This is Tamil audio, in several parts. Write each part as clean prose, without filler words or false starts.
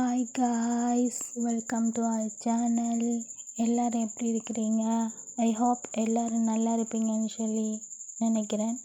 Hi guys, welcome to our channel. எல்லோரும் எப்படி இருக்கிறீங்க? ஐ ஹோப் எல்லோரும் நல்லா இருப்பீங்கன்னு சொல்லி நினைக்கிறேன்.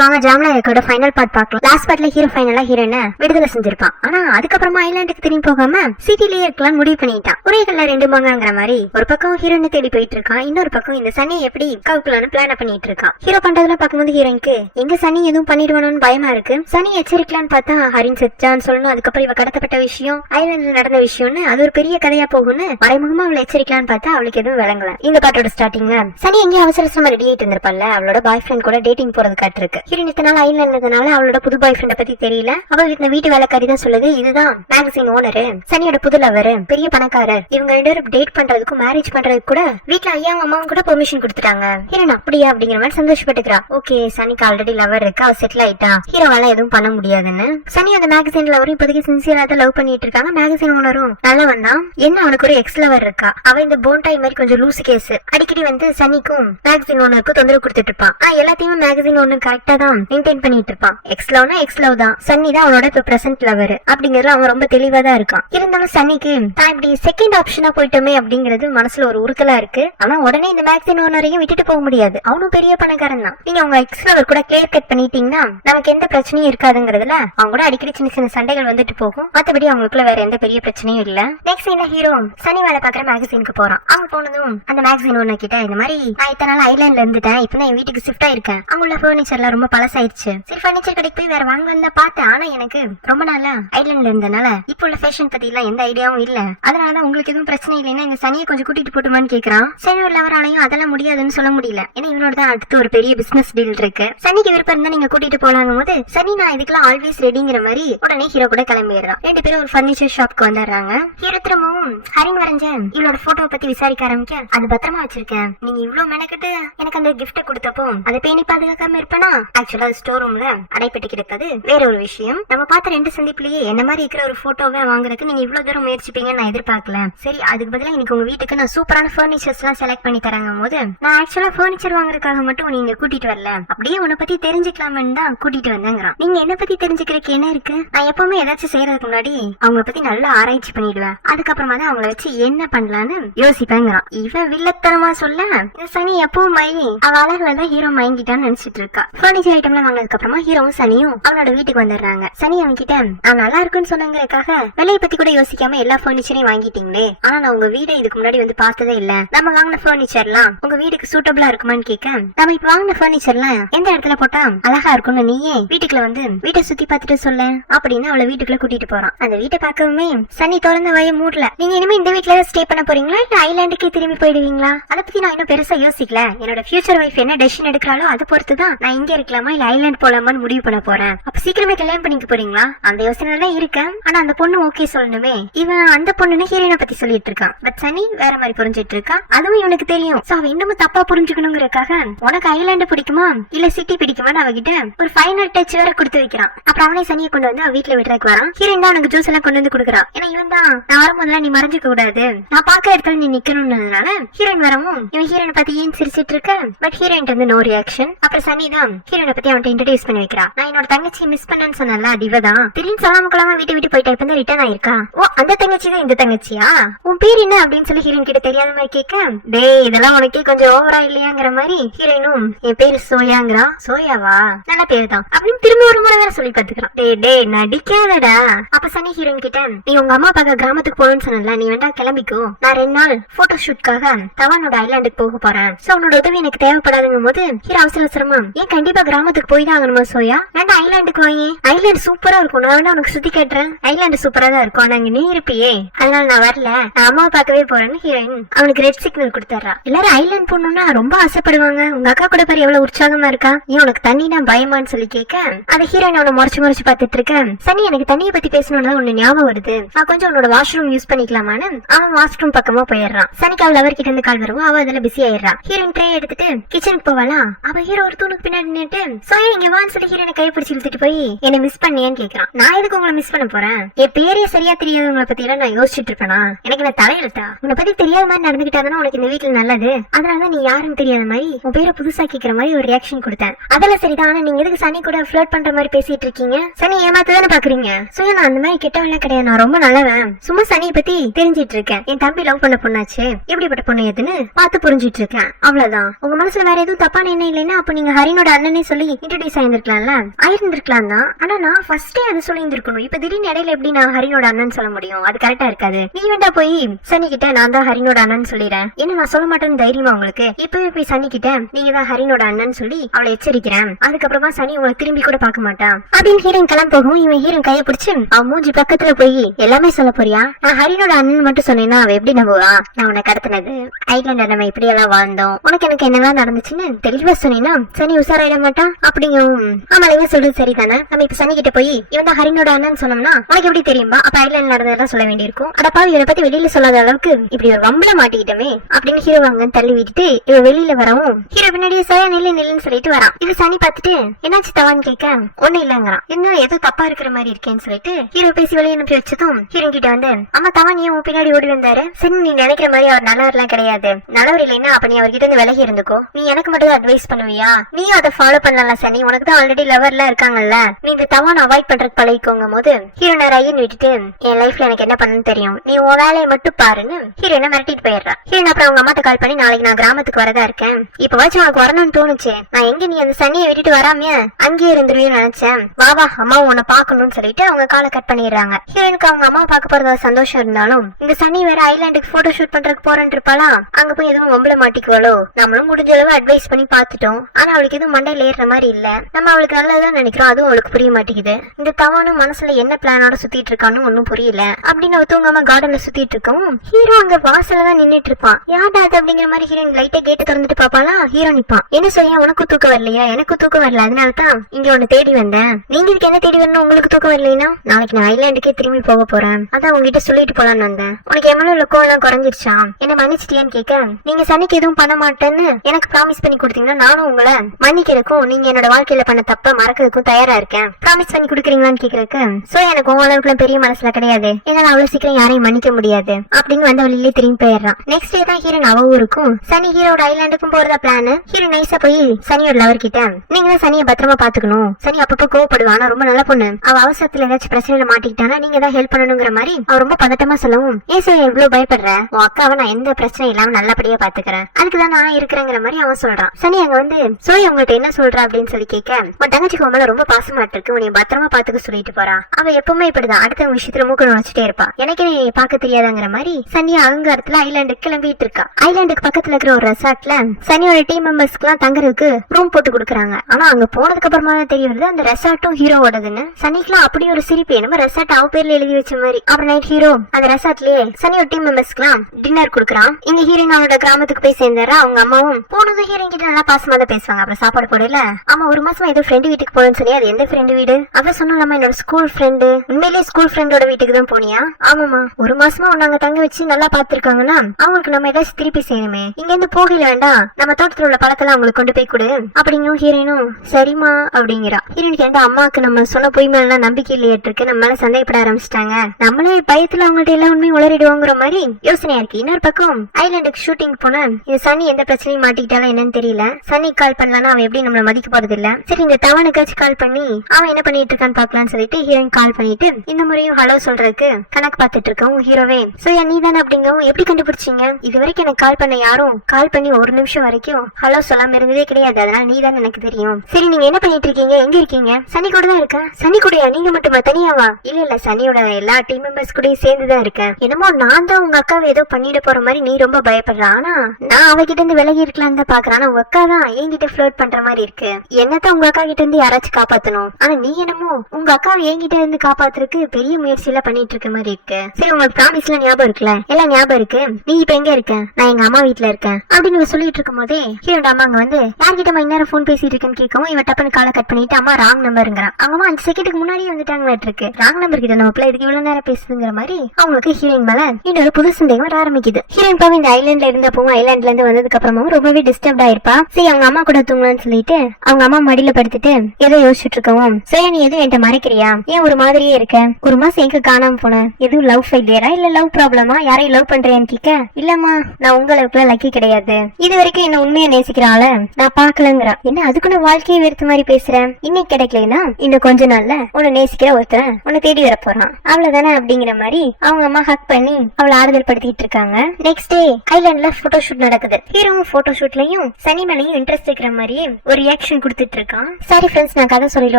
வாங்க ஜாம்லாயக்கோட ஃபைனல் பார்ட் பார்க்கலாம். லாஸ்ட் பார்ட்ல ஹீரோ ஃபைனலா ஹீரோயினை விடுதலை செஞ்சிருப்பான். ஆனா அதுக்கப்புறமா ஐலாண்டுக்கு திரும்பி போகாம சிட்டிலேயே இருக்கலாம் முடிவு பண்ணிட்டான். ஒரே கல்ல ரெண்டு மாங்கங்கிற மாதிரி ஒரு பக்கம் ஹீரோயினை தேடி போயிட்டு இருக்கான், இன்னொரு பக்கம் இந்த சனி எப்படி கவுக்கலான்னு பிளான் பண்ணிட்டு இருக்கான். ஹீரோ பண்றதுல பார்க்கும்போது ஹீரோயினுக்கு எங்க சனி எதுவும் பண்ணிடுவானோன்னு பயமா இருக்கு. சனி எச்சரிக்கலான்னு பார்த்தா ஹரின் செச்சான்னு சொல்லணும். அதுக்கப்புறம் இவ கடத்தப்பட்ட விஷயம், ஐலாண்ட்ல நடந்த விஷயம்னு அது ஒரு பெரிய கதையா போகும்னு மறைமுகமா அவளை எச்சரிக்கலான்னு பார்த்தா அவளுக்கு எதுவும் விளங்கல. இந்த பாட்டோட ஸ்டார்டிங்ல சனி எங்கேயும் அவசரமா ரெடி ஆயிட்டு இருந்திருப்பால, அவளோட பாய் ஃப்ரெண்ட் கூட டேட்டிங் போறது காட்டிருக்கு. ஹீரோயின் இத்தனால ஐலாண்ட்ல இருந்ததுனால அவளோட புது பாய் ஃப்ரெண்ட பத்தி தெரியல. அவ இந்த வீட்டு வேலைக்காரி தான் சொல்லுது, இதுதான் மேகசின் ஓனரு, சனியோட புது லவர், பெரிய பணக்காரர். இவங்க ரெண்டு பேரும் டேட் பண்றதுக்கும் மேரேஜ் பண்றதுக்கு கூட வீட்டுல ஐயா அம்மாவும் கூட பெர்மிஷன் கொடுத்துட்டாங்க. ஹீரோயின் அப்படியா அப்படிங்கிற மாதிரி சந்தோஷப்பட்டுக்கிறா. ஓகே, சனிக்கு ஆல்ரெடி லவர் இருக்கு, அவ செட்டில் ஆயிட்டா, ஹீரோவால எதுவும் பண்ண முடியாதுன்னு. சனி அந்த மேகசின் லவரும் இப்போதைக்கு சின்சியரா தான் லவ் பண்ணிட்டு இருக்காங்க. மேகசின் ஓனரும் நல்லவன் தான். என்ன அவனுக்கு ஒரு எக்ஸ் லவர் இருக்கா. அவ இந்த போன்டாய் மாதிரி கொஞ்சம் லூஸ் கேஸ். அடிக்கடி வந்து சனிக்கும் மேகசின் ஓனருக்கும் தொந்தரவு கொடுத்துட்டு இருப்பான். எல்லாத்தையுமே மேகசின் ஓனர் கரெக்டா தான் மெயின்டைன் பண்ணிட்டு இருப்பான். எக்ஸ் லவ்னா எக்ஸ் லவ் தான், சன்னி தான் அவனோட இப்ப பிரசன்ட் லவர் அப்படிங்கறது அவன் ரொம்ப தெளிவா தான் இருக்கான். இருந்தாலும் சன்னிக்கு தான் இப்படி செகண்ட் ஆப்ஷனா போயிட்டோமே அப்படிங்கிறது மனசுல ஒரு உறுத்தலா இருக்கு. ஆனா உடனே இந்த மேக்சின் ஓனரையும் விட்டுட்டு போக முடியாது, அவனும் பெரிய பணக்காரன் தான். நீங்க உங்க எக்ஸ் லவர் கூட கிளியர் கட் பண்ணிட்டீங்கன்னா நமக்கு எந்த பிரச்சனையும் இருக்காதுங்கிறதுல அவங்க கூட அடிக்கடி சின்ன சின்ன சண்டைகள் வந்துட்டு போகும். மத்தபடி அவங்களுக்குள்ள வேற எந்த பெரிய பிரச்சனையும் இல்ல. நெக்ஸ்ட் என்ன ஹீரோ சனி வேலை பாக்குற மேகசினுக்கு போறான். அவங்க போனதும் அந்த மேகசின் ஓனர் கிட்ட இந்த மாதிரி நான் இத்தனை நாள் ஐலாண்ட்ல இருந்துட்டேன், இப்ப நான் என் வீட்டுக்கு ஷிஃப்ட் ஆயிருக்கேன், அங்குள்ள பர்னிச்சர்லாம் ரொம்ப பழசாயிருச்சு, சரி பர்னிச்சர் கடைக்கு போய் வேற வாங்க வந்தா பார்த்தேன், ஆனா எனக்கு ரொம்ப நாளா ஐலாண்ட்ல இருந்தனால இப்போ உள்ள ஃபேஷன் பத்தி எல்லாம் எந்த ஐடியாவும் இல்ல, அதனால உங்களுக்கு எதுவும் பிரச்சனை இல்லைன்னா இந்த சனியை கொஞ்சம் கூட்டிட்டு போட்டுமான்னு கேக்குறான். சனி ஒரு லவராலையும் அதெல்லாம் முடியாதுன்னு சொல்ல முடியல, ஏன்னா இவனோட தான் அடுத்து ஒரு பெரிய பிசினஸ் டீல் இருக்கு. சனிக்கு விருப்பம் இருந்தா நீங்க கூட்டிட்டு போலாங்கும் போது சனி நான் இதுக்கெல்லாம் ஆல்வேஸ் ரெடிங்கிற மாதிரி உடனே ஹீரோ கூட கிளம்பிடுறான். ரெண்டு பேரும் ஒரு பர்னிச்சர் ஷாப்க்கு வந்துடுறாங்க. ஹீரோ திரும்பவும் ஹரின் வரைஞ்ச இவளோட போட்டோவை பத்தி விசாரிக்க ஆரம்பிக்க, அது பத்திரமா வச்சிருக்கேன், நீங்க இவ்வளவு மெனக்கிட்டு எனக்கு அந்த கிஃப்ட கொடுத்தப்போ அதை பேணி பாதுகாக்காம இருப்பேனா, ஆக்சுவலா ஸ்டோர் ரூம்ல அடைப்பட்டு கிடப்பது வேற ஒரு விஷயம். நம்ம பார்த்த ரெண்டு சந்திப்புலயே என்ன மாதிரி இருக்கிற ஒரு போட்டோவை வாங்குறதுக்கு நீங்க இவ்வளவு தூரம் முயற்சிப்பீங்கன்னு நான் எதிர்பார்க்கல. சரி, அதுக்கு பதிலா இன்னைக்கு உங்க வீட்டுக்கு நான் சூப்பரான பர்னிச்சர்ஸ் எல்லாம் செலக்ட் பண்ணி தராங்க போது நான் ஆக்சுவலா பர்னிச்சர் வாங்குறதுக்காக மட்டும் நீங்க கூட்டிட்டு வரல, அப்படியே உன்னை பத்தி தெரிஞ்சுக்கலாம்னு தான் கூட்டிட்டு வந்தேங்கிறான். நீங்க என்ன பத்தி தெரிஞ்சுக்கிறதுக்கு என்ன இருக்கு? நான் எப்பவுமே ஏதாச்சும் செய்யறதுக்கு முன்னாடி அவங்கள பத்தி நல்லா ஆராய்ச்சி பண்ணிடுவேன், அதுக்கப்புறமா தான் அவங்கள வச்சு என்ன பண்ணலான்னு யோசிப்பேங்கிறான். இவன் வில்லத்தனமா சொல்ல இந்த சனி எப்பவும் மயங்கி அவ அழகுலதான் ஹீரோ மயங்கிட்டான்னு நினைச்சிட்டு இருக்கா. பர்னிச்சர் ஐட்டம்லாம் வாங்கினதுக்கு அப்புறமா ஹீரோவும் சனியும் அவனோட வீட்டுக்கு வந்துடுறாங்க. சனி அவன் கிட்ட நான் நல்லா இருக்குன்னு சொன்னங்கிறதுக்காக விலையை பத்தி கூட யோசிக்காம எல்லா பர்னிச்சரையும் வாங்கிட்டீங்களே, ஆனா நான் உங்க வீடை இதுக்கு முன்னாடி வந்து பார்த்ததே இல்ல, நம்ம வாங்கின பர்னிச்சர்லாம் உங்க வீட்டுக்கு சூட்டபிளா இருக்குமான்னு கேட்க, நம்ம இப்ப வாங்கின பர்னிச்சர்லாம் எந்த இடத்துல போட்டா அழகா இருக்கும்னு நீயே வீட்டுக்குள்ள வந்து வீட்டை சுத்தி பார்த்துட்டு சொல்ல அப்படின்னு அவளை வீட்டுக்குள்ள கூட்டிட்டு போறான். அந்த வீட்டை பார்க்கவுமே சனி திறந்த வாய மூடல. நீங்க இனிமே இந்த வீட்டுல ஸ்டே பண்ண போறீங்களா இல்ல ஐலாண்டுக்கே திரும்பி போயிடுவீங்களா? அதை பத்தி நான் இன்னும் பெருசா யோசிக்கல, என்னோட ஃபியூச்சர் வைஃப் என்ன டெசிஷன் எடுக்கிறாளோ அது பொறுத்துதான் நான் இங்க இருக்கலாமா இல்ல ஐலாண்ட் போலாமான்னு முடிவு பண்ண போறேன். அப்ப சீக்கிரமே கல்யாணம் பண்ணிக்க போறீங்களா? அந்த யோசனை தான் இருக்கேன், ஆனா அந்த பொண்ணு ஓகே சொல்லணுமே. இவன் அந்த பொண்ணுன்னு ஹீரோயினை பத்தி சொல்லிட்டு இருக்கான், பட் சனி வேற மாதிரி புரிஞ்சிட்டு இருக்கான். அதுவும் இவனுக்கு தெரியும். சோ அவன் இன்னமும் தப்பா புரிஞ்சுக்கணுங்கிறதுக்காக உனக்கு ஐலாண்டு பிடிக்குமா இல்ல சிட்டி பிடிக்குமான்னு அவகிட்ட ஒரு ஃபைனல் டச் வேற கொடுத்து வைக்கிறான். அப்புறம் அவனே சனியை கொண்டு வந்து வீட்டுல விடுறதுக்கு வரான். ஹீரோயின் தான் அவனுக்கு ஜூஸ் எல்லாம் கொண்டு வந்து கொடுக்குறான். ஏன்னா இவன் தான் நான் வரும்போதெல்லாம் நீ மறைஞ்சிக்க கூடாது, நான் பாக்குற இடத்துல நீ நிக்கணும்ன்றதுனால ஹீரோயின் வரவும் இவன் ஹீரோயினை பத்தி ஏன் சிரிச்சிட்டு இருக்க, பட் ஹீரோயின் வந்து நோ ரியாக்ஷன். அப்புறம் சனி தான் ஹீரோயினை பத்தி அவன்கிட்ட இன்ட்ரோடியூஸ் பண்ணி வைக்கிறான். நான் என்னோட தங்கச்சி மிஸ் பண்ணேன்னு சொன்னல, திவதான் திடீர்னு சொல்லாம கொள்ளாம வீட்டு விட்டு போயிட்டா, இப்ப தான் ரிட்டர்ன் ஆயிருக்கா. ஓ, அந்த தங்கச்சி தான் இந்த தங்கச்சியா? உன் பேர் என்ன அப்படின்னு சொல்லி ஹீரோயின் கிட்ட தெரியாத மாதிரி கேட்க, டேய் இதெல்லாம் உனக்கே கொஞ்சம் ஓவரா இல்லையாங்கிற மாதிரி ஹீரோயினும் என் பேரு சோயாங்கிறா. சோயாவா? நல்ல பேரு தான் அப்படின்னு திரும்ப ஒரு முறை வேற சொல்லி பாத்துக்கிறான். டே டே நடிக்காதடா. அப்ப சனி ஹீரோயின் கிட்ட நீ உங்க அம்மா பார்க்க கிராமத்துக்கு போகணும்னு சொன்னல, நீ வேண்டாம் கிளம்பிக்கோ, நான் 2 நாள் போட்டோ ஷூட்காக தவானோட ஐலாண்டுக்கு போக போறேன், சோ உன்னோட உதவி எனக்கு தேவைப்படாதுங்கும் போது ஹீரோ அவசரமா ஏன் கண்டிப்பா கிராமத்துக்கு போய் தான் ஆகணுமா சோயா, வேண்டாம் ஐலாண்டுக்கு வாங்கி, ஐலாண்டு சூப்பரா இருக்கும், நான் வேணா உனக்கு சுத்தி கேட்டுறேன், ஐலாண்டு சூப்பரா தான் இருக்கும், ஆனா நீ இருப்பியே அதனால நான் வரல, நான் அம்மா பார்க்கவே போறேன்னு ஹீரோயின் அவனுக்கு ரெட் சிக்னல் கொடுத்துறா. எல்லாரும் ஐலாண்ட் போகணும்னா ரொம்ப ஆசைப்படுவாங்க, உங்க அக்கா கூட பாரு எவ்வளவு உற்சாகமா இருக்கா, ஏன் உனக்கு தண்ணினா பயமான்னு சொல்லி கேட்க, அந்த ஹீரோயின் அவனை முறைச்சு பாத்துட்டு இருக்கேன். சனி எனக்கு தண்ணியை பத்தி பேசணும்னா ஒண்ணு ஞாபகம் வருது, நான் கொஞ்சம் உன்னோட வாஷ்ரூம் யூஸ் பண்ணிக்கலாமான்னு அவன் வாஷ்ரூம் பக்கமா போயிடுறான். சனிக்கு அவள் கிட்ட இருந்து கால் வருவோம், அவ அதுல பிஸி ஆயிடுறான். ஹீரோயின் ட்ரே எடுத்துட்டு கிச்சனுக்கு போவாளா, அவ ஹீரோ ஒரு தூணுக்கு பின்னாடி நின்னுட்டு சொல்லிட்டு சோயா இங்க வான்னு சொல்லி ஹீரோனை கை பிடிச்சி இழுத்துட்டு போய் என்ன மிஸ் பண்ணியான்னு கேக்குறான். நான் எதுக்கு உங்களை மிஸ் பண்ண போறேன்? என் பேரே சரியா தெரியாதவங்களை பத்தி எல்லாம் நான் யோசிச்சுட்டு இருப்பேனா? எனக்கு நான் தலையெழுத்தா? உன்னை பத்தி தெரியாத மாதிரி நடந்துகிட்டாதானே உனக்கு இந்த வீட்டுல நல்லது. அதனாலதான் நீ யாருன்னு தெரியாத மாதிரி உன் பேரை புதுசா கேக்குற மாதிரி ஒரு ரியாக்ஷன் கொடுத்தேன். அதெல்லாம் சரிதான். ஆனா நீங்க எதுக்கு சனி கூட ஃபிளர்ட் பண்ற மாதிரி பேசிட்டு இருக்கீங்க? சனி ஏமாத்துதானே பாக்குறீங்க? சோயா நான் அந்த மாதிரி கெட்டவெல்லாம் கிடையாது, நான் ரொம்ப நல்லவன். சும்மா சனியை பத்தி தெரிஞ்சிட்டு இருக்கேன். என் தம்பி லவ் பண்ண பொண்ணாச்சு, எப்படிப்பட்ட பொண்ணு எதுன்னு பார்த்து புரிஞ்சிட்டு இருக்கேன், அவ்வளவுதான். உங்க மனசுல வேற எதுவும் தப்பான என்ன இல்லைன்னா அப்ப நீங்க ஹரினோட அண்ணனே சொல்லி இன்ட்ரோடியூஸ் ஆயிருந்திருக்கலாம்ல. ஆயிருந்திருக்கலாம் தான். ஆனா நான் ஃபர்ஸ்டே அதை சொல்லி இருந்திருக்கணும். இப்ப திடீர்னு இடையில எப்படி நான் ஹரினோட அண்ணன் சொல்ல முடியும்? அது கரெக்டா இருக்காது. நீ வேண்டா போய் சனி கிட்ட நான் தான் ஹரினோட அண்ணன் சொல்லிடுறேன். என்ன நான் சொல்ல மாட்டேன்னு தைரியமா உங்களுக்கு? இப்பவே போய் சனி கிட்ட நீங்க தான் ஹரினோட அண்ணன் சொல்லி அவளை எச்சரிக்கிறேன். அதுக்கப்புறமா சனி உங்களை திரும்பி கூட பார்க்க மாட்டான் அப்படின்னு ஹீரோயின் கிளம்ப போகும். இவன் ஹீரோயின் கையை பிடிச்சு அவன் மூஞ்சி பக்கத்துல போய் எல்லாமே சொல்ல போறியா? நான் ஹரினோட அண்ணன் மட்டும் சொன்னேன்னா அவ எப்படி நம்புவா? நான் உன்னை கடத்தினது ஐலாண்ட்ல நம்ம இப்படி எல்லாம் வாழ்ந்தோம், உனக்கு எனக்கு என்னெல்லாம் நடந்துச்சுன்னு தெளிவா சொன்னீங்கன்னா சனி உசாராயிட மாட்டான் அப்படிங்கும். ஆமா நீங்க சொல்றது சரிதானே. நம்ம இப்ப சனி கிட்ட போய் இவன் தான் ஹரினோட அண்ணன் சொன்னோம்னா உனக்கு எப்படி தெரியுமா? அப்ப ஐலாண்ட் நடந்ததெல்லாம் சொல்ல வேண்டியிருக்கும். அடப்பா இவனை பத்தி வெளியில சொல்லாத அளவுக்கு இப்படி ஒரு வம்பல மாட்டிக்கிட்டமே அப்படின்னு ஹீரோ வாங்க தள்ளி விட்டுட்டு இவன் வெளியில வரவும் ஹீரோ பின்னாடியே சோயா நில்லுன்னு சொல்லிட்டு வரான். இது சனி பார்த்துட்டு என்னாச்சு தவான்னு கேட்க ஒண்ணு இல்லங்கிறான். என்ன ஏதோ தப்பா இருக்கிற மாதிரி இருக்கேன்னு சொல்லிட்டு ஹீரோ பேசி வெளியே அனுப்பி வச்சதும் ஹீரோ கிட்ட வந்து அம்மா தவான் ஏன் உன் பின்னாடி ஓடி வந்தாரு? சரி நீ நினைக்கிற மாதிரி அவர் நல்லவர்லாம் கிடையாது. நல்லவர் இல்லைன்னா அப்ப நீ அவர்கிட்ட இருந்து விலகி இருந்துக்கோ. நீ எனக்கு மட்டும் அட்வைஸ் பண்ணுவியா? நீயும் அதை ஃபாலோ பண்ணலாம் சனி. உனக்கு தான் ஆல்ரெடி லவர்லாம் இருக்காங்கல்ல. நீ இந்த தவான் அவாய்ட் பண்றதுக்கு பழகிக்கோங்க போது ஹீரோ நேரம் விட்டுட்டு என் லைஃப்ல எனக்கு என்ன பண்ணணும்னு தெரியும், நீ உன் வேலையை மட்டும் பாருன்னு ஹீரோனை மிரட்டிட்டு போயிடுறா. ஹீரோன் அப்புறம் அவங்க அம்மாட்ட கால் பண்ணி நாளைக்கு நான் கிராமத்துக்கு வரதா இருக்கேன், இப்பவாச்சும் உனக்கு வரணும்னு தோணுச்சு, நான் எங்க நீ அந்த சனியை விட்டுட்டு வராம அங்கேயே இருந்துருவேன்னு நினைச்சேன், வா அம்மா உன்னை பாக்கணும்னு சொல்லிட்டு அவங்க காலை கட் பண்ணிடுறாங்க. ஹீரோனுக்கு அவங்க அம்மா பார்க்க போறதா சந்தோஷம் இருந்தாலும் இந்த சனி வேற ஐலாண்டுக்கு போட்டோ ஷூட் பண்றதுக்கு போறேன்னு இருப்பாளா, அங்க போய் எதுவும் ஒம்பள மாட்டிக்குவாளோ. நம்மளும் முடிஞ்ச அளவு அட்வைஸ் பண்ணி பாத்துட்டோம், ஆனா அவளுக்கு எதுவும் மண்டையில ஏறுற மாதிரி இல்ல. நம்ம அவளுக்கு நல்லதான் நினைக்கிறோம், அதுவும் அவளுக்கு புரிய மாட்டேங்குது. இந்த தவானும் மனசுல என்ன பிளானோட சுத்திட்டு இருக்கான்னு ஒன்னும் புரியல அப்படின்னு அவ தூங்காம கார்டன்ல சுத்திட்டு இருக்கவும் ஹீரோ அங்க வாசல்ல தான் நின்னுட்டு இருப்பான். யார்டா அது அப்படிங்கிற மாதிரி ஹீரோயின் லைட்டா கேட்டு திறந்துட்டு பாப்பாளா. ஹீரோ நிப்பான். என்ன சொல்லியா உனக்கும் தூக்கம் வரலையா? எனக்கும் தூக்கம் வரல, அதனாலதான் இங்க ஒன்னு தேடி வந்தேன். நீங்க இதுக்கு என்ன தேடி வரணும்? உங்களுக்கு தூக்கம் வரலைன்னா நாளைக்கு நான் ஐலாண்டுக்கே திரும்பி போக போறேன், அதான் உங்ககிட்ட சொல்லிட்டு போலான்னு வந்தேன். உனக்கு எவ்வளவு லொக்கம் எல்லாம் குறைஞ்சிருச்சா? என்ன மன்னிச்சிட்டியான்னு கேட்க நீங்க சனிக்கு எதுவும் பண்ண மாட்டேன்னு எனக்கு ப்ராமிஸ் பண்ணி கொடுத்தீங்கன்னா நானும் உங்களை மன்னிக்கிறதுக்கும் நீங்க என்னோட வாழ்க்கையில பண்ண தப்ப மறக்கிறதுக்கும் தயாரா இருக்கேன். ப்ராமிஸ் பண்ணி கொடுக்குறீங்களான்னு கேக்குறதுக்கு சோ எனக்கு உங்க அளவுக்கு பெரிய மனசுல கிடையாது, என்னால அவ்வளவு சீக்கிரம் யாரையும் மன்னிக்க முடியாது அப்படின்னு வந்த வழியிலே திரும்பி போயிடுறான். நெக்ஸ்ட் டே தான் ஹீரோன் அவ ஊருக்கும் சனி ஹீரோட ஐலாண்டுக்கும் போறதா பிளான். ஹீரோ நைஸா போய் சனியோட லவர் கிட்ட நீங்க தான் சனியை பத்திரமா பாத்துக்கணும், சனி அப்பப்போ கோவப்படுவா, ஆனா ரொம்ப நல்ல பொண்ணு, அவ அவசரத்துல ஏதாச்சும் பிரச்சனையில மாட்டிக்கிட்டானா நீங்க தான் ஹெல்ப் பண்ணணுங்கிற மாதிரி அவர் ரொம்ப பதட்டமா சொல்லவும் ஏன் சார் எவ்வளவு பயப்படுற? உன் அக்காவை நான் எந்த பிரச்சனையும் இல்லாம நல்லபடியா பாத்துக்கிறேன், அதுக்குதான் நான் இருக்கிறேங்கிற மாதிரி அவன் சொல்றான். சனி அங்க வந்து சோய் உங்கள்ட்ட என்ன சொல்ற அப்படின்னு சொல்லி கேட்க உன் தங்கச்சிக்கு உன் மேல ரொம்ப பாசமா இருக்கு, உன்னை பத்திரமா பாத்துக்க சொல்லிட்டு போறா. அவ எப்பவுமே இப்படிதான் அடுத்த விஷயத்துல மூக்க நுழைச்சிட்டே இருப்பா, எனக்கு நீ பாக்க தெரியாதாங்கிற மாதிரி சனி அலங்காரத்துல ஐலாண்டுக்கு கிளம்பிட்டு இருக்கா. ஐலாண்டுக்கு பக்கத்துல இருக்கிற ஒரு ரெசார்ட்ல சனியோட டீம் மெம்பர்ஸ்க்கு எல்லாம் தங்குறதுக்கு ரூம் போட்டு கொடுக்குறாங்க. ஆனா அங்க போனதுக்கு அப்புறமா தான் தெரிய வருது அந்த ரெசார்ட்டும் ஹீரோவோடதுன்னு. சனிக்குலாம் அப்படி ஒரு சிரிப்பு, நம்ம ரெசார்ட் அவ பேர்ல எழுதி வச்ச மாதிரி. அப்புறம் நைட் ஹீரோ அந்த ரெசார்ட்லயே சனியோட டீம் மெம்பர்ஸ்க்கு எல்லாம் டின்னர் கொடுக்குறான். இங்க ஹீரோயின் அவளோட கிராமத்துக்கு போய் சேர்ந்தாரா. அவங்க அம்மாவும் போனதும் ஹீரோயின் கிட்ட நல்லா பாசமா தான் பேசுவாங்க. அப்புறம் சாப்பாடு போடல ஆமா ஒரு மாசமா ஏதோ ஃப்ரெண்டு வீட்டுக்கு போனேன்னு சொல்லி அது எந்த ஃப்ரெண்டு வீடு? அவ சொன்னலாமா என்னோட ஸ்கூல் ஃப்ரெண்டு. உண்மையிலேயே ஸ்கூல் ஃப்ரெண்டோட வீட்டுக்கு தான் போனியா? ஆமாமா ஒரு மாசமா உன்னாங்க தங்க வச்சு நல்லா பாத்துருக்காங்கன்னா அவங்களுக்கு நம்ம ஏதாச்சும் திருப்பி செய்யணுமே, இங்க இருந்து போகல வேண்டாம், நம்ம தோட்டத்துல உள்ள பழத்தெல்லாம் அவங்களுக்கு கொண்டு போய் கொடு அப்படிங்கும். ஹீரோயினும் சரிமா அப்படிங்கிறா. ஹீரோயினுக்கு வந்து அம்மாவுக்கு நம்ம சொன்ன பொய் மேலாம் நம்பிக்கை இல்லையாட்டு இருக்கு, நம்ம மேல சந்தேகப்பட ஆரம்பிச்சிட்டாங்க, நம்மளே பயத்துல அவங்கள்ட்ட எல்லா உண்மையும் உளறிடுவோங்கிற மாதிரி யோசனையா இருக்கு. இன்னொரு பக்கம் ஐலாண்டுக்கு ஷூட்டிங் போன இந்த சனி எந்த பிரச்சனையும் மாட்டிக்கிட்டாலும் என்னன்னு தெரியல. சனி கால் பண்ணலான்னா அவன் எப்படி நம்மள மதிக்க போறது இல்ல. சரி இந்த தவனுக்காச்சும் கால் பண்ணி அவன் என்ன பண்ணிட்டு இருக்கான்னு பாக்கலாம்னு சொல்லிட்டு ஹீரோயின் கால் பண்ணிட்டு இந்த முறையும் ஹலோ சொல்றதுக்கு கணக்கு பார்த்துட்டு இருக்கவும் ஹீரோவே சோயா நீ தானே அப்படிங்கவும் எப்படி கண்டுபிடிச்சீங்க? இது வரைக்கும் எனக்கு கால் பண்ண யாரும் கால் பண்ணி ஒரு நிமிஷம் வரைக்கும் ஹலோ சொல்லாம இருந்ததே கிடையாது, அதனால நீ தானே எனக்கு தெரியும். சரி நீங்க என்ன பண்ணிட்டு இருக்கீங்க? எங்க இருக்கீங்க? சனி கூட தான் இருக்கேன். சனி கூடயா? நீங்க மட்டுமா தனியாவா? இல்ல சனியோட எல்லா டீம் மெம்பர்ஸ் கூடயும் சேர்ந்துதான் இருக்கேன். என்னமோ நான் தான் உங்க அக்காவை ஏதோ பண்ணிட போற மாதிரி நீ ரொம்ப பயப்படுற, ஆனா நான் அவகிட்ட இருந்து விலகி இருக்கலாம்னு தான் பாக்குறேன். ஆனா உங்க அக்கா தான் என்கிட்ட ஃபிளர்ட் பண்ற மாதிரி இருக்கு. என்னத்தான் உங்க அக்கா கிட்ட இருந்து யாராச்சும் காப்பாத்தணும், ஆனா நீ என்னமோ உங்க அக்காவை என்கிட்ட இருந்து காப்பாத்துறதுக்கு பெரிய முயற்சி எல்லாம் பண்ணிட்டு இருக்க மாதிரி இருக்கு. சரி உங்களுக்கு ப்ராமிஸ் எல்லாம் ஞாபகம் இருக்குல்ல? எல்லாம் ஞாபகம் இருக்கு. நீ இப்ப எங்க இருக்க? நான் எங்க அம்மா வீட்டுல இருக்கேன் அப்படின்னு சொல்லிட்டு இருக்கும் போதே ஹீரோட அம்மா அங்க வந்து யார்கிட்ட இந்நேரம் போன் பேசிட்டு இருக்கேன்னு கேட்கவும் இவ டப்புன்னு காலை கட் பண்ணிட்டு அம்மா ராங் நம்பருங்கிறான். அவங்க 5 செகண்டுக்கு முன்னாடியே வந்துட்டாங்க இருக்கு. ராங் நம்பர் கிட்ட நம்ம இதுக்கு இவ்வளவு நேரம் பேசுதுங்கிற மாதிரி அவங்களுக்கு ஹீரோயின் மேல இன்னொரு புது சந்தேகம் வர ஆரம்பிக்குது. ஹீரோயின் பாவம் இந்த ஐலாண்ட்ல இருந்தப்பவும் ஐலாண்ட்ல இருந்து வந்ததுக்கு அப்புறமும் ரொம்பவே டிஸ்டர்ப் ஆயிருப்பா. சரி அவங்க அம்மா கூட தூங்கலாம்னு சொல்லிட்டு அவங்க அம்மா மடியில படுத்துட்டு ஏதோ யோசிச்சுட்டு இருக்கவும், சோயா நீ எதுவும் என்கிட்ட மறைக்கிறியா, ஏன் ஒரு மாதிரியே இருக்க, ஒரு மாசம் எங்க காணாம போன, எதுவும் லவ் ஃபெயிலியரா இல்ல லவ் ப்ராப்ளமா, யாரையும் லவ் பண்றேன்னு கேட்க, இல்லம்மா நான் உங்களுக்கு லக்கி கிடையாது, இது வரைக்கும் என்ன உண்மையா நேசிக்கிறாள நான் பாக்கலங்கிற, என்ன அதுக்குன்னு வாழ்க்கையை வெறுத்த மாதிரி பேசுறேன், இன்னைக்கு கிடைக்கலன்னா இன்னும் கொஞ்ச நாள்ல உன்னை நேசிக்கிற ஒருத்தன் உன்னை தேடி வர போறான் அவ்வளவுதானே அப்படிங்கிற மாதிரி அவங்க அம்மா ஹக் பண்ணி அவளை ஆறுதல் படுத்திட்டு இருக்காங்க. நெக்ஸ்ட் டே ஐலாண்ட்ல போட்டோ ஷூட் நடக்குது. ஹீரோவும் போட்டோ ஷூட்லயும் சனி மேலையும் இன்ட்ரெஸ்ட் இருக்கிற மாதிரியே ஒரு ரியாக்ஷன் கொடுத்துட்டு இருக்கான். சாரி ஃப்ரெண்ட்ஸ், நான் கதை சொல்லில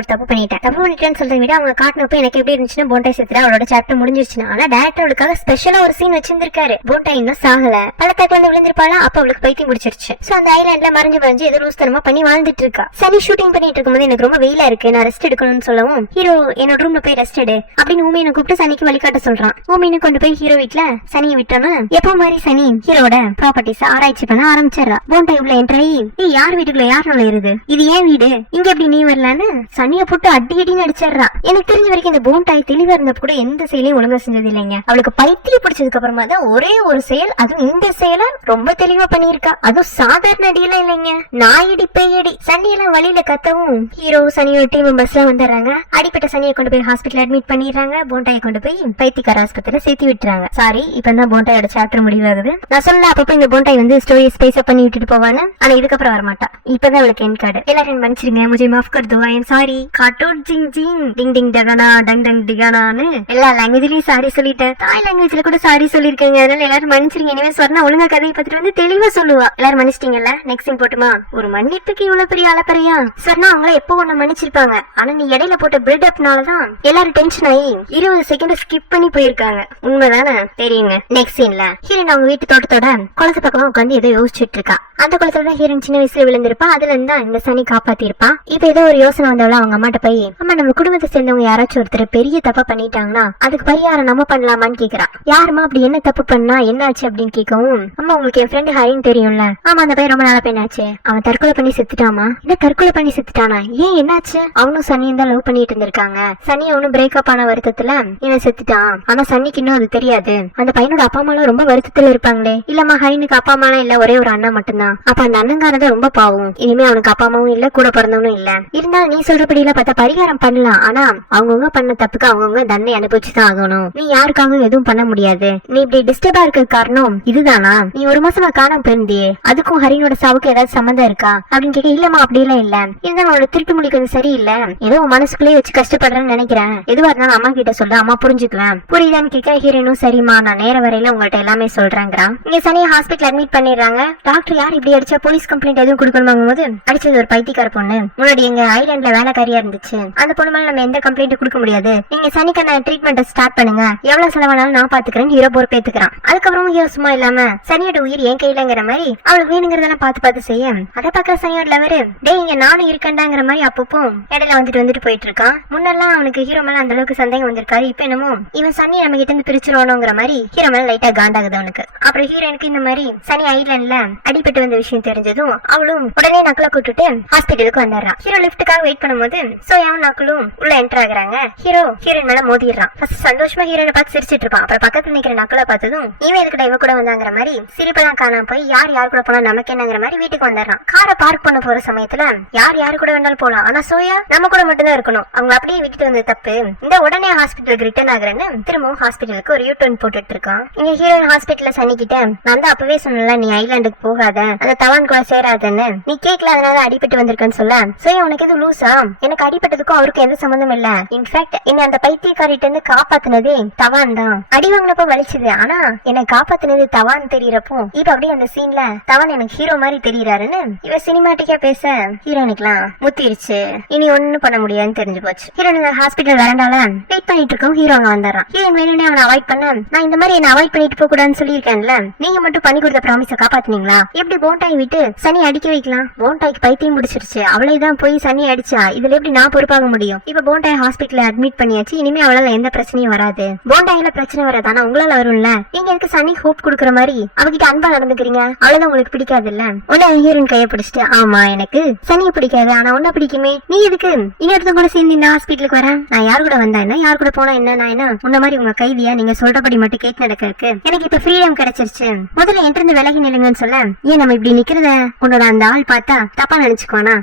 ஒரு தப்பு பண்ணிட்டேன்னு சொல்றதை விட அவங்க காட்டினப்ப எனக்கு எப்படி இருந்துச்சுன்னா போண்டாய் செத்துட்டு அவளோட சாப்டர் முடிஞ்சிருச்சுன்னா, ஆனா டேரக்டர் அவளுக்காக ஸ்பெஷலா ஒரு சீன் வச்சிருந்திருக்காரு. போண்டாய் இன்னும் சாகல, பள்ளத்தாக்குல வந்து விழுந்திருப்பாளா, அப்ப அவளுக்கு பைத்தியம் முடிச்சிருச்சு. சோ அந்த ஐலாண்ட்ல மறைஞ்சு ஏதோ லூஸ்தனமா பண்ணி வாழ்ந்துட்டு இருக்கா. சனி ஷூட்டிங் பண்ணிட்டு இருக்கும்போது எனக்கு ரொம்ப வெயிலா இருக்கு, நான் ரெஸ்ட் எடுக்கணும்னு சொல்லவும், ஹீரோ என்னோட ரூம்ல போய் ரெஸ்ட் எடு அப்படின்னு ஊமையனை கூப்பிட்டு சனிக்கு வழிகாட்ட சொல்றான். ஊமையனை கொண்டு போய் ஹீரோ வீட்டுல சனியை விட்டோன்னு எப்போ மாதிரி சனி ஹீரோட ப்ராப்பர்ட்டிஸ் ஆராய்ச்சி பண்ண ஆரம்பிச்சிடறா. போண்டாய் உள்ள என்ட்ராயி, யார் வீட்டுக்குள்ள யார் நுழையிறது, இது ஏன் வீடு, இங்க எப்படி நீ வரலான்னு சனிய போட்டு அடின்னு அடிச்சிடறா. எனக்கு தெரிஞ்ச வரைக்கும் இந்த போண்டாய் தெளிவா இருந்தப்ப கூட எந்த செயலையும் ஒழுங்கா செஞ்சது இல்லைங்க. அவளுக்கு பைத்தியம் பிடிச்சதுக்கு அப்புறமா தான் ஒரே ஒரு செயல், அதுவும் இந்த செயலை ரொம்ப தெளிவா பண்ணிருக்கா. அதுவும் சாதாரண அடியெல்லாம் இல்லைங்க, நாயடி பேயடி. சனி எல்லாம் வழியில கத்தவும் ஹீரோ சனியோட டீம் பஸ்ல வந்துடுறாங்க. அடிப்பட்ட சனியை கொண்டு போய் ஹாஸ்பிட்டல் அட்மிட் பண்ணிடுறாங்க. போண்டாயை கொண்டு போய் பைத்தியக்கார ஆஸ்பத்திரியில சேர்த்து விட்டுறாங்க. சாரி, இப்பதான் போண்டாயோட சாப்டர் முடிவாகுது. நான் சொல்ல அப்பப்ப இந்த போண்டாய் வந்து ஸ்டோரி ஸ்பேஸா பண்ணி விட்டுட்டு போவானு, ஆனா இதுக்கப்புறம் வரமாட்டா. இப்பதான் அவளுக்கு என் கார்டு. எல்லாரும் மன்னிச்சிருங்க, முஜே மாஃப் கர் தோ, ஐ எம் சாரி. காட்டோட் ஜிங் ஜிங் டிங் டிங் டகனா டங் டங் டிகானான்னு எல்லா லாங்குவேஜ்லயும் சாரி சொல்லிட்டேன். தாய் லாங்குவேஜ்ல கூட சாரி சொல்லிருக்கேங்க. அதனால எல்லாரும் மன்னிச்சிருங்க. இனிமே சொன்னா ஒழுங்கா கதையை பார்த்துட்டு வந்து தெளிவா சொல்லுவா. எல்லாரும் மன்னிச்சிட்டீங்கல்ல, நெக்ஸ்ட் சீன் போட்டுமா. ஒரு மன்னிப்புக்கு இவ்வளவு பெரிய அலப்பறையா சொன்னா அவங்கள எப்போ ஒண்ணு மன்னிச்சிருப்பாங்க. ஆனா நீ இடையில போட்ட பில்டப்னாலதான் எல்லாரும் டென்ஷன் ஆகி 20 செகண்ட் ஸ்கிப் பண்ணி போயிருக்காங்க. உண்மைதானே தெரியுங்க. நெக்ஸ்ட் சீன்ல ஹீரோன் அவங்க வீட்டு தோட்டத்தோட குளத்து பக்கமா உட்காந்து ஏதோ யோசிச்சுட்டு இருக்கா. அந்த குளத்துல தான் ஹீரோன் சின்ன வயசுல விழுந்திருப்பா. அதுல இருந்தா இந்த சனி காப்பாத்தி இருப்பா. இப்ப ஏதோ ஒரு யோசனை வந்தவள அவங்க அம்மாட்ட போய், அம்மா நம்ம குடும்பத்தை சேர்ந்தவங்க யாராச்சும் ஒருத்தர் பெரிய தப்பா பண்ணிட்டாங்கன்னா அதுக்கு பரிகாரம் நம்ம பண்ணலாமான்னு கேக்குறா. யாருமா அப்படி என்ன தப்பு பண்ணா என்ன ஆச்சு அப்படின்னு கேட்கவும், அம்மா உங்களுக்கு என் ஃப்ரெண்ட் ஹரின்னு தெரியும்ல, ஆமா அந்த பையன் ரொம்ப நாளா பையனாச்சு, அவன் தற்கொலை பண்ணி செத்துட்டாமா. என்ன தற்கொலை பண்ணி செத்துட்டானா, ஏன் என்னாச்சு, அவனும் சனியும் தான் லவ் பண்ணிட்டு இருந்திருக்காங்க. சனி அவனும் பிரேக்கப் ஆன வருத்தத்துல இவன் செத்துட்டான். ஆனா சனிக்கு இன்னும் அது தெரியாது. அந்த பையனோட அப்பா அம்மா எல்லாம் ரொம்ப வருத்தத்துல இருப்பாங்களே. இல்லம்மா ஹரினுக்கு அப்பா அம்மா எல்லாம் இல்ல, ஒரே ஒரு அண்ணா மட்டும்தான். அப்ப அந்த அண்ணங்காரதான் ரொம்ப பாவம். இனிமே அவனுக்கு அப்பா அம்மாவும் இல்ல, கூட பிறந்தவனும் இல்ல. இருந்தாலும் நீ சொல்றபடி எல்லாம் பார்த்தா பரிகாரம் பண்ணலாம். ஆனா அவங்கவுங்க பண்ண தப்புக்கு அவங்கவுங்க தண்டனை அனுபவிச்சுதான் ஆகணும். நீ யாருக்காகவும் எதுவும் பண்ண முடியாது. நீ இப்படி டிஸ்டர்பா இருக்க காரணம் இதுதானா, நீ ஒரு மாசமா காணாம போயிருந்தியே, அதுக்கும் ஹரினோட சாவுக்கு ஏதாவது சம்மந்தம் இருக்கா அப்படின்னு கேட்க, இல்லம்மா அப்படி எல்லாம் இல்ல, இருந்தாலும் அவனோட திருட்டு முடிக்கிறது சரியில்லை, ஏதோ மனசுக்குள்ளேயே வச்சு கஷ்டப்படுறேன்னு நினைக்கிறேன், எதுவா இருந்தாலும் அம்மா கிட்ட சொல்ல, அம்மா புரிஞ்சுக்குவேன். புரியுதான்னு கேட்க ஹீரோனும் சரிம்மா நான் நேர வரையில உங்கள்ட்ட எல்லாமே சொல்றேங்கிறான். இங்க சனியை ஹாஸ்பிட்டல் அட்மிட் பண்ணிடுறாங்க. டாக்டர் யார் இப்படி அடிச்சா போலீஸ் கம்ப்ளைண்ட் எதுவும் கொடுக்கணும் போது, அடிச்சது ஒரு பைத்தியக்கார பொண்ணு, முன்னாடி எங்க ஐலாண்ட்ல வேலைக்காரியா இருந்துச்சு, அந்த பொண்ணு மேல நம்ம எந்த கம்ப்ளைண்ட் கொடுக்க முடியாது, நீங்க சனிக்கான ட்ரீட்மெண்ட் ஸ்டார்ட் பண்ணுங்க, எவ்வளவு செலவானாலும் நான் பாத்துக்கிறேன் ஹீரோ பொறுப்பேத்துக்கிறான். அதுக்கப்புறம் ஹீரோ சும்மா இல்லாம சனியோட உயிர் என் கையிலங்கிற மாதிரி அவளுக்கு வேணுங்கிறதெல்லாம் பார்த்து செய்ய, அதை பாக்குற சனியோட லவரு டே இங்க நானும் இருக்கேன்டாங்கிற மாதிரி அப்பப்போ இடையில வந்துட்டு போயிட்டு இருக்கான். முன்னெல்லாம் அவனுக்கு ஹீரோ மேல அந்த அளவுக்கு சந்தேகம் வந்திருக்காரு. இப்ப என்னமோ இவன் சனி நம்ம கிட்ட இருந்து பிரிச்சிருவானோங்கிற மாதிரி ஹீரோ மேல லைட்டா காண்டாகுது அவனுக்கு. அப்புறம் ஹீரோனுக்கு இந்த மாதிரி சனி ஐலாண்ட்ல அடிபட்டு வந்த விஷயம் தெரிஞ்சதும் அவளும் உடனே நக்கலை கூட்டுட்டு ஹாஸ்பிட்டலுக்கு வந்துடுறான். ஹீரோ லிப்டுக்காக வெயிட் பண்ணும்போது சோயாவும் நக்கலும் உள்ள என்டர் ஆகுறாங்க. ஹீரோயின் மேல மோதிடுறான். சந்தோஷமா ஹீரோனை பார்த்து சிரிச்சிட்டு இருப்பான். அப்புறம் பக்கத்துல நிக்கிற நக்கலை பார்த்ததும் இவன் எதுக்கிட்ட இவ கூட வந்தாங்கிற மாதிரி சிரிப்பெல்லாம் காணாம போய் யார் கூட போனா நமக்கு என்னங்கிற மாதிரி வீட்டுக்கு வந்துடுறான். காரை பார்க் பண்ண போற சமயத்துல யார் கூட வேணாலும் போலாம், ஆனா சோயா நம்ம கூட மட்டும் தான் இருக்கணும், அவங்க அப்படியே விட்டுட்டு வந்தது தப்பு, இந்த உடனே ஹாஸ்பிட்டலுக்கு ரிட்டர்ன் ஆகுறேன்னு திரும்பவும் ஹாஸ்பிட்டலுக்கு ஒரு யூ-டர்ன் போட்டுட்டு இருக்கான். இங்க ஹீரோயின் ஹாஸ்பிட்டல்ல சனிக்கிட்ட, நான் தான் அப்பவே சொன்னல நீ ஐலாண்டுக்கு போகாத, அந்த தவான் கூட சேராதன்னு, நீ கேட்கல அதனால அடிபட்டு வந்திருக்கன்னு சொல்ல, சோயா உனக்கு எது லூசா, எனக்கு அடிபட்டதுக்கும் அவருக்கும் எந்த சம்பந்தம் இல்ல, இன்ஃபேக்ட் என்ன அந்த பைத்தியக்காரிட்ட இருந்து காப்பாத்தினதே தவான் தான், அடி வாங்கினப்ப வலிச்சது, ஆனா என்னை காப்பாத்தினது தவான் தெரியறப்போ இப்ப அப்படியே அந்த சீன்ல தவான் எனக்கு ஹீரோ மாதிரி தெரியறாருன்னு இவ சினிமாட்டிக்கா பேச ஹீரோனுக்குலாம் முத்திருச்சு. இனி ஒண்ணும் பண்ண முடியாதுன்னு தெரிஞ்சு போச்சு. ஹீரோன் ஹாஸ்பிட்டல் வரண்டால வெயிட் பண்ணிட்டு இருக்கோம். ஹீரோ அங்க வந்துடுறான். ஹீரோயின் வேணும்னே அவனை அவாய்ட் பண்ண, நான் இந்த மாதிரி என்ன அவாய்ட் பண்ணிட்டு போக கூடாதுன்னு சொல்லியிருக்கேன்ல, நீங்க மட்டும் பண்ணி கொடுத்த ப்ராமிஸ காப்பாத்தினீங்களா, எப்படி போண்டாய் விட்டு சனி அடிக்க வைக்கலாம், போண்டாய்க்கு பைத்தியம் முடிச்சிருச்சு, அவளைதான் போய் சனி அடிச்சா, இதுல எப்படி நான் பொறுப்பாக முடியும், இப்ப போண்டாய் ஹாஸ்பிட்டல் அட்மிட் பண்ணியாச்சு, இனிமே அவளால எந்த பிரச்சனையும் வராது, போண்டாயில பிரச்சனை வராது, ஆனா உங்களால வரும்ல, நீங்க எதுக்கு சனி ஹோப் கொடுக்குற மாதிரி அவகிட்ட அன்பா நடந்துக்கிறீங்க, அவ்வளவுதான் உங்களுக்கு பிடிக்காது இல்ல. உன்ன ஹீரோயின் கைய பிடிச்சிட்டு, ஆமா எனக்கு சனியை பிடிக்காது ஆனா உன்ன பிடிக்குமே, நீ எதுக்கு இன்னொருத்த கூட சேர்ந்து இந்த ஹாஸ்பிட்டலுக்கு வரேன், நான் யார் கூட வந்தா என்ன, யார் கூட போனா என்ன, நான் என்ன உன்ன மாதிரி உங்க கைதியா, நீங்க சொல்றபடி மட்டும் கேட்டு நடக்கிறதுக்கு எனக்கு இப்ப ஃப்ரீடம் கிடைச்சிருச்சு, முதல்ல என்கிட்ட இருந்து விலகி நிலுங்கன்னு சொல்ல, ஏன் நம்ம இப்படி நிக்கிறத உன்னோட அந்த ஆள் பார்த்தா தப்பா நினைச்சுக்கோனா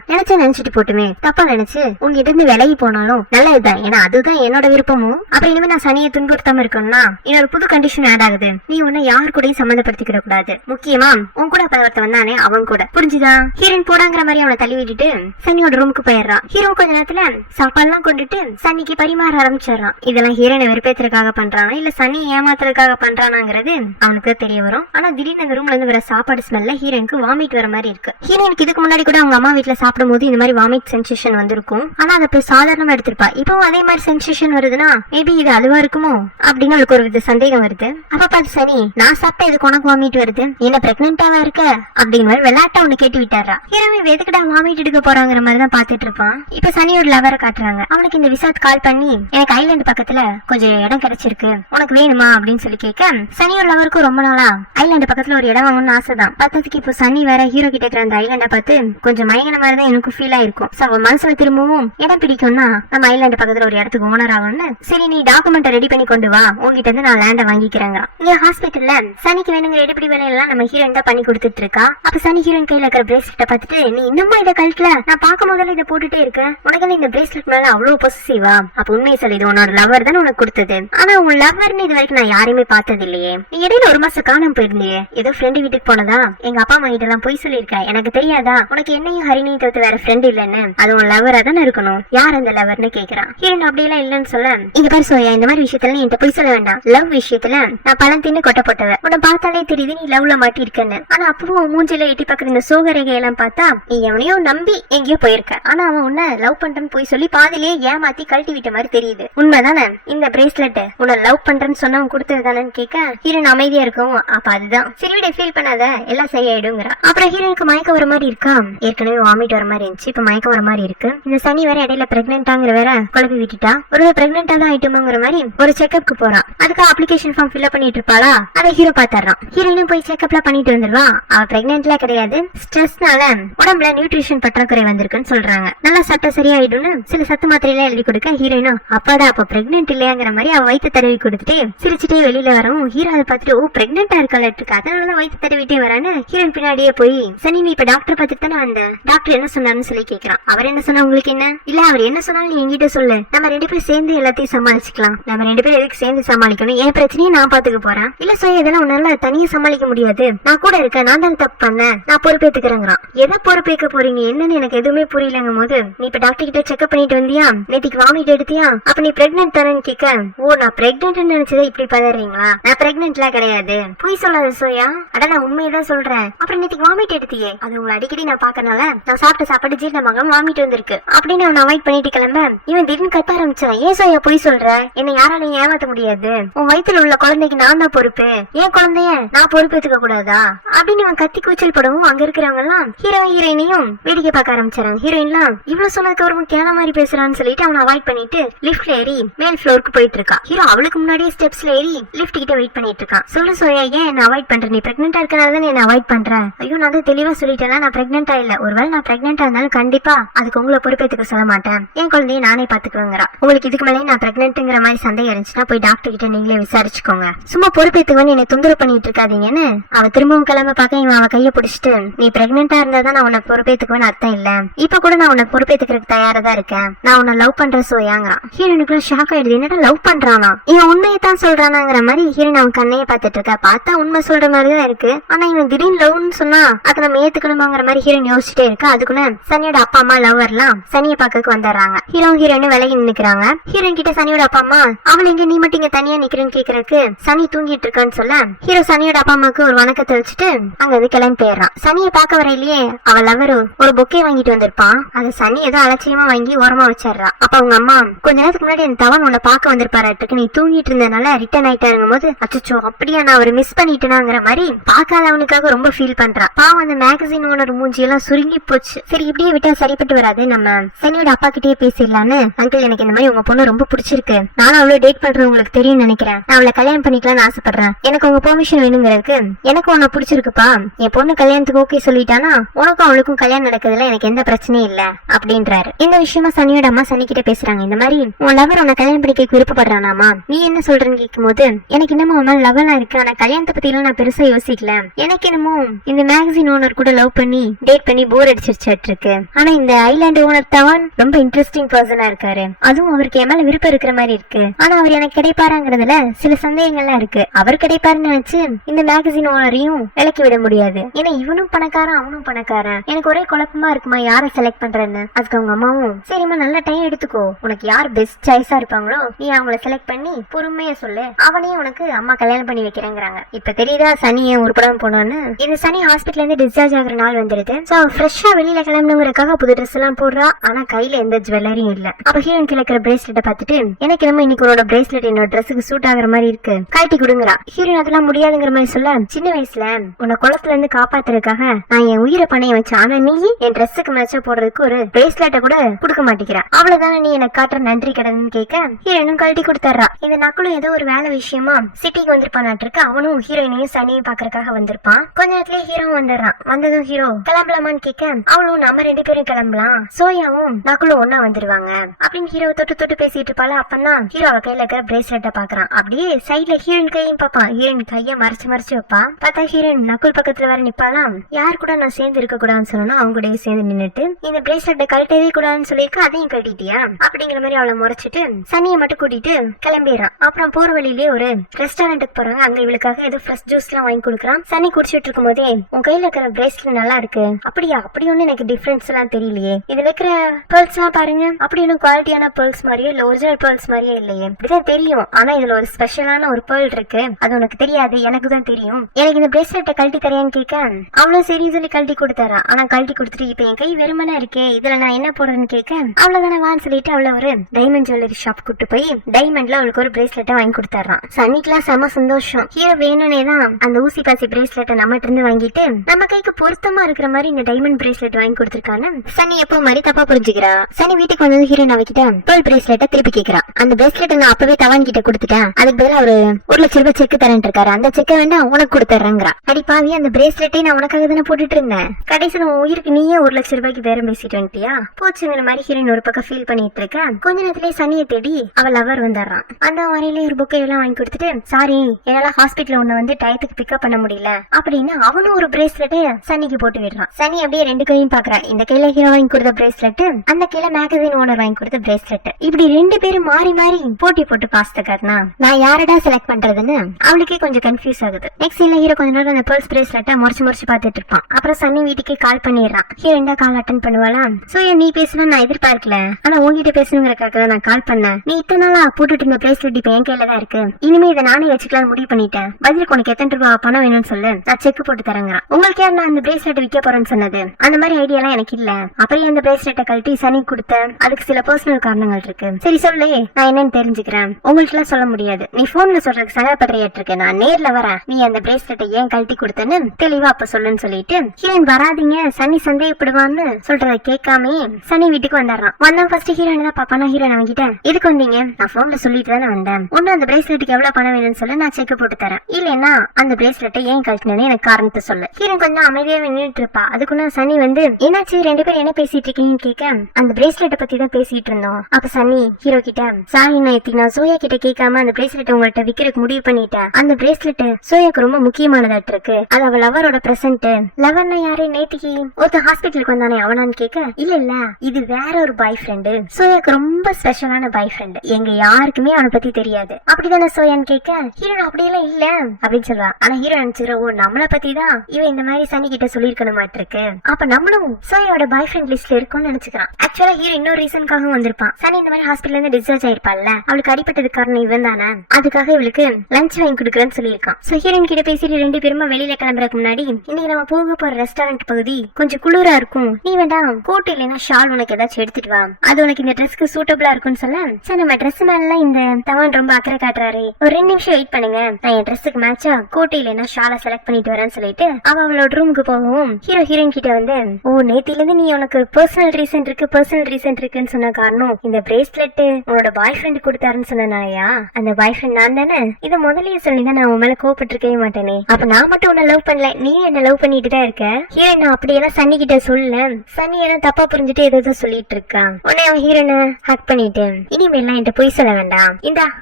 நினைச்சிட்டு போட்டுமே, தப்பா நினைச்சு உங்ககிட்ட இருந்து விலகி போனாலும் நல்லதுதான். ஏன்னா அதுதான் என்னோட விருப்பமும். அப்புறம் இனிமே நான் சனியை துன்புறுத்தாம இருக்கணும்னா இன்னொரு புது கண்டிஷன் ஆட் ஆகுது. நீ உன்னை யாரு கூடயும் சம்மந்தப்படுத்திக்கிட கூடாது. முக்கியமா உன் கூட ஒருத்தன் வந்தானே அவன் கூட, புரிஞ்சுதா? ஹீரோயின் போடாங்கிற மாதிரி அவனை தள்ளி விட்டுட்டு சனியோட ரூமுக்கு போயிடுறான். ஹீரோ கொஞ்ச நேரத்துல சாப்பாடுலாம் கொண்டுட்டு சனிக்கு பரிமாற ஆரம்பிச்சிடறான். இதெல்லாம் ஹீரோனை வெறுப்பேத்துறதுக்காக பண்றானா இல்ல சனி ஏமாத்துறதுக்காக பண்றானாங்கிறது அவனுக்கு தெரிய வரும். ஆனா திடீர்னு அந்த ரூம்ல இருந்து வர சாப்பாடு ஸ்மெல்ல ஹீரோனுக்கு வாமிட் வர மாதிரி இருக்கு. ஹீரோனுக்கு இதுக்கு முன்னாடி கூட அவங்க அம்மா வீட்டுல சாப்பிடும் போது இந்த மாதிரி வாமிட் சென்சேஷன் வந்திருக்கும். ஆனா அதை போய் சாதாரணமா எடுத்திருப்பா. இப்போ அதே மாதிரி சென்சேஷன் வருதுன்னா மேபி இது அதுவா இருக்குமோ அப்படின்னு அவளுக்கு ஒரு வித சந்தேகம் வருது. அப்ப பார்த்து சனி, நான் சாப்பிட்ட இதுக்கு உனக்கு வாமிட் வருது, என்ன பிரெக்னென்டாவா இருக்க அப்படிங்கிற மாதிரி விளையாட்டா அவனு கேட்டு விட்டாரா. ஹீரோவை எதுக்கிட்ட வாமிட் எடுக்க போறாங்கிற மாதிரி தான் பாத்துட்டு இருப்பான். இப்ப சனியோட லவரை காட்டுறாங்க. அவனுக்கு இந்த விசாத் கால் பண்ணி எனக்கு ஐலாண்டு பக்கத்துல கொஞ்சம் இடம் கிடைச்சிருக்கு, உனக்கு வேணுமா அப்படின்னு சொல்லி கேட்க, சனியோட லவருக்கும் ரொம்ப நாளா ஐலாண்டு பக்கத்துல ஒரு இடம் வாங்கணும்னு ஆசைதான். பார்த்ததுக்கு இப்போ சனி வேற ஹீரோ கிட்ட இருக்கிற அந்த ஐலாண்டை பார்த்து கொஞ்சம் மயங்கின மாதிரி தான் எனக்கு ஃபீல் ஆயிருக்கும். அவன் மனசுல திரும்பவும் இடம் பிடிக்கும்னா நம்ம ஐலாண்டு பக்கத்துல ஒரு இடத்துக்கு ஓனர் ஆகணும்னு, சரி நீ டாக்குமெண்ட் ரெடி பண்ணி கொண்டு வா, உங்ககிட்ட இருந்து நான் லேண்ட வாங்கிக்கிறேங்க. இங்க ஹாஸ்பிட்டல்ல சனிக்கு வேணுங்கிற எடுப்படி வேலையெல்லாம் நம்ம ஹீரோயின் தான் பண்ணி கொடுத்துட்டு இருக்கா. அப்ப சனி ஹீரோயின் கையில இருக்கிற பிரேஸ்லெட்டை பார்த்துட்டு, நீ இன்னுமா இதை கழட்டல, நான் பார்க்கும் போதெல்லாம் இதை போட்டுட்டே இருக்கேன், உனக்கு இந்த பிரேஸ்லெட் மேல அவ்வளவு பொசிசிவா, அப்ப உண்மையை சொல்லி இது உன்னோட லவர் தான் உனக்கு கொடுத்தது. ஆனா உன் லவர்னு இது வரைக்கும் நான் யாரையுமே பார்த்தது இல்லையே, நீ இடையில ஒரு மாசம் காணாம போயிருந்தியே, ஏதோ ஃப்ரெண்டு வீட்டுக்கு போனதா, எங்க அப்பா அம்மா கிட்ட எல்லாம் போய் சொல்லியிருக்க, எனக்கு தெரியாதா உனக்கு என்னையும் ஹரிணையும் தவிர்த்து வேற ஃப்ரெண்ட் இல்லன்னு, அது உன் லவரா தானே இருக்கணும், யார் அந்த லவர்னு கேக்குறான். ஹீரோயின் அப்படியெல்லாம் இல்லன்னு சொல்ல, இங்க பாரு சோயா, இந்த மாதிரி விஷயத்துல நீ என்கிட்ட போய் சொல்ல வேண்டாம், லவ் விஷயத்துல நான் பழம் தின்னு கொட்ட போட்டவ, உன்னை பார்த்தாலே தெரியுது நீ லவ்ல மாட்டி இருக்கன்னு. ஆனா அப்பவும் மூஞ்சில எட்டி பாக்குற இந்த சோக ரேகையெல்லாம் பார்த்தா நீ எவனையோ நம்பி எங்கேயோ போயிருக்க, ஆனா அவன் உன்னை லவ் பண்றேன்னு போய் சொல்லி பாதிலேயே ஏமாத்தி கழட்டி விட்ட மாதிரி தெரியுது, உண்மைதானே? இந்த பிரேஸ்லெட் உன்னை லவ் பண்றேன்னு சொன்னவன் கொடுத்தது தானேன்னு கேட்க ஹீரோயின் அமைதியா இருக்கும். அப்ப அதுதான் சரி விட, ஃபீல் பண்ணாத, எல்லாம் சரியாயிடுங்கிறா. அப்புறம் ஹீரோனுக்கு மயக்கம் வர மாதிரி இருக்கா, ஏற்கனவே வாமிட் வர மாதிரி இருந்துச்சு, இப்ப மயக்கம் வர மாதிரி இருக்கு. இந்த சனி வேற இடையில பிரெக்னென்டாங்கிற வேற குழப்பி விட்டுட்டா, ஒரு பிரெக்னென்டா தான் ஆயிட்டோங்கிற மாதிரி ஒரு செக்அப்க்கு போறா. அதுக்கு அப்ளிகேஷன் ஃபார்ம் ஃபில் பண்ணிட்டு இருப்பாளா, அதை ஹீரோ பாத்துறான். ஹீரோயினும் போய் செக்அப்லாம் பண்ணிட்டு வந்துருவா. அவ பிரெக்னென்ட்ல கிடையாது, ஸ்ட்ரெஸ்னால உடம்புல நியூட்ரிஷன் பற்றாக்குறை வந்திருக்குன்னு சொல்றாங்க. நல்லா சட்ட சரியாயிடும்னு சில சத்து மாத்திரையெல்லாம் எழுதி கொடுக்க ஹீரோயினும் அப்பாடா அப்ப பிரெக்னென்ட் இல்லையாங்கிற மாதிரி அவ வயிற்று தடவி கொடுத்துட்டு சிரிச்சுட்டே வெளியில வரவும் ஹீரோ அதை பார்த்துட்டு ஓ பிரெக்னென்டா இருக்காளட்டுக்கு, அதனாலதான் வயிற்று தடவிட்டே வரான்னு ஹீரோயின் பின்னாடியே போய் சனி நீ இப்ப டாக்டர் பார்த்துட்டு தானே வந்த, டாக்டர் என்ன சொன்னாருன்னு சொல்லி கேட்கறான். அவர் என்ன சொன்னா உங்களுக்கு என்ன, இல்ல அவர் என்ன சொன்னாலும் நீ என்கிட்ட சொல்லு, நம்ம ரெண்டு பேரும் சேர்ந்து எல்லாத்தையும் சமாளிச்சுக்கலாம், நம்ம ரெண்டு பேரும் எதுக்கு சேர்ந்து சமாளிக்கணும், என் பிரச்சனையை நான் பாத்துக்க போறேன். இல்ல சோ இதெல்லாம் உன்னால தனியா சமாளிக்க முடியாது, நான் கூட இருக்கேன், நான் தான் தப்பு பண்ணேன், நான் பொறுப்பேத்துக்கிறேங்கிறான். எதை பொறுப்பேற்க போறீங்க என்னன்னு எனக்கு எதுவுமே புரியலங்கும் போது, நீ இப்ப டாக்டர் கிட்ட செக்அப் பண்ணிட்டு வந்தியா, நேற்றுக்கு வாமிட் எடுத்தியா, அப்ப நீ பிரெக்னென்ட் தானேன்னு கேட்க, ஓ நான் பிரெக்னென்ட் நினைச்சதே இப்படி பதறீங்களா, நான் பிரெக்னென்ட்லாம் கிடையாது, பொய் சொல்லாத சோயா, அட நான் உண்மையதான் சொல்றேன். அப்புறம் நேற்றுக்கு வாமிட் எடுத்தியே, அது உங்களை அடிக்கடி நான் பாக்கறனால நான் சாப்பிட்ட சாப்பாடு ஜீரணமாகாம வாமிட் வந்திருக்கு அப்படின்னு அவன் அவாய்ட் பண்ணிட்டு கிளம்ப இவன் திடீர்னு கத்த ஆரம்பிச்சான். ஏன் சோயா பொய் சொல்ற, என்ன யாராலையும் ஏமாத்த முடியாது, உன் வயித்துல உள்ள குழந்தைக்கு நான் தான் பொறுப்பு, ஏன் குழந்தைய நான் பொறுப்பேத்துக்க கூடாதா அப்படின்னு இவன் கத்தி கூச்சல் படவும் அங்க இருக்கிறவங்க எல்லாம் ஹீரோ ஹீரோயினையும் வேடிக்கை பார்க்க ஆரம்பிச்சாங்க. ஹீரோயின்லாம் இவ்வளவு சொன்னதுக்கு அப்புறம் கேன மாதிரி பேசுறான்னு சொல்லிட்டு அவனை அவாய்ட் பண்ணிட்டு லிப்ட்ல ஏறி மேல் ஃப்ளோருக்கு போயிட்டு இருக்கா. ஹீரோ அவளுக்கு முன்னாடியே ஸ்டெப்ஸ்ல ஏறி லிப்ட் கிட்ட வெயிட் பண்ணிட்டு இருக்கான். சொல்லு சோயா ஏன் என்ன அவாய்ட் பண்ற, நீ பிரெக்னென்டா இருக்கனாலதான் என்ன அவாய்ட் பண்ற. ஐயோ நான் தான் தெளிவா சொல்லிட்டேன்னா நான் பிரெக்னென்டா இல்ல, ஒருவேளை நான் பிரெக்னென்டா இருந்தாலும் கண்டிப்பா அதுக்கு உங்களை பொறுப்பேத்துக்க சொல்ல மாட்டேன், என் குழந்தைய நானே பாத்துக்குவேங்கிறா. உங்களுக்கு இதுக்கு மேலே நான் பிரெக்னென்ட்ங்கிற மாதிரி சந்தேகம் இருந்துச்சுன்னா போய் டாக்டர் கிட்ட நீங்களே விசாரிச்சுக்கோங்க, சும்மா பொறுப்பேத்துக்கன்னு என்னை தொந்தரவு பண்ணிட்டு இருக்காதீங்கன்னு அவ திரும்பவும் கிளம்ப பார்க்க இவன் அவ கைய பிடிச்சிட்டு நீ பிரெக்னென்டா இருந்தாதான் நான் உன்னை பொறுப்பேத்துக்குவேன்னு அர்த்தம் இல்ல, இப்ப கூட நான் உன்னை பொறுப்பேத்துக்கிறதுக்கு தயாரா தான் இருக்கேன், நான் உன்னை லவ் பண்ற சோயாங்கிறான். ஹீரோனுக்குள்ள ஷாக் ஆயிடுது, என்னடா லவ் பண்றானா, இவன் உண்மையை தான் சொல்றானாங்கிற மாதிரி ஹீரோன் அவன் கண்ணையே பாத்துட்டு இருக்கா. பார்த்தா உண்மை சொல்ற மாதிரிதான் இருக்கு, ஆனா இவன் திடீர்னு லவ்னு சொன்னா அதை நம்ம ஏத்துக்கணுமாங்கிற மாதிரி ஹீரோன் யோசிச்சுட்டே இருக்கா. அதுக்குள்ள சனியோட அப்பா அம்மா லவ்வர்லாம் சனியை பாக்கிறதுக்கு வந்துடுறாங்க. ஹீரோ ஹீரோயின் விலகி நின்னுக்கிறாங்க. ஹீரோயின் கிட்ட சனியோட அப்பா அம்மா அவள் எங்க நீ மட்டும் இங்க தனியா நிக்கிறேன்னு கேக்குறதுக்கு சனி தூங்கிட்டு இருக்கான்னு சொல்ல ஹீரோ சனியோட அப்பா அம்மாக்கு ஒரு வணக்கத்தை வச்சுட்டு அங்க வந்து கிளம்பி போயிடுறான். சனியை பார்க்க வரையிலேயே அவள் லவர் ஒரு பொக்கே வாங்கிட்டு வந்திருப்பான். அது சனி ஏதோ அலட்சியமா வாங்கி ஓரமா வச்சிடறா. அப்ப அவங்க அம்மா கொஞ்ச நேரத்துக்கு முன்னாடி என் தவன் உன்னை பார்க்க வந்திருப்பாராட்டுக்கு, நீ தூங்கிட்டு இருந்தனால ரிட்டர்ன் ஆயிட்டாருங்கும் போது அச்சோ அப்படியா நான் ஒரு மிஸ் பண்ணிட்டேனாங்கிற மாதிரி பார்க்காதவனுக்காக ரொம்ப ஃபீல் பண்றா. பாவம் அந்த மேகசின் ஓனர் மூஞ்சி எல்லாம் சுருங்கி போச்சு. சரி இப்படியே விட்டா சரிப்பட்டு வராது, நம்ம சனியோட அப்பா கிட்டே பேசிடலான்னு, அங்கிள் எனக்கு இந்த மாதிரி உங்க பொண்ணு ரொம்ப பிடிச்சிருக்கு, நானும் அவ்வளவு டேட் பண்றது உங்களுக்கு தெரியும் நினைக்கிறேன், நான் அவளை கல்யாணம் பண்ணிக்கலாம்னு ஆசைப்படுறேன், எனக்கு உங்க பெர்மிஷன் வேணுங்கிறதுக்கு, எனக்கு உன்னை பிடிச்சிருக்குப்பா, என் பொண்ணு கல்யாணத்துக்கு ஓகே சொல்லிட்டானா உனக்கும் அவளுக்கும் கல்யாணம் நடக்குதுல எனக்கு எந்த பிரச்சனையும் இல்ல அப்படின்றாரு. இந்த விஷயமா சனியோட அம்மா சனி கிட்ட பேசுறாங்க. இந்த மாதிரி உன் லவர் உன்னை கல்யாணம் பண்ணிக்க விருப்பப்படுறானாமா, நீ என்ன சொல்றேன்னு கேட்கும் போது எனக்கு என்னமோ உன் மேல லவ் இருக்கு, ஆனா கல்யாணத்தை பத்தி எல்லாம் நான் பெருசா யோசிக்கல, எனக்கு என்னமோ இந்த மேகசின் ஓனர் கூட லவ் பண்ணி டேட் பண்ணி போர் அடிச்சிருச்சு இருக்கு. ஆனா இந்த ஐலாண்ட் ஓனர் தவான் ரொம்ப இன்ட்ரெஸ்டிங் பர்சனா இருக்காரு. அதுவும் அவருக்கு என் மேல விருப்பம் இருக்கிற மாதிரி இருக்கு. ஆனா அவர் எனக்கு கிடைப்பாராங்கிறதுல சில சந்தேகங்கள்லாம் இருக்கு. அவர் கிடைப்பாருன்னு நினைச்சு இந்த மேகசின் ஓனரையும் விலக்கி விட முடியாது. ஏன்னா இவனும் பணக்காரன் அவனும் பணக்காரன். எனக்கு ஒரே குழப்பமா இருக்குமா யாரை செலக்ட் பண்றேன்னு. அதுக்கு அவங்க அம்மாவும் சரிம்மா நல்ல டைம் எடுத்துக்கோ, உனக்கு யார் பெஸ்ட் சாய்ஸா இருப்பாங்களோ நீ அவங்கள செலக்ட் பண்ணி பொறுமையா சொல்லு, அவனையும் உனக்கு அம்மா கல்யாணம் பண்ணி வைக்கிறேங்கிறாங்க. இப்ப தெரியுதா சனி ஏன் உருப்படாம போனான்னு. இந்த சனி ஹாஸ்பிட்டல்ல இருந்து டிஸ்சார்ஜ் ஆகுற நாள் வந்துருது. சோ ஃப்ரெஷ்ஷா வெளியில கிளம்பணுங்கிறதுக்காக புது ட்ரெஸ் எல்லாம் போடுறா. ஆனா கையில எந்த ஜுவல்லரியும் இல்ல. அப்ப ஹீரோயின் கிழக்கிற பிரேஸ்லெட்டை பார்த்துட்டு எனக்கு நம்ம இன்னைக்கு உன்னோட பிரேஸ்லெட் என்னோட ட்ரெஸ்ஸுக்கு சூட் ஆகுற மாதிரி இருக்கு, கழட்டி கொடுங்கறா. ஹீரோயின் அதெல்லாம் முடியாதுங்கிற மாதிரி சொல்ல சின்ன வயசுல உன்னை குளத்துல இருந்து காப்பாத்துறதுக்காக நான் என் உயிரை பணைய வச்சேன். ஆனா நீ என் ட்ரெஸ்ஸுக்கு மேட்சா போடுறதுக்கு ஒரு பிரேஸ்லெட்டை கூட கொடுக்க மாட்டேங்கிற, அவ்வளவுதானே நீ எனக்கு காட்டுற நன்றி கடன்னு கேட்க ஹீரோயினும் கழட்டி கொடுத்துறா. இந்த நக்குளும் ஏதோ ஒரு வேலை விஷயமா சிட்டிக்கு வந்திருப்பானாட்டு இருக்கு. அவனும் ஹீரோயினையும் சனியும் பாக்குறதுக்காக வந்திருப்பான். கொஞ்ச நேரத்திலேயே ஹீரோவும் வந்துடுறான். வந்ததும் ஹீரோ கிளம்பலாமான்னு கேட்க அவளும் நம்ம 2 பேரும் கிளம்பலாம், சோயாவும் நக்குளும் ஒன்னா வந்துருவாங்க அப்படின்னு ஹீரோவை தொட்டு தொட்டு பேசிட்டு இருப்பாளா. அப்பதான் ஹீரோ அவ கையில இருக்கிற பிரேஸ்லெட்டை பாக்குறான். அப்படியே சைட்ல ஹீரோயின் கையும் பாப்பான். ஹீரோயின் கைய மறைச்சு மறைச்சு வைப்பான். பார்த்தா ஹீரோயின் நக்குள் பக்கத்துல வேற நிப்பாலாம். யார் கூட நான் சேர்ந்து இருக்க கூடாதுன்னு சொன்னா அவங்க கூட சேர்ந்து நின்னுட்டு இந்த பிரேஸ்லெட்டை கழட்டவே கூடாதுன்னு சொல்லியிருக்க அதையும் கழட்டிட்டியா அப்படிங்கிற மாதிரி அவளை முறைச்சிட்டு சனியை மட்டும் கூட்டிட்டு கிளம்பிடுறான். அப்புறம் போற வழியிலேயே ஒரு ரெஸ்டாரண்ட்டுக்கு போறாங்க. அங்க இவளுக்காக ஏதோ ஃப்ரெஷ் ஜூஸ் எல்லாம் வாங்கி கொடுக்குறான். சனி குடிச்சிட்டு இருக்கும் போதே உன் கையில இருக்கிற பிரேஸ்லெட் நல்லா இருக்கு, அப்படியா அப்படி ஒண்ணு எனக்கு டிஃபரன்ஸ் எல்லாம் தெரியலையே, இதுல இருக்கிற பேர்ல்ஸ் எல்லாம் பாருங்க அப்படி ஒன்னும் குவாலிட்டியான பேர்ல்ஸ் மாதிரியே இல்ல ஒரிஜினல் பேர்ல்ஸ் மாதிரியே இல்லையே, இப்படிதான் தெரியும். ஆனா இதுல ஒரு ஸ்பெஷலான ஒரு பேர்ல் இருக்கு, அது உனக்கு தெரியாது எனக்கு தான் தெரியும், எனக்கு இந்த பிரேஸ்லெட்டை கழட்டி தரையான்னு கேட்க அவளும் சரி சொல்லி கழட்டி கொடுத்தாரா. ஆனா கழட்டி கொடுத்துட்டு இப்ப என் கை வெறுமனா இருக்கே இதுல நான் என்ன போடுறேன்னு கேட்க அவ்வளவுதானே வான்னு சொல்லிட்டு அவள ஒரு டைமண்ட் ஜுவல்லரி ஷாப் கூட்டு போய் டைமண்ட்ல அவளுக்கு ஒரு பிரேஸ்லெட்டை வாங்கி கொடுத்தாரான். சன்னிக்கெல்லாம் செம சந்தோஷம். ஹீரோ வேணும்னே தான் அந்த ஊசி பாசி பிரேஸ்லெட்டை நம்மகிட்ட இருந்து வாங்கிட்டு நம்ம கைக்கு பொருத்தமா இருக்கிற மாதிரி இந்த டைமண்ட் பிரேஸ்லெட் வாங்கி கொடுத்திருக்கான்னு சனி எப்போ மாதிரி தப்பா புரிஞ்சுக்கிறா. சனி வீட்டுக்கு வந்தது ஹீரோயின் அவகிட்ட பேர்ல் பிரேஸ்லெட்டை திருப்பி கேட்கிறா. அந்த பிரேஸ்லெட்டை நான் அப்பவே தவான் கிட்ட கொடுத்துட்டேன், அதுக்கு பதிலா ஒரு 1 லட்சம் ரூபாய் செக் தரேன் இருக்காரு, அந்த செக்கை வேண்டாம் உனக்கு கொடுத்துறேங்கிறா. அடி பாவி அந்த பிரேஸ்லெட்டை நான் உனக்காக தானே போட்டுட்டு இருந்தேன், கடைசியில் உன் உயிருக்கு நீயே 1 லட்சம் ரூபாய்க்கு பேரம் பேசிட்டு வந்துட்டியா போச்சுங்கிற மாதிரி ஹீரோயின் ஒரு பக்கம் ஃபீல் பண்ணிட்டு இருக்க. கொஞ்ச நேரத்திலேயே சனியை தேடி அவள் லவர் வந்துடுறான். அந்த வரையில ஒரு புக்கை எல்லாம் வாங்கி கொடுத்துட்டு சாரி என்னால ஹாஸ்பிட்டல் ஒண்ணு வந்து டயத்துக்கு பிக்கப் பண்ண முடியல அப்படின்னு அவனும் ஒரு பிரேஸ்லெட்டை சனிக்கு போட்டு விடுறான். சனி அப்படியே 2 கையும் பாக்குறா. இந்த கையில ஹீரோ வாங்கி கொடுத்த பிரேஸ்லெட், அந்த கையில மேகசின் ஓனர் வாங்கி கொடுத்த பிரேஸ்லெட், இப்படி 2 பேரும் மாறி மாறி போட்டி போட்டு பாஸ்த காட்டினா நான் யாரடா செலக்ட் பண்றதுன்னு அவளுக்கே கொஞ்சம் கன்ஃபியூஸ் ஆகுது. நெக்ஸ்ட் சீன்ல ஹீரோ கொஞ்ச நேரம் அந்த பேர்ல்ஸ் பிரேஸ்லெட்டை முறைச்சு பாத்துட்டு இருப்பான். அப்புறம் சன்னி வீட்டுக்கு கால் பண்ணிடுறான். ஹீரோயின் தான் கால் அட்டன் பண்ணுவாளா. சோ நீ பேசணும் நான் எதிர்பார்க்கல, ஆனா உங்ககிட்ட பேசணுங்கிறதுக்காக நான் கால் பண்ணேன். நீ இத்தனை நாளா போட்டுட்டு இருந்த பிரேஸ்லெட் இப்ப என் கையில தான் இருக்கு, இனிமே இதை நானே வச்சுக்கலாம் முடிவு பண்ணிட்டேன், பதிலுக்கு உனக்கு எத்தனை ரூபாய் பணம் வேணும்னு சொல்லு நான் செக் போட்டு தரேங்கிறான். உங்களுக்கு யார் நான் அந்த பிரேஸ்லெட் விற்க போறேன்னு சொன்னது, அந்த மாதிரி ஐடியா எல்லாம் எனக்கு இல்ல, அப்படியே அந்த பிரேஸ்லெட்டை கழட்டி சனி கொடுத்தேன், அதுக்கு சில பர்சனல் காரணங்கள் இருக்கு, சரி சொல்லு நான் என்னன்னு தெரிஞ்சுக்கிறேன், உங்களுக்கு எல்லாம் சொல்ல முடியாது, நீ போன்ல சொல்றதுக்கு சங்கடப்படுறியாட்டு இருக்கு, நான் நேர்ல வரேன், நீ அந்த பிரேஸ்லெட்டை ஏன் கழட்டி கொடுத்தேன்னு தெளிவா அப்ப சொல்லுன்னு சொல்லிட்டு ஹீரோயின் வராதீங்க சனி சந்தேகப்படுவான்னு சொல்றத கேட்காமே சனி வீட்டுக்கு வந்துடுறான். வந்தா ஃபர்ஸ்ட் ஹீரோயின் தான் பாப்பானா ஹீரோயின் அவங்கிட்ட எதுக்கு வந்தீங்க, நான் போன்ல சொல்லிட்டு தானே வந்தேன், ஒன்னும் அந்த பிரேஸ்லெட்டுக்கு எவ்வளவு பணம் வேணும்னு சொல்லு நான் செக் போட்டு தரேன், இல்லன்னா அந்த பிரேஸ்லெட்டை ஏன் கழட்டினு எனக்கு காரணத்தை சொல்லு. ஹீரோயின் கொஞ்சம் அமைதியாவே நின்றுட்டு இருப்பா. அதுக்குள்ள சனி வந்து என்னாச்சு 2 பேரும் என்ன பேசிட்டு இருக்கீங்கன்னு கேட்க அந்த பிரேஸ்லெட்டை பத்தி தான் பேசிட்டு இருந்தோம். அப்ப சனி ஹீரோ கிட்ட சாரி நான் சோயா கிட்ட கேட்காம அந்த பிரேஸ்லெட் உங்கள்கிட்ட விக்கிறதுக்கு முடிவு பண்ணிட்டேன், அந்த பிரேஸ்லெட் சோயாக்கு ரொம்ப முக்கியமானதாட்டு இருக்கு, அது அவள் லவரோட பிரசன்ட். லவர்னா யாரு, நேத்திக்கு ஒருத்தர் ஹாஸ்பிட்டலுக்கு வந்தானே அவனான்னு கேட்க இல்ல இது வேற ஒரு பாய் ஃப்ரெண்டு, சோயாக்கு ரொம்ப ஸ்பெஷலான பாய் ஃப்ரெண்ட், எங்க யாருக்குமே அவனை பத்தி தெரியாது, அப்படிதானே சோயான்னு கேட்க ஹீரோ அப்படியெல்லாம் இல்ல அப்படின்னு சொல்றா. ஆனா ஹீரோ நினைச்சுக்கிற ஓ நம்மள பத்தி தான் இவன் இந்த மாதிரி சனி கிட்ட சொல்லிருக்கணுமாட்டு இருக்கு, அப்ப நம்மளும் சோயாவோட பாய் ஃப்ரெண்ட் லிஸ்ட்ல இருக்கும்னு நினைச்சுக்கிறான். ஆக்சுவலா ஹீரோ இன்னொரு ரீசனுக்காக வந்திருப்பான். சனி இந்த மாதிரி ஹாஸ்பிட்டல்ல இருந்து டிஸ்சார்ஜ் ஆயிருப்பாள்ல, அவளுக்கு அடிப்பட்டது காரணம் இவன் தானே, அதுக்காக இவளுக்கு லஞ்ச் வாங்கி கொடுக்குறேன்னு சொல்லியிருக்கான். சோ ஹீரோயின் கிட்ட பேசிட்டு 2 பேருமா வெளியில கிளம்புறதுக்கு முன்னாடி இன்னைக்கு நம்ம போக போற ரெஸ்டாரண்ட் பகுதி கொஞ்சம் குளிரா இருக்கும், நீ வேண்டாம் கோட் இல்லைன்னா ஷால் உனக்கு ஏதாச்சும் எடுத்துட்டு வா, அது உனக்கு இந்த ட்ரெஸ்க்கு சூட்டபிளா இருக்கும்னு சொல்ல சரி நம்ம ட்ரெஸ் மேல இந்த தவான் ரொம்ப அக்கறை காட்டுறாரு, ஒரு 2 நிமிஷம் வெயிட் பண்ணுங்க நான் என் ட்ரெஸ்ஸுக்கு மேட்சா கோட் இல்லைன்னா ஷாலை செலக்ட் பண்ணிட்டு வரேன்னு சொல்லிட்டு அவளோட ரூமுக்கு போகவும் ஹீரோயின் கிட்ட வந்து ஓ நேத்தில இருந்து நீ உனக்கு பர்சனல் ரீசன் இருக்குன்னு சொன்ன காரணம் இந்த பிரேஸ்லெட் உன்னோட பாய் ஃப்ரெண்ட் கொடுத்தாருன்னு சொன்னாயா, அந்த பாய் ஃப்ரெண்ட் நான் தானே, இதை முதல்லயே சொல்லிதான் நான் உன் மேல கோவப்பட்டு இருக்கவே மாட்டேனே, அப்ப நான் மட்டும் உன்னை லவ் பண்ணல நீ என்ன லவ் பண்ணிட்டு தான் இருக்க, ஹீரோயின் நான் அப்படியெல்லாம் சன்னி கிட்ட சொல்ல சன்னி எல்லாம் தப்பா புரிஞ்சுட்டு ஏதோ சொல்லிட்டு இருக்கான். உடனே அவன் ஹீரோனை ஹக் பண்ணிட்டு இனிமேலாம் என்கிட்ட போய் சொல்ல வேண்டாம்,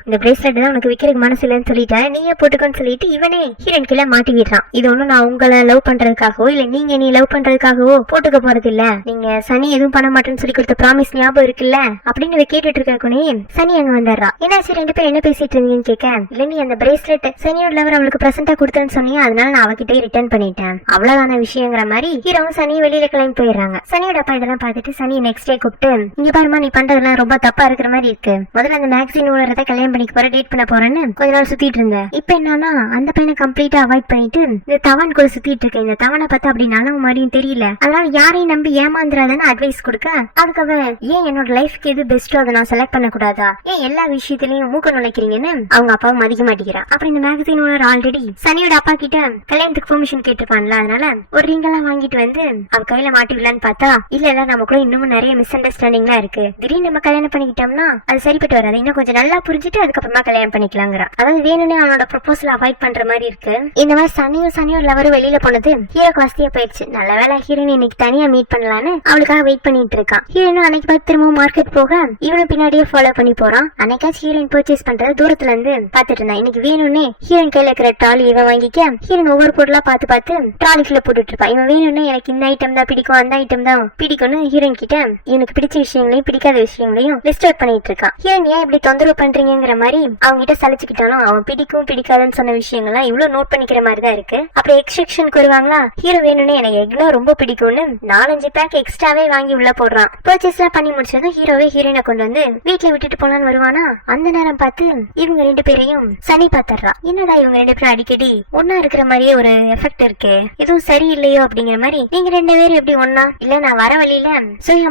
இந்த பிரேஸ்லெட் தான் உனக்கு விக்கிறதுக்கு மனசு இல்லைன்னு சொல்லிட்டேன் நீயே போட்டுக்கோன்னு சொல்லிட்டு இவனே ஹீரோயின் கீழே மாட்டி விடுறான். இது ஒண்ணும் நான் உங்களை லவ் பண்றதுக்காகவோ இல்ல நீங்க நீ லவ் பண்றதுக்காக நம்புறதுக்காகவோ போட்டுக்க போறது இல்ல. நீங்க சனி எதுவும் பண்ண மாட்டேன்னு சொல்லி கொடுத்த ப்ராமிஸ் ஞாபகம் இருக்குல்ல அப்படின்னு கேட்டுட்டு இருக்கே. சனி அங்க வந்துடுறா. என்னாச்சு ரெண்டு பேரும் என்ன பேசிட்டு இருந்தீங்கன்னு கேட்க, இல்ல நீ அந்த பிரேஸ்லெட் சனியோட லவர் அவளுக்கு பிரசன்டா கொடுத்தேன்னு சொன்னியா, அதனால நான் அவகிட்டே ரிட்டர்ன் பண்ணிட்டேன், அவ்வளவுதான விஷயங்கிற மாதிரி ஹீரோவும் சனியும் வெளியில கிளம்பி போயிடுறாங்க. சனியோட அப்பா இதெல்லாம் பார்த்துட்டு சனியை நெக்ஸ்ட் டே கூப்பிட்டு, இங்க பாருமா நீ பண்றதெல்லாம் ரொம்ப தப்பா இருக்கிற மாதிரி இருக்கு. முதல்ல அந்த மேக்ஸின் ஓனரத்தை கல்யாணம் பண்ணிக்க போற, டேட் பண்ண போறேன்னு கொஞ்ச நாள் சுத்திட்டு இருந்தேன். இப்ப என்னன்னா அந்த பையனை கம்ப்ளீட்டா அவாய்ட் பண்ணிட்டு இந்த தவான் கூட சுத்திட்டு இருக்கேன். இந்த தவனை பார்த்தா அப்படி நல்லவங்க மாதிரியும் தெரியல, அதனால யாரையும் நம்பி ஏமாந்துராதுன்னு அட்வைஸ் கொடுக்க, அதுக்காக ஏன் என்னோட லைஃப்க்கு எது பெஸ்டோ அதை நான் செலக்ட் பண்ண கூடாதா, ஏன் எல்லா விஷயத்திலயும் மூக்க நுழைக்கிறீங்கன்னு அவங்க அப்பாவை மதிக்க மாட்டேங்கிறா. அப்புறம் இந்த மேகசின் ஓனர் ஆல்ரெடி சனியோட அப்பா கிட்ட கல்யாணத்துக்கு பெர்மிஷன் கேட்டிருப்பான்ல, அதனால ஒரு ரிங் எல்லாம் வாங்கிட்டு வந்து அவ கையில மாட்டிவிடலான்னு பார்த்தா, இல்ல நமக்குள்ள இன்னமும் நிறைய மிஸ் அண்டர்ஸ்டாண்டிங்லாம் இருக்கு, திடீர்னு நம்ம கல்யாணம் பண்ணிக்கிட்டோம்னா அது சரிப்பட்டு வராது, இன்னும் கொஞ்சம் நல்லா புரிஞ்சுட்டு அதுக்கப்புறமா கல்யாணம் பண்ணிக்கலாங்கிற. அதாவது வேணும்னே அவனோட ப்ரொபோசல் அவாய்ட் பண்ற மாதிரி இருக்கு. இந்த மாதிரி சனியும் லவரும் வெளியில போனது ஹீரோக்கு வசதியா போயிடுச்சு. நல்ல வேலை ஹீரோயின் இன்னைக்கு தனியா மீட் பண்ணலான்னு அவளுக்காக வெயிட் பண்ணிட்டு இருக்கான். ஹீரோயினும் அன்னைக்கு பார்த்து திரும்பவும் மார்க்கெட் போக இவனும் பின்னாடியே ஃபாலோ பண்ணி போறான். அன்னைக்காச்சும் ஹீரோயின் பர்ச்சேஸ் பண்றது தூரத்துல இருந்து பாத்துட்டு இருந்தா. இன்னைக்கு வேணும்னே ஹீரோயின் கையில இருக்கிற ட்ராலி இவன் வாங்கிக்க, ஹீரோயின் ஒவ்வொரு பொருளா பார்த்து ட்ராலிக்குள்ள போட்டுட்டு இருப்பா. இவன் வேணும்னே எனக்கு இந்த ஐட்டம் தான் பிடிக்கும், அந்த ஐட்டம் தான் பிடிக்கும்னு ஹீரோயின் கிட்ட எனக்கு பிடிச்ச விஷயங்களையும் பிடிக்காத விஷயங்களையும் லிஸ்ட் அவுட் பண்ணிட்டு இருக்கான். ஹீரோயின் ஏன் இப்படி தொந்தரவு பண்றீங்கிற மாதிரி அவங்க கிட்ட சலிச்சுக்கிட்டாலும் அவன் பிடிக்கும் பிடிக்காதுன்னு சொன்ன விஷயங்கள்லாம் இவ்வளவு நோட் பண்ணிக்கிற மாதிரி தான் இருக்கு. அப்புறம் எக்ஸ்ட்ரக்ஷனுக்கு வருவாங்களா, ஹீரோ வேணும்னே எனக்கு எக்னா ரொம்ப பிடிக்கும்னு 4-5 பேக் எக்ஸ்ட்ராவே வாங்கி உள்ள போடுறான். பர்ச்சேஸ் எல்லாம் பண்ணி முடிச்சதும் ஹீரோவே ஹீரோயினை கொண்டு வந்து வீட்டுல விட்டுட்டு போலான்னு வருவானா, அந்த நேரம் பார்த்து இவங்க ரெண்டு பேரையும் சனி பாத்துறா. என்னடா இவங்க ரெண்டு பேரும் அடிக்கடி ஒன்னா இருக்கிற மாதிரியே ஒரு எஃபெக்ட் இருக்கு, எதுவும் சரியில்லையோ அப்படிங்கிற மாதிரி. நீங்க ரெண்டு பேரும் எப்படி ஒன்னா? இல்ல நான் வர வழியில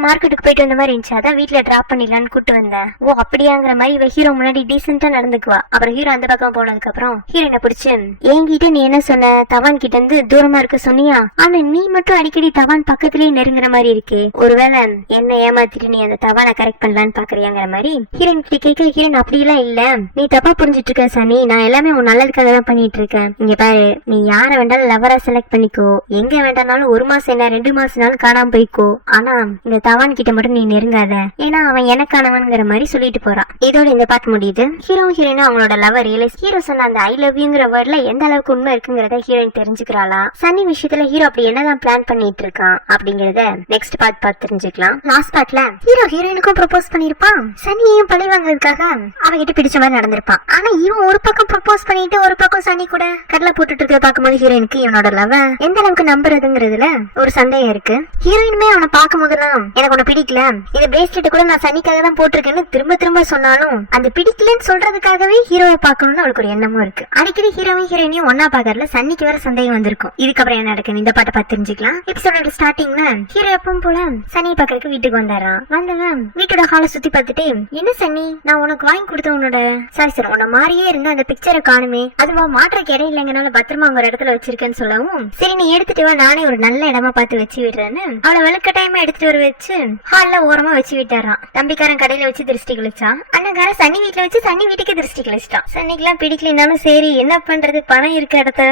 மார்க்கெட்டுக்கு போயிட்டு வந்த மாதிரி இருந்துச்சு, அதான் வீட்டுல டிராப் பண்ணிடலான்னு கூட்டு வந்தேன். ஓ அப்படியாங்கிற மாதிரி இவ ஹீரோ முன்னாடி டீசென்டா நடந்துக்குவா. அப்புறம் ஹீரோ அந்த பக்கம் போனதுக்கு அப்புறம் ஹீரோயினை பிடிச்சு, என்கிட்ட நீ என்ன சொன்ன, தவான் கிட்ட இருந்து தூரமா இருக்க சொன்னியா, ஆனா நீ மட்டும் அடிக்கடி தவான் பக்கத்திலேயே நெருங்குற மாதிரி இருக்கே, ஒருவேளை என்ன ஏமாத்திட்டு நீ அந்த தவானை கரெக்ட் பண்ணலான்னு பாக்குறியாங்கிற மாதிரி ஹீரோயின் கிட்ட கேட்க, ஹீரோயின் அப்படியெல்லாம் இல்ல, நீ தப்பா புரிஞ்சிட்டு இருக்க சனி, நான் எல்லாமே உன் நல்லதுக்காக தான் பண்ணிட்டு இருக்கேன். இங்க பாரு, நீ யார வேண்டாலும் லவரா செலக்ட் பண்ணிக்கோ, எங்க வேண்டாம்னாலும் 1 மாசம் என்ன 2 மாசம்னாலும் காணாம போய்க்கோ, ஆனா இந்த தவான் கிட்ட மட்டும் நீ நெருங்காத, ஏன்னா அவன் எனக்கானவன்ங்கிற மாதிரி சொல்லிட்டு போறான். இதோட இந்த பாட்டு முடியுது. ஹீரோ ஹீரோயினும் அவங்களோட லவர் ரியலைஸ். ஹீரோ சொன்ன அந்த ஐ லவ் யூங்கிற வேர்ட்ல எந்த அளவுக்கு உண்மை இருக்குங்கிறத ஹீரோயின் தெரிஞ்சுக்கிறாளா, சனி விஷயத்துல ஹீரோ அப்படி என்னதான் பிளான் பண்ணிட்டு இருக்கான் அப்படிங்கறத நெக்ஸ்ட் பார்த்து தெரிஞ்சுக்கலாம். லாஸ்ட் பார்ட்ல ஹீரோ ஹீரோயினுக்கும் ப்ரொபோஸ் பண்ணிருப்பான். சனியையும் பழி வாங்குறதுக்காக அவகிட்ட பிடிச்ச மாதிரி நடந்திருப்பான். ஆனா இவன் ஒரு பக்கம் ப்ரொபோஸ் பண்ணிட்டு ஒரு பக்கம் சனி கூட கடலை போட்டுட்டு இருக்க பார்க்கும்போது ஹீரோயினுக்கு இவனோட லவ் எந்த அளவுக்கு நம்புறதுங்கிறதுல ஒரு சந்தேகம் இருக்கு. ஹீரோயினுமே அவனை பார்க்கும் போதெல்லாம் எனக்கு உன்னை பிடிக்கல, இந்த பிரேஸ்லெட் கூட நான் சனிக்காக தான் போட்டிருக்கேன்னு திரும்ப சொன்னாலும் அந்த பிடிக்கலன்னு சொல்றதுக்காகவே ஹீரோவை பார்க்கணும்னு அவளுக்கு ஒரு எண்ணமும் இருக்கு. அடிக்கடி ஹீரோவையும் ஹீரோயினையும் ஒன்னா பாக்கறதுல சன்னிக்கு வேற சந்தேகம் வந்திருக்கும். இதுக்கப்புறம் என்ன நடக்குன்னு இந்த பாட்டை பார்த்து தெரிஞ்சுக்கலாம். எபிசோட ஸ்டார்டிங்ல ஹீரோ எப்பவும் போல சனியை பாக்குறதுக்கு வீட்டுக்கு வந்தாராம். வந்தவன் வீட்டோட ஹாலை சுத்தி பார்த்துட்டு, என்ன சன்னி, நான் உனக்கு வாங்கி கொடுத்த உன்னோட சாரி உன்ன மாதிரியே இருந்த அந்த பிக்சரை காணுமே, அதுவா மாற்றக்கு இடம் இல்லைங்கனால பத்திரமா ஒரு இடத்துல வச்சிருக்கேன்னு சொல்லவும், சரி நீ எடுத்துட்டு வா, நானே ஒரு நல்ல இடமா பார்த்து வச்சு விடுறேன்னு அவளை வெளுக்கட்டாயமா எடுத்துட்டு வர வச்சு ஹால்ல ஓரமா வச்சு விட்டாராம். தம்பிக்காரன் கடையில வச்சு திருஷ்டி கழிச்சான், அண்ணங்காரன் சன்னி வீட்டுல வச்சு சன்னி வீட்டுக்கு திருஷ்டி கழிச்சிட்டான். சன்னிக்கு எல்லாம் பிடிக்கலனாலும் சரி என்ன பண்றது, பணம் இருக்க இடத்துல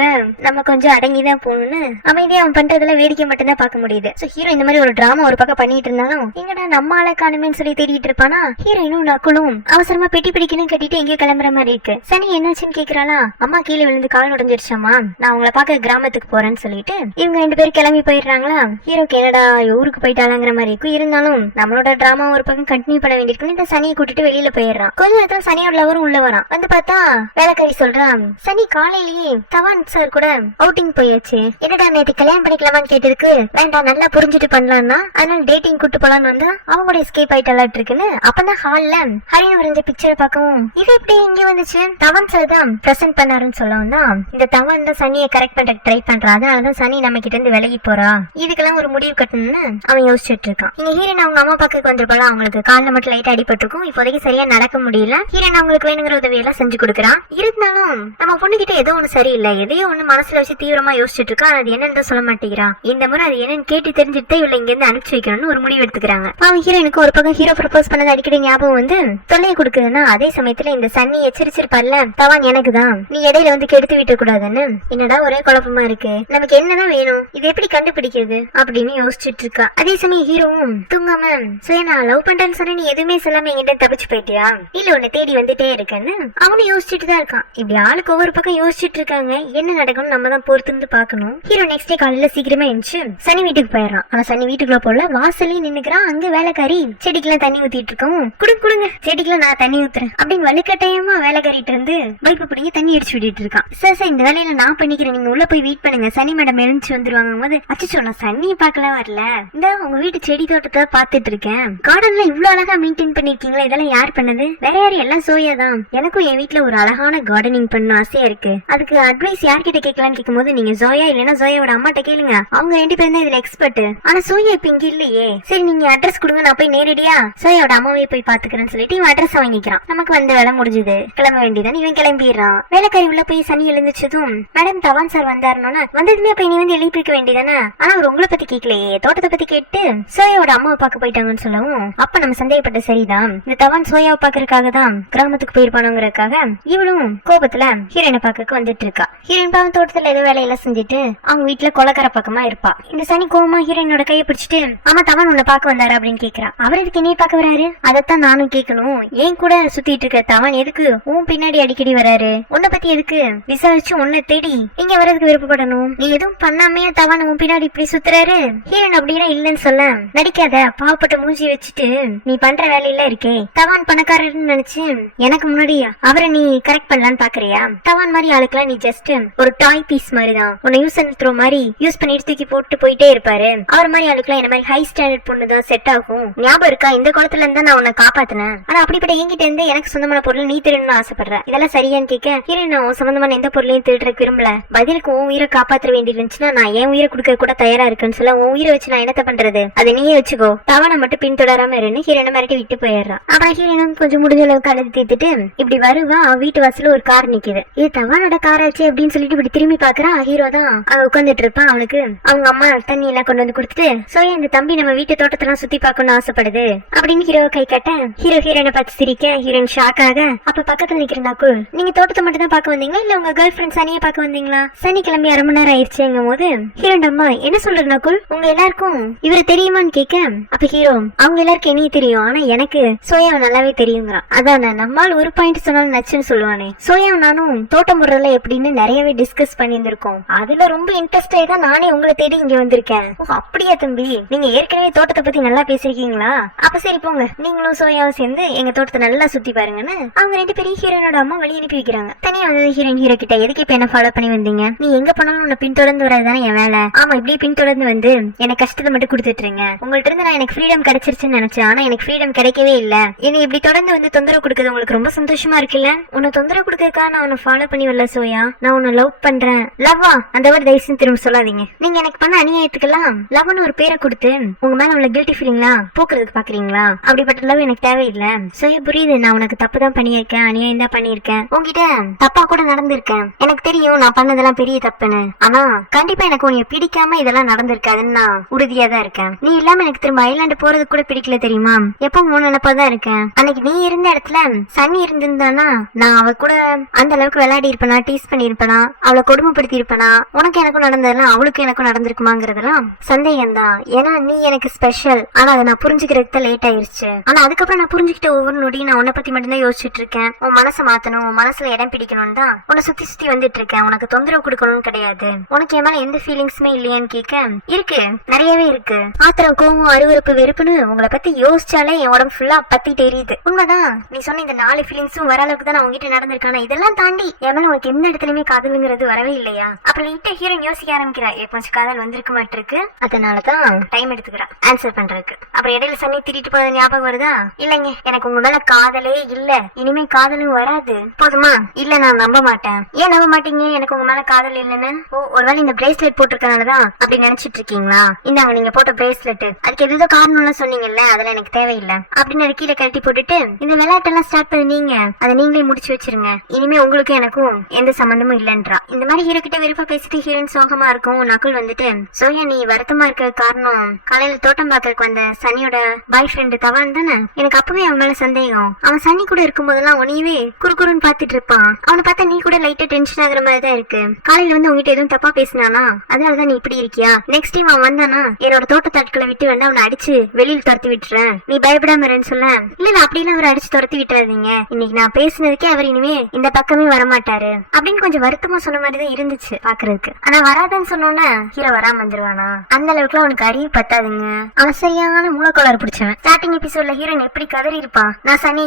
நம்ம கொஞ்சம் அடங்கிதான் போகணும்னு அமைதியா அவன் பண்றதுல வேடிக்கை மட்டும்தான் பார்க்க முடியுது. சோ ஹீரோ இந்த மாதிரி ஒரு டிராமா ஒரு பக்கம் பண்ணிட்டு இருந்தாலும் எங்கடா நம்ம ஆளை காணுமேன்னு சொல்லி தேடிட்டு இருப்பானா, ஹீரோயினும் நக்குளும் அவசரமா பெட்டி பிடிக்கணும் கட்டிட்டு எங்கேயோ கிளம்புற மாதிரி இருக்கு. சனி என்னாச்சுன்னு கேக்குறாளா, அம்மா கீழே விழுந்து கால் உடஞ்சிருச்சாமா, நான் உங்களை பார்க்க கிராமத்துக்கு போறேன்னு சொல்லிட்டு இவங்க 2 பேரும் கிளம்பி போயிடுறாங்களா. ஹீரோக்கு என்னடா ஊருக்கு போயிட்டாளாங்கிற மாதிரி இருக்கும். இருந்தாலும் நம்மளோட டிராமா ஒரு பக்கம் கண்டினியூ பண்ண வேண்டியிருக்கும். இந்த சனியை கூட்டிட்டு வெளியில போயிடுறான். கொஞ்ச நேரத்துல சனியோட லவரும் உள்ள வரான். வந்து பார்த்தா வேலைக்காரி சொல்றான், சனி காலையிலேயே தவான் சார் கூட அவுட்டிங் போயாச்சு, என்னடா நேற்று கல்யாணம் பண்ணிக்கலாமான்னு கேட்டதுக்கு வேண்டாம் நல்லா புரிஞ்சுட்டு பண்ணலாம்னா அதனால டேட்டிங் கூட்டு போலான்னு வந்து அவங்க கூட எஸ்கேப் ஆயிட்டாலாட்டு இருக்குன்னு அப்பதான் ஹால்ல ஹரியான் வரைஞ்ச பிக்சரை பார்க்கவும், இது எப்படி இங்க வந்துச்சு, தவான் சார் தான் பிரசன்ட் பண்ணாருன்னு சொல்லவும் தான் இந்த தவான் தான் சனியை கரெக்ட் பண்ண ட்ரை பண்றான், அதனாலதான் சனி நம்ம கிட்ட இருந்து விலகி போறா, இதுக்கெல்லாம் ஒரு முடிவு கட்டணும்னு அவன் யோசிச்சுட்டு இருக்கான். இங்க ஹீரோயின் அவங்க அம்மா பக்கத்துக்கு வந்திருப்பாளா, அவங்களுக்கு காலில் மட்டும் லைட்டா அடிபட்டிருக்கும், இப்போதைக்கு சரியா நடக்க முடியல. ஹீரோயின் அவங்களுக்கு வேணுங்கிற உதவியெல்லாம் செஞ்சு கொடுக்குறான். இருந்தாலும் நம்ம பொண்ணுகிட்ட ஏதோ ஒண்ணு சரியில்லை, எதையோ ஒண்ணு மனசுல வச்சு தீவிரமா யோசிச்சுட்டு இருக்கா, அது என்னன்னு சொல்ல மாட்டேங்கிறான். இந்த முறை அது என்னன்னு கேட்டு தெரிஞ்சுட்டு இவளை இங்க இருந்து அனுப்பிச்சு வைக்கணும்னு ஒரு முடிவு எடுத்துக்கிறாங்க. அவன் ஹீரோயினுக்கு ஒரு பக்கம் ஹீரோ ப்ரப்போஸ் பண்ணது அடிக்கடி ஞாபகம் வந்து தொல்லையை கொடுக்குதுன்னா, அதே சமயத்துல இந்த சன்னி எச்சரிச்சிருப்பார்ல, தவான் எனக்கு தான், நீ இடையில வந்து கெடுத்து விட்டு கூடாதுன்னு. என்னடா ஒரே குழப்பமா இருக்கு, நமக்கு என்னதான் வேணும், இது எப்படி கண்டுபிடிக்கிறது அப்படின்னு யோசிச்சுட்டு இருக்கா. அதே சமயம் ஹீரோவும் தூங்காம, சரி நான் லவ் பண்றேன்னு சொன்ன நீ எதுவுமே சொல்லாம என்கிட்ட தப்பிச்சு போயிட்டியா, இல்ல உன்னை தேடி வந்துட்டே இருக்கேன்னு அவனும் யோசிச்சுட்டு தான் இருக்கான். இப்படி ஆளுக்கு ஒவ்வொரு பக்கம் யோசிச்சுட்டு இருக்காங்க. என்ன நடக்கும்னு நம்ம தான் பொறுத்து இருந்து பாக்கணும். ஹீரோ நெக்ஸ்ட் டே காலையில சீக்கிரமா எந்திரிச்சு முடிச்சு சனி வீட்டுக்கு போயிடறான். அவன் சனி வீட்டுக்குள்ள போல வாசலையும் நின்னுக்கிறான். அங்க வேலைக்காரி செடிக்கெல்லாம் தண்ணி ஊத்திட்டு இருக்கோம். கொடுங்க செடிக்கெல்லாம் நான் தண்ணி ஊத்துறேன் அப்படின்னு வலுக்கட்டாயமா வேலைக்காரிட்டு இருந்து பைப்பு பிடிங்க தண்ணி அடிச்சு விட்டுட்டு இருக்கான். சார் இந்த வேலையில நான் பண்ணிக்கிறேன், நீங்க உள்ள போய் வெயிட் பண்ணுங்க, சனி மேடம் எழுந்துச்சு வந்துருவாங்க போது அச்சோ நான் சன்னியை பார்க்கலாம் வரல, இந்த உங்க வீட்டு செடி தோட்டத்தை பாத்துட்டு இருக்கேன், கார்டன்ல இவ்வளவு அழகா மெயின்டைன் பண்ணிருக்கீங்களா, இதெல்லாம் யார் பண்ணது? வேற யாரு? எல்லாம் சோயா தான். எனக்கும் என் வீட்டுல ஒரு அழகான கார்டனிங் பண்ண ஆசையா இருக்கு, அதுக்கு அட்வைஸ் யார்கிட்ட கேட்கலான்னு கேட்கும் போது நீங்க சோயா இல்லைன்னா சோயாவோட அம்மாட்ட கேளுங்க, அவங்க 2 பேரும் தான் இதுல எக்ஸ்பர்ட். ஆனா சோயா இப்ப இங்க இல்லையே, சரி நீங்க அட்ரஸ் கொடுங்க, நான் போய் நேரடியா சோயாவோட அம்மாவே போய் பாத்துக்கிறேன்னு சொல்லிட்டு இவன் அட்ரஸ் வாங்கிக்கிறான். நமக்கு வந்த வேலை முடிஞ்சது, கிளம்ப வேண்டியதான். இவன் கிளம்பிடுறான். வேலைக்காரி உள்ள போய் சனி எழுந்துச்சதும் மேடம் தவான் சார் வந்தாருன்னா வந்ததுமே அப்ப நீ வந்து எழுப்பிருக்க வேண்டியதானே, ஆனா அவர் உங்களை பத்தி கேட்கலையே, தோட்டத்தை பத்தி கேட்டு சோயாவோட அம்மாவை பார்க்க போயிட்டாங்கன்னு சொல்லவும் அப்ப நம்ம சந்தேகப்பட்ட சரிதான், இந்த தவான் சோயாவை பாக்குறதுக்காக தான் கிராமத்துக்கு போயிருப்பானுங்கிறதுக்காக இவளும் கோபத்துல ஹீரோயினை பார்க்க வந்துட்டு இருக்கா. ஹீரோயின் பாவம் தோட்டத்துல ஏதோ வேலையெல்லாம் செஞ்சுட்டு அவங்க வீட்டுல கொலக்கார பக்கமா இருப்பா. இந்த சனி கோவமா ஹீரோயினோட கையை பிடிச்சிட்டு ஆமா தவான் உன்னை பார்க்க வந்தாரு அப்படின்னு கேக்குறான். அவர் எதுக்கு என்னைய பார்க்க வராரு? அதைத்தான் நானும் கேட்கணும், ஏன் கூட சுத்திட்டு இருக்க தவான் எதுக்கு உன் பின்னாடி அடிக்கடி வராரு, உன்னை பத்தி எதுக்கு விசாரிச்சு உன்னை தேடி இங்க வர்றதுக்கு விருப்பப்படணும், நீ எதுவும் பண்ணாமையா தவான் உன் பின்னாடி இப்படி சுத்துறாரு? ஹீரோயின் அப்படின்னா இல்லன்னு சொல்ல, நடிக்காத பாவப்பட்ட மூஞ்சி வச்சுட்டு நீ பண்ற வேலையில இருக்கே, தவான் பணக்காரர்னு நினைச்சு எனக்கு முன்னாடி அவரை நீ கரெக்ட் பண்ணலான்னு பாக்குறியா? தவான் மாதிரி ஆளுக்கெல்லாம் நீ ஜஸ்ட் ஒரு டாய் பீஸ் மாதிரி தான், உன்னை யூஸ் அண்ட் த்ரோ மாதிரி யூஸ் பண்ணிட்டு தூக்கி போட்டு போயிட்டே இருப்பாரு. அவர் மாதிரி ஆளுக்கெல்லாம் என்ன மாதிரி ஹை ஸ்டாண்டர்ட் பொண்ணுதான் செட் ஆகும். ஞாபகம் இருக்கா, இந்த குளத்துல இருந்தா நான் உன்னை காப்பாத்தினேன், ஆனா அப்படிப்பட்ட என்கிட்ட இருந்து எனக்கு சொந்தமான பொருள் நீ திருடணும்னு ஆசைப்படுற, இதெல்லாம் சரியான்னு கேட்க ஹீரோயின் நான் சொந்தமான எந்த பொருளையும் திருடுறதுக்கு விரும்பல, பதிலுக்கு உன் உயிரை காப்பாற்ற வேண்டி இருந்துச்சுன்னா நான் என் உயிரை கொடுக்க கூட தயாரா இருக்குன்னு சொல்ல, உன் உயிரை வச்சு நான் என்னத்த பண்றது, அதை நீயே வச்சுக்கோ, தவணை மட்டும் பின்தொடராம இருந்து ஹீரோயினை மிரட்டி விட்டு போயிடுறான். அப்புறம் ஹீரோயினும் கொஞ்சம் முடிஞ்ச அளவுக்கு அழுது தீர்த்துட்டு இப்படி வருவா. வீட்டு வாசல ஒரு கார் நிக்குது, இது தவானோட கார் ஆச்சு அப்படின்னு சொல்லிட்டு இப்படி திரும்பி பாக்குறா. ஹீரோ தான் உட்காந்துட்டு இருப்பான். அவனுக்கு அவங்க அம்மா தண்ணி எல்லாம் கொண்டு வந்து கொடுத்துட்டு சோயா இந்த தம்பி நம்ம வீட்டு தோட்டத்தெல்லாம் சுத்தி பார்க்கணும்னு ஆசைப்படுது அப்படின்னு ஹீரோவை கை கட்ட ஹீரோயினை பார்த்து சிரிக்க ஹீரோயின் ஷாக் ஆக அப்ப பக்கத்துல நிக்கிறந்தாக்கு நீங்க தோட்டத்தை மட்டும் தான் பார்க்க வந்தீங்களா இல்ல உங்க கேர்ள் ஃபிரெண்ட் சனியை பார்க்க வந்தீங்களா? சனி கிளம்பி 1/2 மணி நேரம் ஆயிடுச்சுங்கும் போது ஹீரோயின் அம்மா என்ன சொல்றதுனாக்குள் உங்க எல்லாருக்கும் இவரை தெரியுமான்னு கேட்க அப்ப ஹீரோ அவங்க எல்லாருக்கும் என்னையே தெரியும், ஆனா எனக்கு சோயாவை நல்லாவே தெரியுங்கிறான். அதான நம்மால் ஒரு பாயிண்ட் சொன்னாலும் நச்சுன்னு சொல்லுவானே. சோயாவும் நானும் தோட்டம் முறையில எப்படின்னு நிறையவே டிஸ்கஸ் பண்ணியிருந்திருக்கோம், அதுல ரொம்ப இன்ட்ரெஸ்ட் ஆகி தான் நானே உங்களை தேடி இங்க வந்திருக்கேன். அப்படியா தம்பி, நீங்க ஏற்கனவே தோட்டத்தை பத்தி நல்லா பேசிருக்கீங்களா? அப்ப சரி போங்க, நீங்களும் சோயாவும் சேர்ந்து எங்க தோட்டத்தை நல்லா சுத்தி பாருங்கன்னு அவங்க 2 பேரும் ஹீரோனோட அம்மா வழி அனுப்பி வைக்கிறாங்க. தனியா வந்து ஹீரோயின் ஹீரோ கிட்ட எதுக்கு இப்ப என்ன ஃபாலோ பண்ணி வந்தீங்க, நீ எங்க போனாலும் உன்னை பின்தொடர்ந்து வர்றதுதானே என் வேலை, ஆமா இப்படியே பின்தொடர்ந்து வந்து எனக்கு கஷ்டத்தை மட்டும் கொடுத்துட்டு இருங்க, உங்கள்ட்ட இருந்து நான் எனக்கு ஃப்ரீடம் கிடைச்சிருச்சுன்னு நினைச்சேன், ஆனா எனக்கு ஃப்ரீடம் கிடைக்கவே இல்ல, என்னை இப்படி தொடர்ந்து வந்து தொந்தரவு கொடுக்குறது உங்களுக்கு ரொம்ப சந்தோஷமா இருக்குல்ல, உன்னை தொந்தரவு கொடுக்கறதுக்கா நான் உன்னை ஃபாலோ பண்ணி வரல சோயா, நான் உன்னை லவ் பண்றேன். லவ்வா அந்த ஒரு தயவுசெய்து திரும்ப சொல்லாதீங்க, நீங்க எனக்கு பண்ண அநியாயத்துக்கெல்லாம் லவ்னு ஒரு பேரை கொடுத்து உங்க மேல உள்ள கில்ட்டி ஃபீலிங்லா போக்குறதுக்கு பாக்குறீங்களா? அப்படிப்பட்ட லவ் எனக்கு தேவையில்லை சோயா, புரியுது நான் உனக்கு தப்பு தான் பண்ணியிருக்கேன், அநியாயம் தான் பண்ணியிருக்கேன், உங்ககிட்ட தப்பா கூட நடந்திருக்கேன், எனக்கு தெரியும் நான் பண்ணதெல்லாம் பெரிய தப்புன்னு, ஆனா கண்டிப்பா எனக்கு உன்னை பிடிக்காம இதெல்லாம் நடந்திருக்காதுன்னு நான் உறுதியா தான் இருக்கேன். நீ இல்லாம எனக்கு திரும்ப ஐலாண்டு போறது கூட பிடிக்கல தெரியுமா, எப்ப உன் நினைப்பாதான் இருக்கேன். அன்னைக்கு நீ இருந்த இடத்துல சன்னி இருந்திருந்தானா நான் அவ கூட அந்த அளவுக்கு விளையாடி இருப்பனா, டீஸ் பண்ணி இருப்பனா, அவளை கொடுமைப்படுத்தி இருப்பனா, உனக்கு எனக்கும் நடந்ததெல்லாம் அவளுக்கு எனக்கும் நடந்திருக்குமாங்கிறதெல்லாம் சந்தேகம் தான். ஏன்னா நீ எனக்கு ஸ்பெஷல், ஆனா அதை நான் புரிஞ்சுக்கிறதுக்கு லேட் ஆயிருச்சு. ஆனா அதுக்கப்புறம் நான் புரிஞ்சுக்கிட்ட ஒவ்வொரு நொடியும் நான் உன்னை பத்தி மட்டும்தான் யோசிச்சுட்டு இருக்கேன், உன் மனசை மாத்தணும், உன் மனசுல இடம் பிடிக்கணும் தான் உன்னை சுத்தி சுத்தி வந்துட்டு இருக்கேன், உனக்கு தொந்தரவு கொடுக்கணும்னு கிடையாது. உனக்கு என் மேல எந்த ஃபீலிங்ஸுமே இல்லையான்னு கேட்க இருக்கு, நிறையவே இருக்கு. ஆத்திரம், கோவம், அருவருப்பு, வெறுப்புன்னு உங்களை பத்தி யோசிச்சாலே என் உடம்பு ஃபுல்லா பத்திட்டு எரியுது. உண்மைதான் நீ சொன்ன இந்த 4 ஃபீலிங்ஸும் வர அளவுக்கு தான் நான் உங்ககிட்ட நடந்திருக்கான, இதெல்லாம் தாண்டி என் மேல உனக்கு எந்த இடத்துலயுமே காதலுங்கிறது வரவே இல்லையா? அப்புறம் லைட்டா ஹீரோயின் யோசிக்க ஆரம்பிக்கிறா, கொஞ்சம் காதல் வந்திருக்க மாட்டிருக்கு, அதனாலதான் டைம் எடுத்துக்கிறா ஆன்சர் பண்றதுக்கு. அப்புறம் இடையில சன்னி திட்டிட்டு போனது ஞாபகம் வருதா? இல்லைங்க எனக்கு உங்க மேல காதலே இல்ல, இனிமே காதலும் வராது, போதுமா? இல்ல நான் நம்ப மாட்டேன். ஏன் நம்ப மாட்டீங்க எனக்கு உங்க மேல காதல் இல்லைன்னு? ஓ ஒருவேளை இந்த பிரேஸ்லெட் போட்டிருக்கனாலதான் அப்படி நினைச்சிட்டு இருக்கீங்களா? இந்தாங்க நீங்க போட்ட பிரேஸ்லெட், அதுக்கு எதோ காரணம்லாம் சொன்னீங்கல்ல, அதெல்லாம் எனக்கு தேவையில்லை அப்படின்னு அதை கீழே கழட்டி போட்டுட்டு இந்த விளையாட்டெல்லாம் ஸ்டார்ட் பண்ணீங்க, அதை நீங்களே முடிச்சு வச்சிருங்க, இனிமே உங்களுக்கு எனக்கும் எந்த சம்பந்தமும் இல்லன்றா. இந்த மாதிரி ஹீரோ கிட்ட வெறுப்பா பேசிட்டு ஹீரோயின் சோகமா இருக்கும். நக்குள் வந்துட்டு சோயா நீ வருத்தமா இருக்க காரணம் காலையில தோட்டம் பார்க்கறதுக்கு வந்த சனியோட பாய் ஃப்ரெண்டு தவான் தானே, எனக்கு அப்பவே அவன் மேல சந்தேகம், அவன் சனி கூட இருக்கும் போதெல்லாம் உனையவே குறுக்குறுன்னு பாத்துட்டு இருப்பான், அவனை பார்த்தா நீ கூட லைட்டா டென்ஷனா ஆகுற மாதிரி தான் இருக்கு. காலையில வந்து உங்ககிட்ட எதுவும் தப்பா பேசினானா அதனாலதான் நீ இப்படி இருக்கியா? நெக்ஸ்ட் டைம் அவன் வந்தானா என்னோட தோட்டத்தாட்களை விட்டு வேண்டாம் அவனை அடிச்சு வெளியில் துரத்தி விட்டுறேன், நீ பயப்படாம இருன்னு சொல்ல. இல்ல அப்படிலாம் அவர் அடிச்சு துரத்தி விட்டுறாதீங்க, இன்னைக்கு நான் பேசினதுக்கே அவர் இனிமே இந்த பக்கமே வரமாட்டாரு அப்படின்னு கொஞ்சம் வருத்தமா சொன்ன மாதிரிதான் இருந்துச்சு பாக்குறதுக்கு. ஆனா வராதுன்னு சொன்னோன்னே ஹீரோ வராம வந்துருவானா? அந்த அளவுக்கு அவனுக்கு அறிவு பத்தாதுங்க. அவன் சரியான மூலக்கோளாறு பிடிச்சவன். ஸ்டார்டிங் எபிசோட்ல ஹீரோயின் எப்படி கதறி இருப்பான், நான் சனி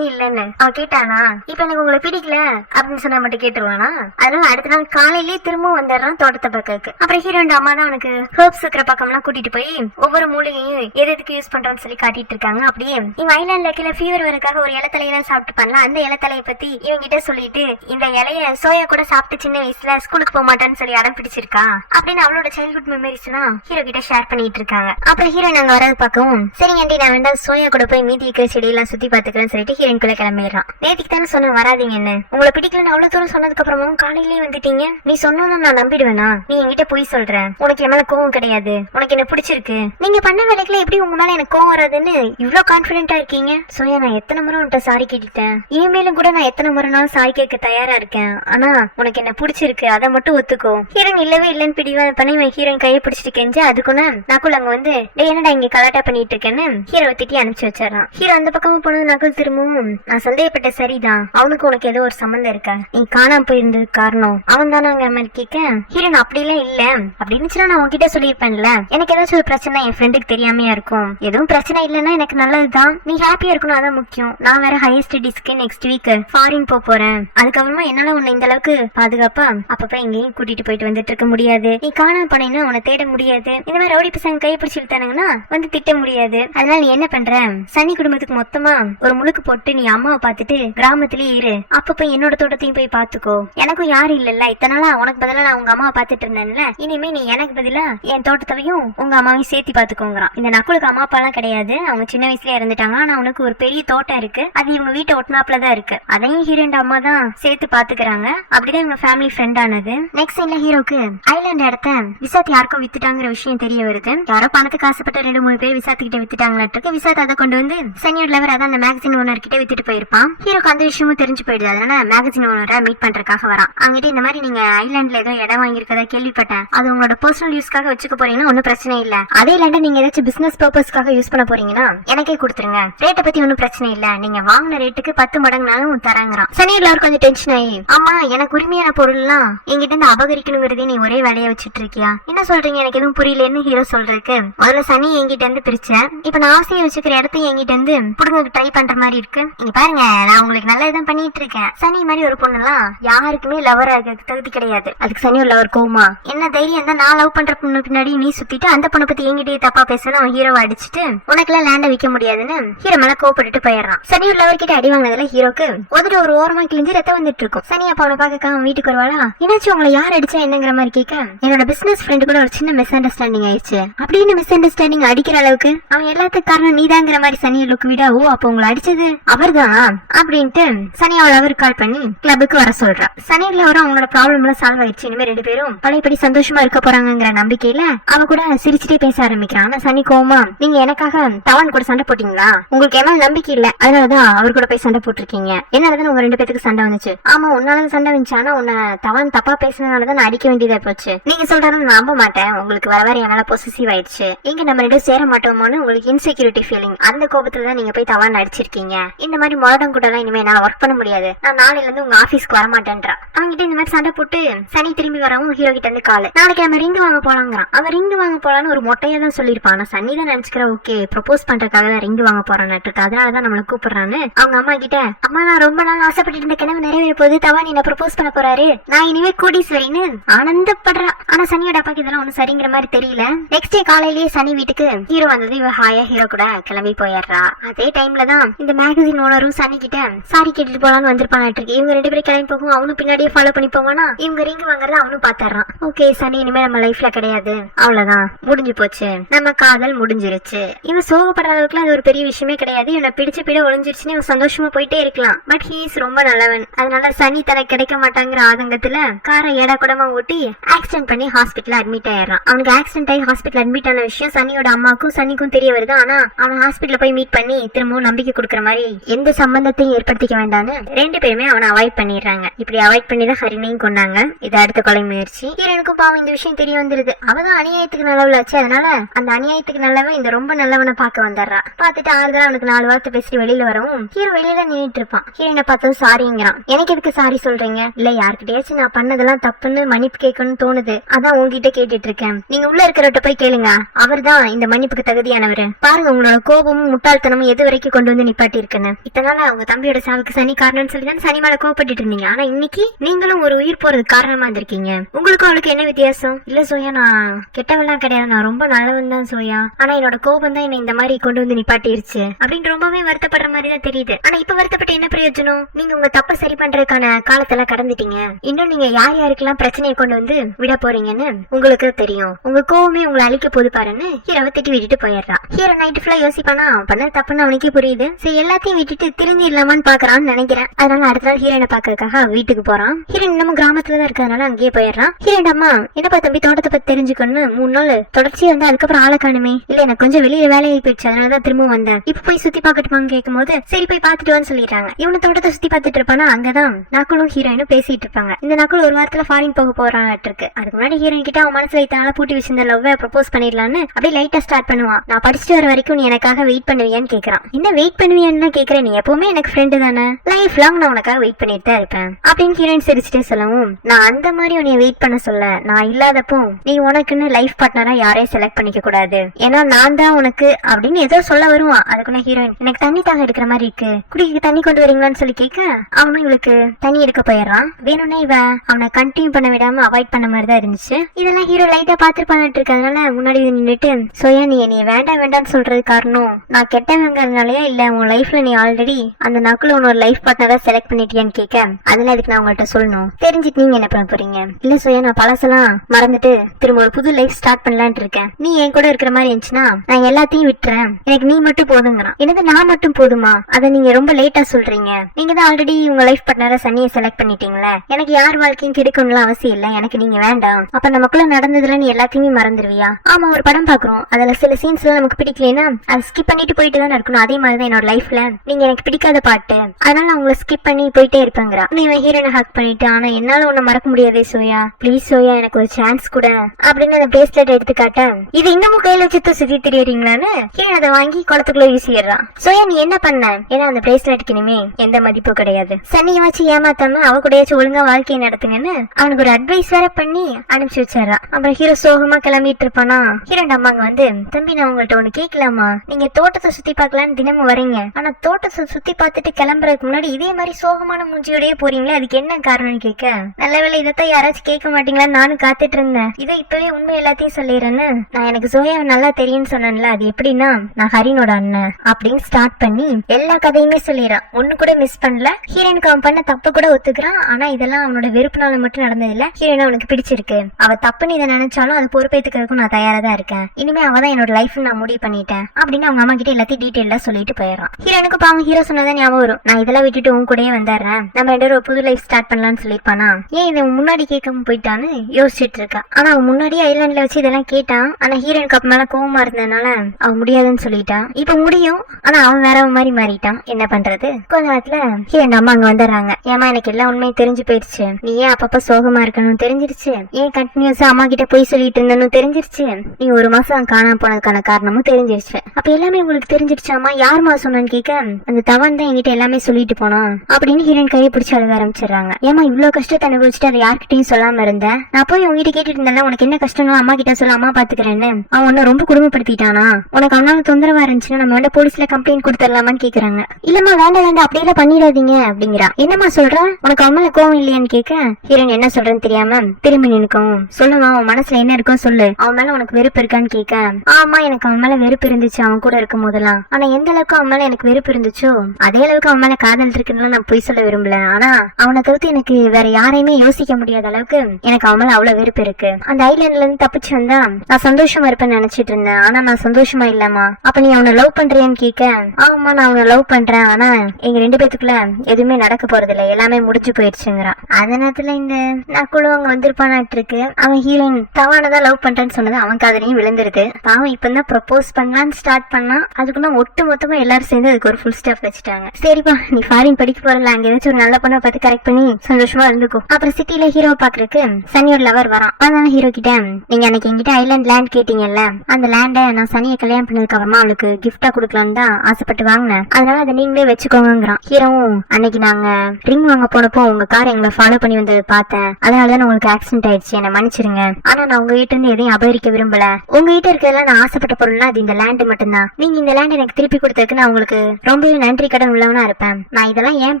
இல்லன்னு. அவ கேட்டானா இப்ப எனக்கு உங்களை பிடிக்கல அப்படின்னு சொன்னா மட்டும் கேட்டுருவானா? அதனால அடுத்த நாள் காலையிலேயே திரும்பவும் வந்துடுறான் தோட்டத்தை பக்கத்துக்கு. அப்புறம் ஹீரோயின் அம்மா தான் அவனுக்கு ஹெர்ப்ஸ் இருக்கிற பக்கம் எல்லாம் கூட்டிட்டு போய் ஒவ்வொரு மூலிகையும் எதுக்கு யூஸ் பண்றான்னு சொல்லி காட்டிட்டு இருக்காங்க. அப்படியே இவன் ஐலாண்ட்ல கீழே ஃபீவர் வரக்காக ஒரு இலத்தலையெல்லாம் சாப்பிட்டு பண்ணலாம். அந்த இலத்தலையை பத்தி இவங்க கிட்ட சொல்லிட்டு இந்த இலைய சோயா கூட சாப்பிட்டு சின்ன வயசுல ஸ்கூலுக்கு போக மாட்டான்னு சொல்லி அடம் பிடிச்சிருக்கா அப்படின்னு அவளோட சைல்ட்ஹுட் மெமரிஸ் எல்லாம் ஹீரோ கிட்ட ஷேர் பண்ணிட்டு இருக்காங்க. அப்புறம் ஹீரோயின் அங்க வரது பார்க்கவும் சரி ஆண்டி நான் வேண்டாம் சோயா கூட போய் மீதி இருக்கிற செடியெல்லாம் சுத்தி பாத்துக்கிறேன்னு சொல்லிட்டு ஹீரோயின்குள்ள கிளம்பிடுறான். நேற்றுக்கு தானே சொன்ன வராதீங்கன்னு, உங்களை பிடிக்கலன்னு அவ்வளவு தூரம் சொன்னதுக்கு அப்புறமும் காலையிலேயே வந்துட்டீங்க. நீ சொன்னா நான் நம்பிடுவேனா? நீ என்கிட்ட போய் சொல்ற, உனக்கு என் மேல கோவம் கிடையாது, உனக்கு என்ன பிடிச்சிருக்கு, நீங்க பண்ண வேலைக்குள்ள எப்படி உங்க மேல எனக்கு கோவம் வராதுன்னு இவ்வளவு கான்பிடென்டா இருக்கீங்க. சோயா நான் எத்தனை முறை உன்கிட்ட சாரி கேட்டுட்டேன், இனிமேலும் கூட நான் எத்தனை முறைனாலும் சாரி கேட்க தயாரா இருக்கேன். ஆனா உனக்கு என்ன பிடிச்சிருக்கு அதை மட்டும் ஒத்துக்கோ. ஹீரோயின் இல்லவே இல்லன்னு பிடிவாத பண்ணி ஹீரோயின் கையை பிடிச்சிட்டு கெஞ்சு அதுக்குன்னு நகுல் அங்க வந்து என்னடா இங்க கலாட்டா பண்ணிட்டு இருக்கேன்னு ஹீரோ திட்டி அனுப்பிச்சு வச்சாரான். ஹீரோ அந்த பக்கமும் போனது நகுல் திரும்பவும் நான் சந்தேகப்பட்ட சரிதான், அவனுக்கு உனக்கு ஏதோ ஒரு சம்பந்தம் இருக்கா, நீ காணாம போயிருந்தது காரணம் அவன் தானாங்கிற மாதிரி கேட்க ஹீரோன் அப்படிலாம் இல்ல அப்படின்னு நான் உன்கிட்ட சொல்லியிருப்பேன்ல, எனக்கு ஏதாச்சும் ஒரு பிரச்சனை என் ஃப்ரெண்டுக்கு தெரியாமையா இருக்கும், எதுவும் பிரச்சனை இல்லைன்னா எனக்கு நல்லதுதான், நீ ஹாப்பியா இருக்கணும் அதான் முக்கியம். நான் வேற ஹையர் ஸ்டடீஸ்க்கு நெக்ஸ்ட் வீக் ஃபாரின் போறேன், அதுக்கப்புறமா என்னால உன்னை இந்த அளவுக்கு பாதுகாப்பா அப்பப்ப எங்கேயும் கூட்டிட்டு போயிட்டு வந்துட்டு இருக்க முடியாது, நீ காணாம போனீங்கன்னா உன்னை தேட முடியாது, இந்த மாதிரி ரவுடி பசங்க கை பிடிச்சு இழுத்தானுங்கன்னா வந்து திட்ட முடியாது. அதனால நீ என்ன பண்ற, சனி குடும்பத்துக்கு மொத்தமா ஒரு முழுக்கு போட்டு நீ அம்மாவை பாத்துட்டு கிராமத்திலேயே இரு, அப்ப என்னோட தோட்டத்தையும் போய் பாத்துக்கோ, எனக்கும் யாரும் இல்லல்ல, இத்தனை நாளா உனக்கு பதிலா நான் உங்க அம்மாவை பாத்துட்டு இருந்தேன்ல, இனிமே நீ எனக்கு பதிலா என் தோட்டத்தையும் உங்க அம்மாவையும் சேர்த்து பாத்துக்கோங்கிறான். இந்த நக்குலுக்கு அம்மா அப்பா எல்லாம் கிடையாது, அவங்க சின்ன வயசுல இறந்துட்டாங்க. ஆனா அவனுக்கு ஒரு பெரிய தோட்டம் இருக்கு, அது இவங்க வீட்டை ஒட்டினாப்லதான் இருக்கு, அதையும் ஹீரோயின் அம்மா தான் சேர்த்து பாத்துக்கிறாங்க. அப்படிதான் இவங்க ஃபேமிலி ஃப்ரெண்ட் ஆனது. நெக்ஸ்ட் சீன்ல ஹீரோக்கு ஐலாண்ட் இடத்த விசாத் யாருக்கும் வித்துட்டாங்கிற விஷயம் தெரிய வருது. யாரோ பணத்துக்கு ஆசைப்பட்ட 2-3 பேர் விசாத் கிட்ட வித்துட்டாங்களாட்டு விசாத் அதை கொண்டு வந்து சனியோட லவர் அதான் அந்த மேகசின் ஓனர் கிட்ட வித்துட்டு போயிருப்பான். ஹீரோக்கு அந்த விஷயமும் தெரிஞ்சு போயிடுது. அதனால மேகசின் ஓனரை மீட் பண்றதுக்காக வரான். அங்கிட்ட இந்த மாதிரி நீங்க ஐலாண்ட்ல ஏதோ இடம் வாங்கியிருக்கதா கேள்விப்பட்டேன், அது உங்களோட பர்சனல் யூஸ்க்காக வச்சுக்க போறீங்கன்னா ஒன்னும் பிரச்சனை இல்ல, அதே லேண்ட நீங்க ஏதாச்சும் பிசினஸ் பர்பஸ்க்காக யூஸ் பண்ண போறீங்கன்னா எனக்கே கொடுத்துருங்க, ரேட்டை பத்தி ஒன்னும் பிரச்சனை இல்ல, நீங்க வாங்கின ரேட்டுக்கு 10 மடங்குனாலும் தராங்கிறான். சனியோட லவர் கொஞ்சம் டென்ஷன் ஆகி ஆமா எனக்கு உரிமையான பொருள் எல்லாம் என்கிட்ட இருந்து அபகரிக்கணுங்கிறதே நீ ஒரே வேலையை வச்சுட்டு இருக்கியா, என்ன சொல்றீங்க எனக்கு எதுவும் புரியலன்னு ஹீரோ சொல்றதுக்கு முதல்ல சனி என்கிட்ட இருந்து பிரிச்சேன், இப்ப நான் ஆசையை வச்சுக்கிற இடத்தையும் என்கிட்ட இருந்து புடுங்க ட்ரை பண்ற மாதிரி இருக்கு, நீங்க பாருங்க நான் உங்களுக்கு நல்லதுதான் பண்ணிட்டு இருக்கேன், சனி மாதிரி ஒரு பொண்ணுலாம் யாருக்குமே லவர் ஆகிறதுக்கு தகுதி கிடையாது. அதுக்கு சனி ஒரு லவர் கோமா என்ன தைரியம் தான் நான் லவ் பண்ற பொண்ணு பின்னாடி நீ சுத்திட்டு அந்த பொண்ணை பத்தி என்கிட்டயே தப்பா பேசணும், அவன் ஹீரோவை அடிச்சுட்டு உனக்கெல்லாம் லேண்ட விற்க முடியாதுன்னு ஹீரோ மேல கோவப்பட்டு போயிடுறான். சனி ஒரு லவர் கிட்ட அடி வாங்கினதுல ஹீரோக்கு உதட்டு ஒரு ஓரமா கிழிஞ்சு ரத்தம் வந்துட்டு இருக்கும். சனி அப்ப அவனை பாக்க அவன் வீட்டுக்கு வருவாளா, என்னாச்சும் உங்களை யார் அடிச்சா என்னங்கிற மாதிரி கேட்க என்னோட பிசினஸ் ஃப்ரெண்டு கூட ஒரு சின்ன மிஸ் அண்டர்ஸ்டாண்டிங் ஆயிடுச்சு அப்படின்னு மிஸ் அண்டர்ஸ்டாண்டிங் அடிக்கிற அளவுக்கு அவன் எல்லாத்துக்கும் காரணம் நீதாங்கிற மாதிரி சனியை லுக்கு விட ஓ அப்ப உங்களை அடிச்சது அவர்தான் அப்படின்ட்டு சனி அவள் அவர் கால் பண்ணி கிளப்புக்கு வர சொல்றா. சனியில வர அவங்களோட ப்ராப்ளம் எல்லாம் சால்வ் ஆயிடுச்சு, இனிமே 2 பேரும் பழையபடி சந்தோஷமா இருக்க போறாங்கிற நம்பிக்கையில அவ கூட சிரிச்சுட்டே பேச ஆரம்பிக்கிறான். ஆனா சனி கோமா நீங்க எனக்காக தவான் கூட சண்டை போட்டீங்களா, உங்களுக்கு என்ன நம்பிக்கை இல்ல அதனாலதான் அவர் கூட போய் சண்டை போட்டிருக்கீங்க, என்னாலதான் உங்க 2 பேத்துக்கு சண்டை வந்துச்சு, ஆமா உன்னால சண்டை வந்துச்சு, ஆனா உன்னை தவான் தப்பா பேசினதுனாலதான் நான் அடிக்க வேண்டியதா போச்சு, நீங்க சொல்றதுன்னு நம்ப மாட்டேன், உங்களுக்கு வர வர என்னால பொசிசிவ் ஆயிடுச்சு, எங்க நம்ம 2 சேர மாட்டோமோன்னு உங்களுக்கு இன்செக்யூரிட்டி ஃபீலிங், அந்த கோபத்துலதான் நீங்க போய் தவான் அடிச்சிருக்கீங்க, இந்த மாதிரி முரடம் கூட எல்லாம் இனிமே என்னால ஒர்க் பண்ண முடியாது, நான் நாளையில இருந்து உங்க ஆபீஸ்க்கு வர மாட்டேன்றா. அவங்கிட்ட இந்த மாதிரி சண்டை போட்டு சனி திரும்பி வரவும் ஹீரோ கிட்ட இருந்து கால் நாளைக்கு நம்ம ரிங்கு வாங்க போலாங்கிறான். அவன் ரிங்கு வாங்க போலான்னு ஒரு மொட்டையா தான் சொல்லிருப்பான். ஆனா சன்னி தான் நினைச்சுக்கிற ஓகே ப்ரொபோஸ் பண்றதுக்காக தான் ரிங்கு வாங்க போறான்னு இருக்கு, அதனாலதான் நம்மள கூப்பிடுறான்னு அவங்க அம்மா கிட்ட அம்மா நான் ரொம்ப நாள் ஆசைப்பட்டு இருந்த கனவு நிறைவேற போது தவான் என்ன ப்ரொபோஸ் பண்ண போறாரு, நான் இனிமே கோடீஸ்வரின்னு ஆனந்தப்படுறா. ஆனா சனியோட அப்பாக்கு இதெல்லாம் ஒண்ணு சரிங்கிற மாதிரி தெரியல. நெக்ஸ்ட் டே காலையிலேயே சனி வீட்டுக்கு ஹீரோ வந்தது இவ ஹாயா ஹீரோ கூட கிளம்பி போயிடுறா. அதே டைம்ல தான் இந்த மேகசின் ஓனரும் சனி கிட்ட சாரி கேட்டுட்டு போலான்னு வந்திருப்பான். இவங்க 2 பேரும் கிளம்பி போகும், அவனும் பின்னாடியே ஃபாலோ பண்ணி போவானா, இவங்க ரிங் வாங்குறத அவனும் பாத்துறான். ஓகே சனி இனிமே நம்ம லைஃப்ல கிடையாது, அவ்வளவுதான் முடிஞ்சு போச்சு, நம்ம காதல் முடிஞ்சிருச்சு. இவன் சோகப்படுற அளவுக்கு அது ஒரு பெரிய விஷயமே கிடையாது, இவனை பிடிச்சு பிட ஒளிஞ்சிருச்சுன்னு இவன் சந்தோஷமா போயிட்டே இருக்கலாம். பட் ஹீஸ் ரொம்ப நல்லவன், அதனால சனி தனக்கு கிடைக்க மாட்டாங்கிற ஆதங்கத்துல காரை ஏடா கூடமா ஓட்டி ஆக்சிடென்ட் பண்ணி ஹாஸ்பிட்டல் அட்மிட் ஆயிடுறான். அவனுக்கு ஆக்சிடென்ட் ஆகி ஹாஸ்பிட்டல் அட்மிட் ஆன விஷயம் சனியோட அம்மாக்கும் சனிக்கும் தெரிய வருது. ஆனா அவன் ஹாஸ்பிட்டல போய் மீட் பண்ணி திரும்பவும் நம்பிக்கை கொடுக்குற மாதிரி எந்த சம்பந்தத்தையும் ஏற்படுத்திக்க வேண்டாம்னு 2 பேருமே அவனை அவாய்ட் பண்ணிடுறாங்க. இப்படி அவாய்ட் பண்ணி தான் ஹரிணையும் கொண்டாங்க. இது அடுத்த கொலை முயற்சி. ஹீரோனுக்கும் பாவம் இந்த விஷயம் தெரிய வந்துருது. அவதான் அநியாயத்துக்கு நல்லவளாச்சு. அதனால அந்த அநியாயத்துக்கு நல்லவன் இந்த ரொம்ப நல்லவனை பார்க்க வந்துடுறா. பார்த்துட்டு ஆறுதலா அவனுக்கு 4 வார்த்தை பேசிட்டு வெளியில வரவும் ஹீரோ வெளியில நின்னுட்டு இருப்பான். ஹீரோனை பார்த்ததும் சாரிங்கிறான். எனக்கு எதுக்கு சாரி சொல்றீங்க? இல்ல யார்கிட்டயாச்சும் நான் பண்ணதெல்லாம் தப்புன்னு மன்னிப்பு கேட்கணும்னு தோணுது, அதான் உங்ககிட்ட கேட்டுட்டு இருக்கேன். நீங்க உள்ள இருக்கிறவட்ட போய் கேளுங்க, அவர் தான் இந்த மன்னிப்புக்கு தகுதியானவர். பாருங்க உங்களோட கோபமும் முட்டாள்தனமும் எது வரைக்கும் கொண்டு வந்து நிப்பாட்டி இருக்குன்னு. இத்தனால அவங்க தம்பியோட சாவுக்கு சனி காரணம்னு சொல்லி தான் சனி மேல கோவப்பட்டு இருந்தீங்க. ஆனா இன்னைக்கு நீங்களும் ஒரு உயிர் போறதுக்கு காரணமா இருந்திருக்கீங்க. உங்களுக்கும் அவளுக்கு என்ன வித்தியாசம்? இல்ல சோயா, நான் கெட்டவெல்லாம் கிடையாது, நான் ரொம்ப நல்லவன் தான் சோயா. ஆனா என்னோட கோபம் தான் என்ன இந்த மாதிரி கொண்டு வந்து நிப்பாட்டிருச்சு அப்படின்னு ரொம்பவே வருத்தப்படுற மாதிரி தான் தெரியுது. ஆனா இப்ப வருத்தப்பட்ட என்ன பிரயோஜனம்? நீங்க உங்க தப்ப சரி பண்றதுக்கான காலத்தெல்லாம் கடந்துட்டீங்க. இன்னும் நீங்க யார் யாருக்கெல்லாம் பிரச்சனையை கொண்டு வந்து விட போறீங்கன்னு உங்களுக்கு தெரியும். உங்க கோவமே உங்களை அழிக்க போது பாருன்னு ஹீரோவை திட்டி விட்டுட்டு போயிடுறான். ஹீரோ நைட் ஃபுல்லா யோசிப்பானா, பண்ண தப்புன்னு அவனுக்கே புரியுது. சரி எல்லாத்தையும் விட்டுட்டு திரும்பி இல்லாமான்னு பாக்குறான்னு நினைக்கிறேன். அதனால அடுத்த நாள் ஹீரோனை பாக்குறதுக்காக வீட்டுக்கு போறான். ஹீரோன் இன்னமும் கிராமத்துலதான் இருக்கிறதுனால அங்கேயே போயிடுறான். ஹீரோன் அம்மா என்னப்பா தம்பி தோட்டத்தை பத்தி தெரிஞ்சுக்கணும்னு 3 நாள் தொடர்ச்சியா வந்து அதுக்கப்புறம் ஆளை காணுமே. இல்ல எனக்கு கொஞ்சம் வெளியில வேலையை போயிடுச்சு, அதனாலதான் திரும்ப வந்தேன். இப்ப போய் சுத்தி பாக்கட்டுமான்னு கேட்கும் போது சரி போய் பாத்துட்டு வான்னு சொல்லிடுறாங்க. இவனு தோட்டத்தை சுத்தி பாத்துட்டு இருப்பானா, அங்கதான் நக்குலும் ஹீரோயினும் பேசிட்டு இருப்பாங்க. இந்த நக்குல் ஒரு வாரத்துல ஃபாரின் போக போறாட்டு இருக்கு. அதுக்கு முன்னாடி ஹீரோயின் கிட்ட அவன் மனசுல இத்தனால பூட்டி வச்சிருந்த லவ்வை ப்ரப்போஸ் பண்ணிடலான்னு அப்படியே லைட்டா ஸ்டார்ட் பண்ணுவான். நான் படிச்சுட்டு வர வரைக்கும் நீ எனக்காக வெயிட் பண்ணுவியான்னு கேக்குறான். என்ன வெயிட் பண்ணுவியான்னு கேக்குறேன், நீ எப்பவுமே எனக்கு ஃப்ரெண்டு தானே, லைஃப் லாங் நான் உனக்காக வெயிட் பண்ணிட்டு தான் இருப்பேன் அப்படின்னு ஹீரோயின் சிரிச்சுட்டே சொல்லவும், நான் அந்த மாதிரி உன்னை வெயிட் பண்ண சொல்ல, நான் இல்லாதப்போ நீ உனக்குன்னு லைஃப் பார்ட்னரா யாரையும் செலக்ட் பண்ணிக்க கூடாது, ஏன்னா நான் தான் உனக்கு அப்படின்னு ஏதோ சொல்ல வருவான். அதுக்குள்ள ஹீரோயின் எனக்கு தண்ணி தாக எடுக்கிற மாதிரி இருக்கு, குடிக்க தண்ணி கொண்டு வரீங்களான்னு சொல்லி கேட்க அவனும் இவளுக்கு தண்ணி எடுக்க போயிடுறான். வேணும்னே இவ அவனை கண்டினியூ பண்ண விடாம அவாய்ட் பண்ண மாதிரி தான் இருந்துச்சு. இதெல்லாம் ஹீரோ லைட்டா பாத்து பண்ணிட்டு இருக்கறதுனால முன்னாடி நின்னுட்டு, சோயா நீ வேண்டாம் வேண்டாம்னு சொல்றது காரணம் நான் கெட்டவங்கிறதுனாலயா இல்ல உன் லைஃப்ல நீ ஆல்ரெடி அந்த நக்குல உன்னோட லைஃப் பார்ட்னரா செலக்ட் பண்ணிட்டியான்னு கேட்க, அதெல்லாம் இதுக்கு நான் உங்கள்கிட்ட சொல்லணும், தெரிஞ்சுட்டு நீங்க என்ன பண்ண போறீங்க? இல்ல சோயா நான் பழசெல்லாம் மறந்துட்டு திரும்ப ஒரு புது லைஃப் ஸ்டார்ட் பண்ணலான்னு இருக்கேன். நீ என் கூட இருக்கிற மாதிரி இருந்துச்சுன்னா நான் எல்லாத்தையும் விட்டுறேன், எனக்கு நீ மட்டும் போதுங்கிறான். எனக்கு நான் மட்டும் போதுமா? அதை நீங்க ரொம்ப லேட்டா சொல்றீங்க. நீங்க தான் ஆல்ரெடி உங்க லைஃப் பார்ட்னரா சன்னியை செலக்ட் பண்ணிட்டீங்களே, எனக்கு யார் வாழ்க்கையும் கிடைக்கணும்லாம் அவசியம் இல்ல, எனக்கு நீங்க வேண்டாம். அப்ப நமக்குள்ள நடந்ததுல நீ எல்லாத்தையுமே மறந்துடுவியா? ஆமா ஒரு படம் பாக்குறோம், அதுல சில சீன்ஸ் எல்லாம் நமக்கு பிடிக்கலன்னா அதை ஸ்கிப் பண்ணிட்டு போயிட்டு தான் இருக்கணும். அதே மாதிரிதான் என்னோட லைஃப்ல நீங்க எனக்கு பிடிக்காத பாட்டு, அதனால நான் உங்களை ஸ்கிப் பண்ணி போயிட்டே இருப்பேங்கிறா. நீ ஹீரோனை ஹக் பண்ணிட்டு, ஆனா என்னால உன்னை மறக்க முடியாதே சோயா, பிளீஸ் சோயா எனக்கு ஒரு சான்ஸ் கூட அப்படின்னு அந்த பிரேஸ்லெட் எடுத்து காட்ட, இது இன்னமும் கையில வச்சு சுத்தி தெரியறீங்களான்னு ஹீரோ அதை வாங்கி குளத்துக்குள்ள வீசிடுறான். சோயா நீ என்ன பண்ண? ஏன்னா அந்த பிரேஸ்லெட்டுக்கு இனிமே எந்த மதிப்பும் கிடையாது, சன்னியை வச்சு ஏமாத்தாம அவ கூடயாச்சும் ஒழுங்கா வாழ்க்கையை நடத்துங்கன்னு அவனுக்கு ஒரு அட்வைஸ் வேற பண்ணி அனுப்பிச்சு வச்சிடறான். அப்புறம் ஹீரோ சோகமா கிளம்பிட்டு இருப்பானா. ஹீரோட அம்மாங்க வந்து, தம்பி நான் உங்கள்ட்ட ஒண்ணு கேட்கலாமா? நீங்க தோட்டத்தை சுத்தி பார்க்கலான்னு தினமும் வரீங்க, ஆனா தோட்டத்தை சுத்தி பார்த்துட்டு கிளம்புறதுக்கு முன்னாடி இதே மாதிரி சோகமான மூஞ்சியோடய போறீங்களே, அதுக்கு என்ன காரணம்னு கேட்க, நல்ல வேலை இதைத்தான் யாராச்சும் கேட்க மாட்டீங்களான்னு நானும் காத்துட்டு இருந்தேன், இதை இப்பவே உண்மை எல்லாத்தையும் சொல்லிடுறேன்னு. நான் எனக்கு சோயாவை நல்லா தெரியும்னு சொன்னேன்ல, அது எப்படின்னா நான் ஹரினோட அண்ணன் அப்படின்னு ஸ்டார்ட் பண்ணி எல்லா கதையுமே சொல்லிடுறான். ஒண்ணு கூட மிஸ் பண்ணல. ஹீரோனுக்கு அவன் பண்ண தப்பு கூட ஒத்துக்கிறான். ஆனா இதெல்லாம் அவனோட வெறுப்புனால மட்டும் நடந்தது இல்ல, ஹீரோனை அவனுக்கு பிடிச்சிருக்கு. அவ தப்புன்னு இதை நினைச்சாலும் அது பொறுப்பேற்றுக்கிறதுக்கும் நான் தயாரா தான் இருக்கேன். இனிமே அவதான் என்னோட லைஃப் நான் முடிவு பண்ணிட்டேன் அப்படின்னு அவங்க அம்மா கிட்ட எல்லாத்தையும் டீட்டெயிலா சொல்லிட்டு போயிடறான். ஹீரோனுக்கு பாவம் ஹீரோ சொன்னதான் ஞாபகம் வரும். நான் இதெல்லாம் விட்டுட்டு உன் கூடயே வந்துடுறேன், நம்ம 2 பேரும் ஒரு புது லைஃப் ஸ்டார்ட் பண்ணலாம்னு சொல்லிருப்பானா. ஏன் இதை முன்னாடி கேட்காம போயிட்டான்னு யோசிச்சுட்டு இருக்கா. ஆனா அவன் முன்னாடியே ஐலாண்ட்ல வச்சு இதெல்லாம் கேட்டான். ஆனா ஹீரோனுக்கு அப்ப மேல கோவமா இருந்ததுனால அவன் முடியாதுன்னு சொல்லிட்டான். இப்ப முடியும், ஆனா அவன் வேற மாதிரி மாறிட்டான். என்ன பண்றது? கொஞ்ச நேரத்துல ஹீரோன் அம்மா அங்க வந்துடுறாங்க. ஏமா எனக்கு எல்லா உண்மையும் தெரிஞ்சு போயிடுச்சு, நீ ஏன் அப்பப்ப சோகமா இருக்கணும் தெரிஞ்சிருச்சு, ஏன் கண்டினியூஸா அம்மா கிட்ட போய் சொல்லிட்டு இருந்தனும் தெரிஞ்சிருச்சு, நீ 1 மாசம் காணாம போனதுக்கான காரணமும் தெரிஞ்சிருச்சு. அப்ப எல்லாமே உங்களுக்கு தெரிஞ்சிருச்சாமா? யாருமா சொன்னான்னு கேட்க, அந்த தவன் தான் என்கிட்ட எல்லாமே சொல்லிட்டு போனான் அப்படின்னு ஹீரோயின் கையை பிடிச்சி அழுக ஆரம்பிச்சிடுறாங்க. ஏமா இவ்வளவு கஷ்டத்தை அனுபவிச்சுட்டு அதை யார்கிட்டயும் சொல்லாம இருந்தேன், நான் போய் உங்ககிட்ட கேட்டுட்டு இருந்தேன் உனக்கு என்ன கஷ்டம், அம்மா கிட்ட சொல்ல அம்மா பாத்துக்கிறேன்னு. அவன் உன்ன ரொம்ப குடும்பப்படுத்திட்டானா? உனக்கு அவனால தொந்தரவா இருந்துச்சுன்னா நம்ம வேண்டாம் போலீஸ்ல கம்ப்ளைண்ட் கொடுத்துடலாமான்னு கேக்குறாங்க. இல்லம்மா வேண்டாம் வேண்டாம் அப்படியெல்லாம் பண்ணிடாதீங்க அப்படிங்கிறா. என்னம்மா சொல்ற, உனக்கு அவன் மேல கோவம் இல்லையான்னு கேட்க, ஹீரோயின் என்ன சொல்றேன்னு தெரியாம திரும்பி நினைக்கும். சொல்லுவா அவன் மனசுல என்ன இருக்கோ சொல்லு, அவன் மேல உனக்கு வெறுப்பு இருக்கான்னு கேட்க, ஆமா எனக்கு அவன் மேல வெறுப்பு இருந்துச்சு அவன் கூட இருக்கும் போதெல்லாம். ஆனா எந்த அளவுக்கு அவன் மேல எனக்கு வெறுப்பு இருந்துச்சோ அதே அளவுக்கு அவன் மேல காதல் இருக்குன்னு நான் பொய் சொல்ல விரும்பல. ஆனா அவனை தவிர்த்து எனக்கு வேற யாரையுமே யோசிக்க முடியாத அளவுக்கு எனக்கு அவன் மேல அவ்வளவு வெறுப்பு இருக்கு. அந்த ஐலாண்ட்ல இருந்து தப்பிச்சு வந்தா நான் சந்தோஷமா இருப்பேன்னு நினைச்சிட்டு இருந்தேன், ஆனா நான் சந்தோஷமா இல்லம்மா. அப்ப நீ அவனை லவ் பண்றியான்னு கேட்க, ஆமா நான் அவனை லவ் பண்றேன், ஆனா எங்க 2 பேத்துக்குள்ள எதுவுமே நடக்க போறது இல்ல, எல்லாமே முடிஞ்சு போயிடுச்சுங்கிறான். அந்த நேரத்துல இந்த நக்குழு அங்க வந்திருப்பானாட்டு இருக்கு. அவன் ஹீரோயின் தவானதான் லவ் பண்றேன்னு சொன்னது அவன் காதலையும் விழுந்துருது. அவன் இப்பதான் ப்ரப்போஸ் பண்ணலான்னு ஸ்டார்ட் பண்ணான். அதுக்குள்ள ஒட்டு மொத்தமா எல்லாரும் சேர்ந்து அதுக்கு ஒரு ஃபுல் ஸ்டாப் வச்சுட்டாங்க. சரிப்பா நீ ஃபாரின் படிக்க போறல, அங்க ஏதாச்சும் ஒரு நல்ல பொண்ணை பார்த்து கரெக்ட் பண்ணி சந்தோஷமா இருந்துக்கோ. அப்புறம் சிட்டில ஹீரோ பாக்குறதுக்கு சனியோட லவர் வரான். அதனால ஹீரோ கிட்ட, நீங்க அன்னைக்கு என்கிட்ட ஐலாண்ட் லேண்ட் கேட்டீங்கல்ல, அந்த லேண்ட நான் சனியை கல்யாணம் பண்ணதுக்கு அப்புறமா அவளுக்கு கிஃப்டா கொடுக்கலான்னு தான் ஆசைப்பட்டு வாங்கினேன். அதனால அதை நீங்களே வச்சுக்கோங்கிறான். ஹீரோவும், அன்னைக்கு நாங்க ரிங் வாங்க போனப்போ உங்க கார் எங்களை ஃபாலோ பண்ணி வந்தது பார்த்தேன். அதனாலதான் உங்களுக்கு ஆக்சிடென்ட் ஆயிடுச்சு, என்ன மன்னிச்சிருங்க. ஆனா நான் உங்ககிட்ட இருந்து எதையும் அபகரிக்க விரும்பல. உங்ககிட்ட இருக்கிறதெல்லாம் நான் ஆசைப்பட்ட பொருள்னா அது இந்த லேண்ட் மட்டும்தான். நீங்க இந்த லேண்ட் எனக்கு திருப்பி கொடுத்ததுக்கு நான் உங்களுக்கு ரொம்பவே நன்றி கடன் உள்ளவனா இருப்பேன். நான் இதெல்லாம் ஏன்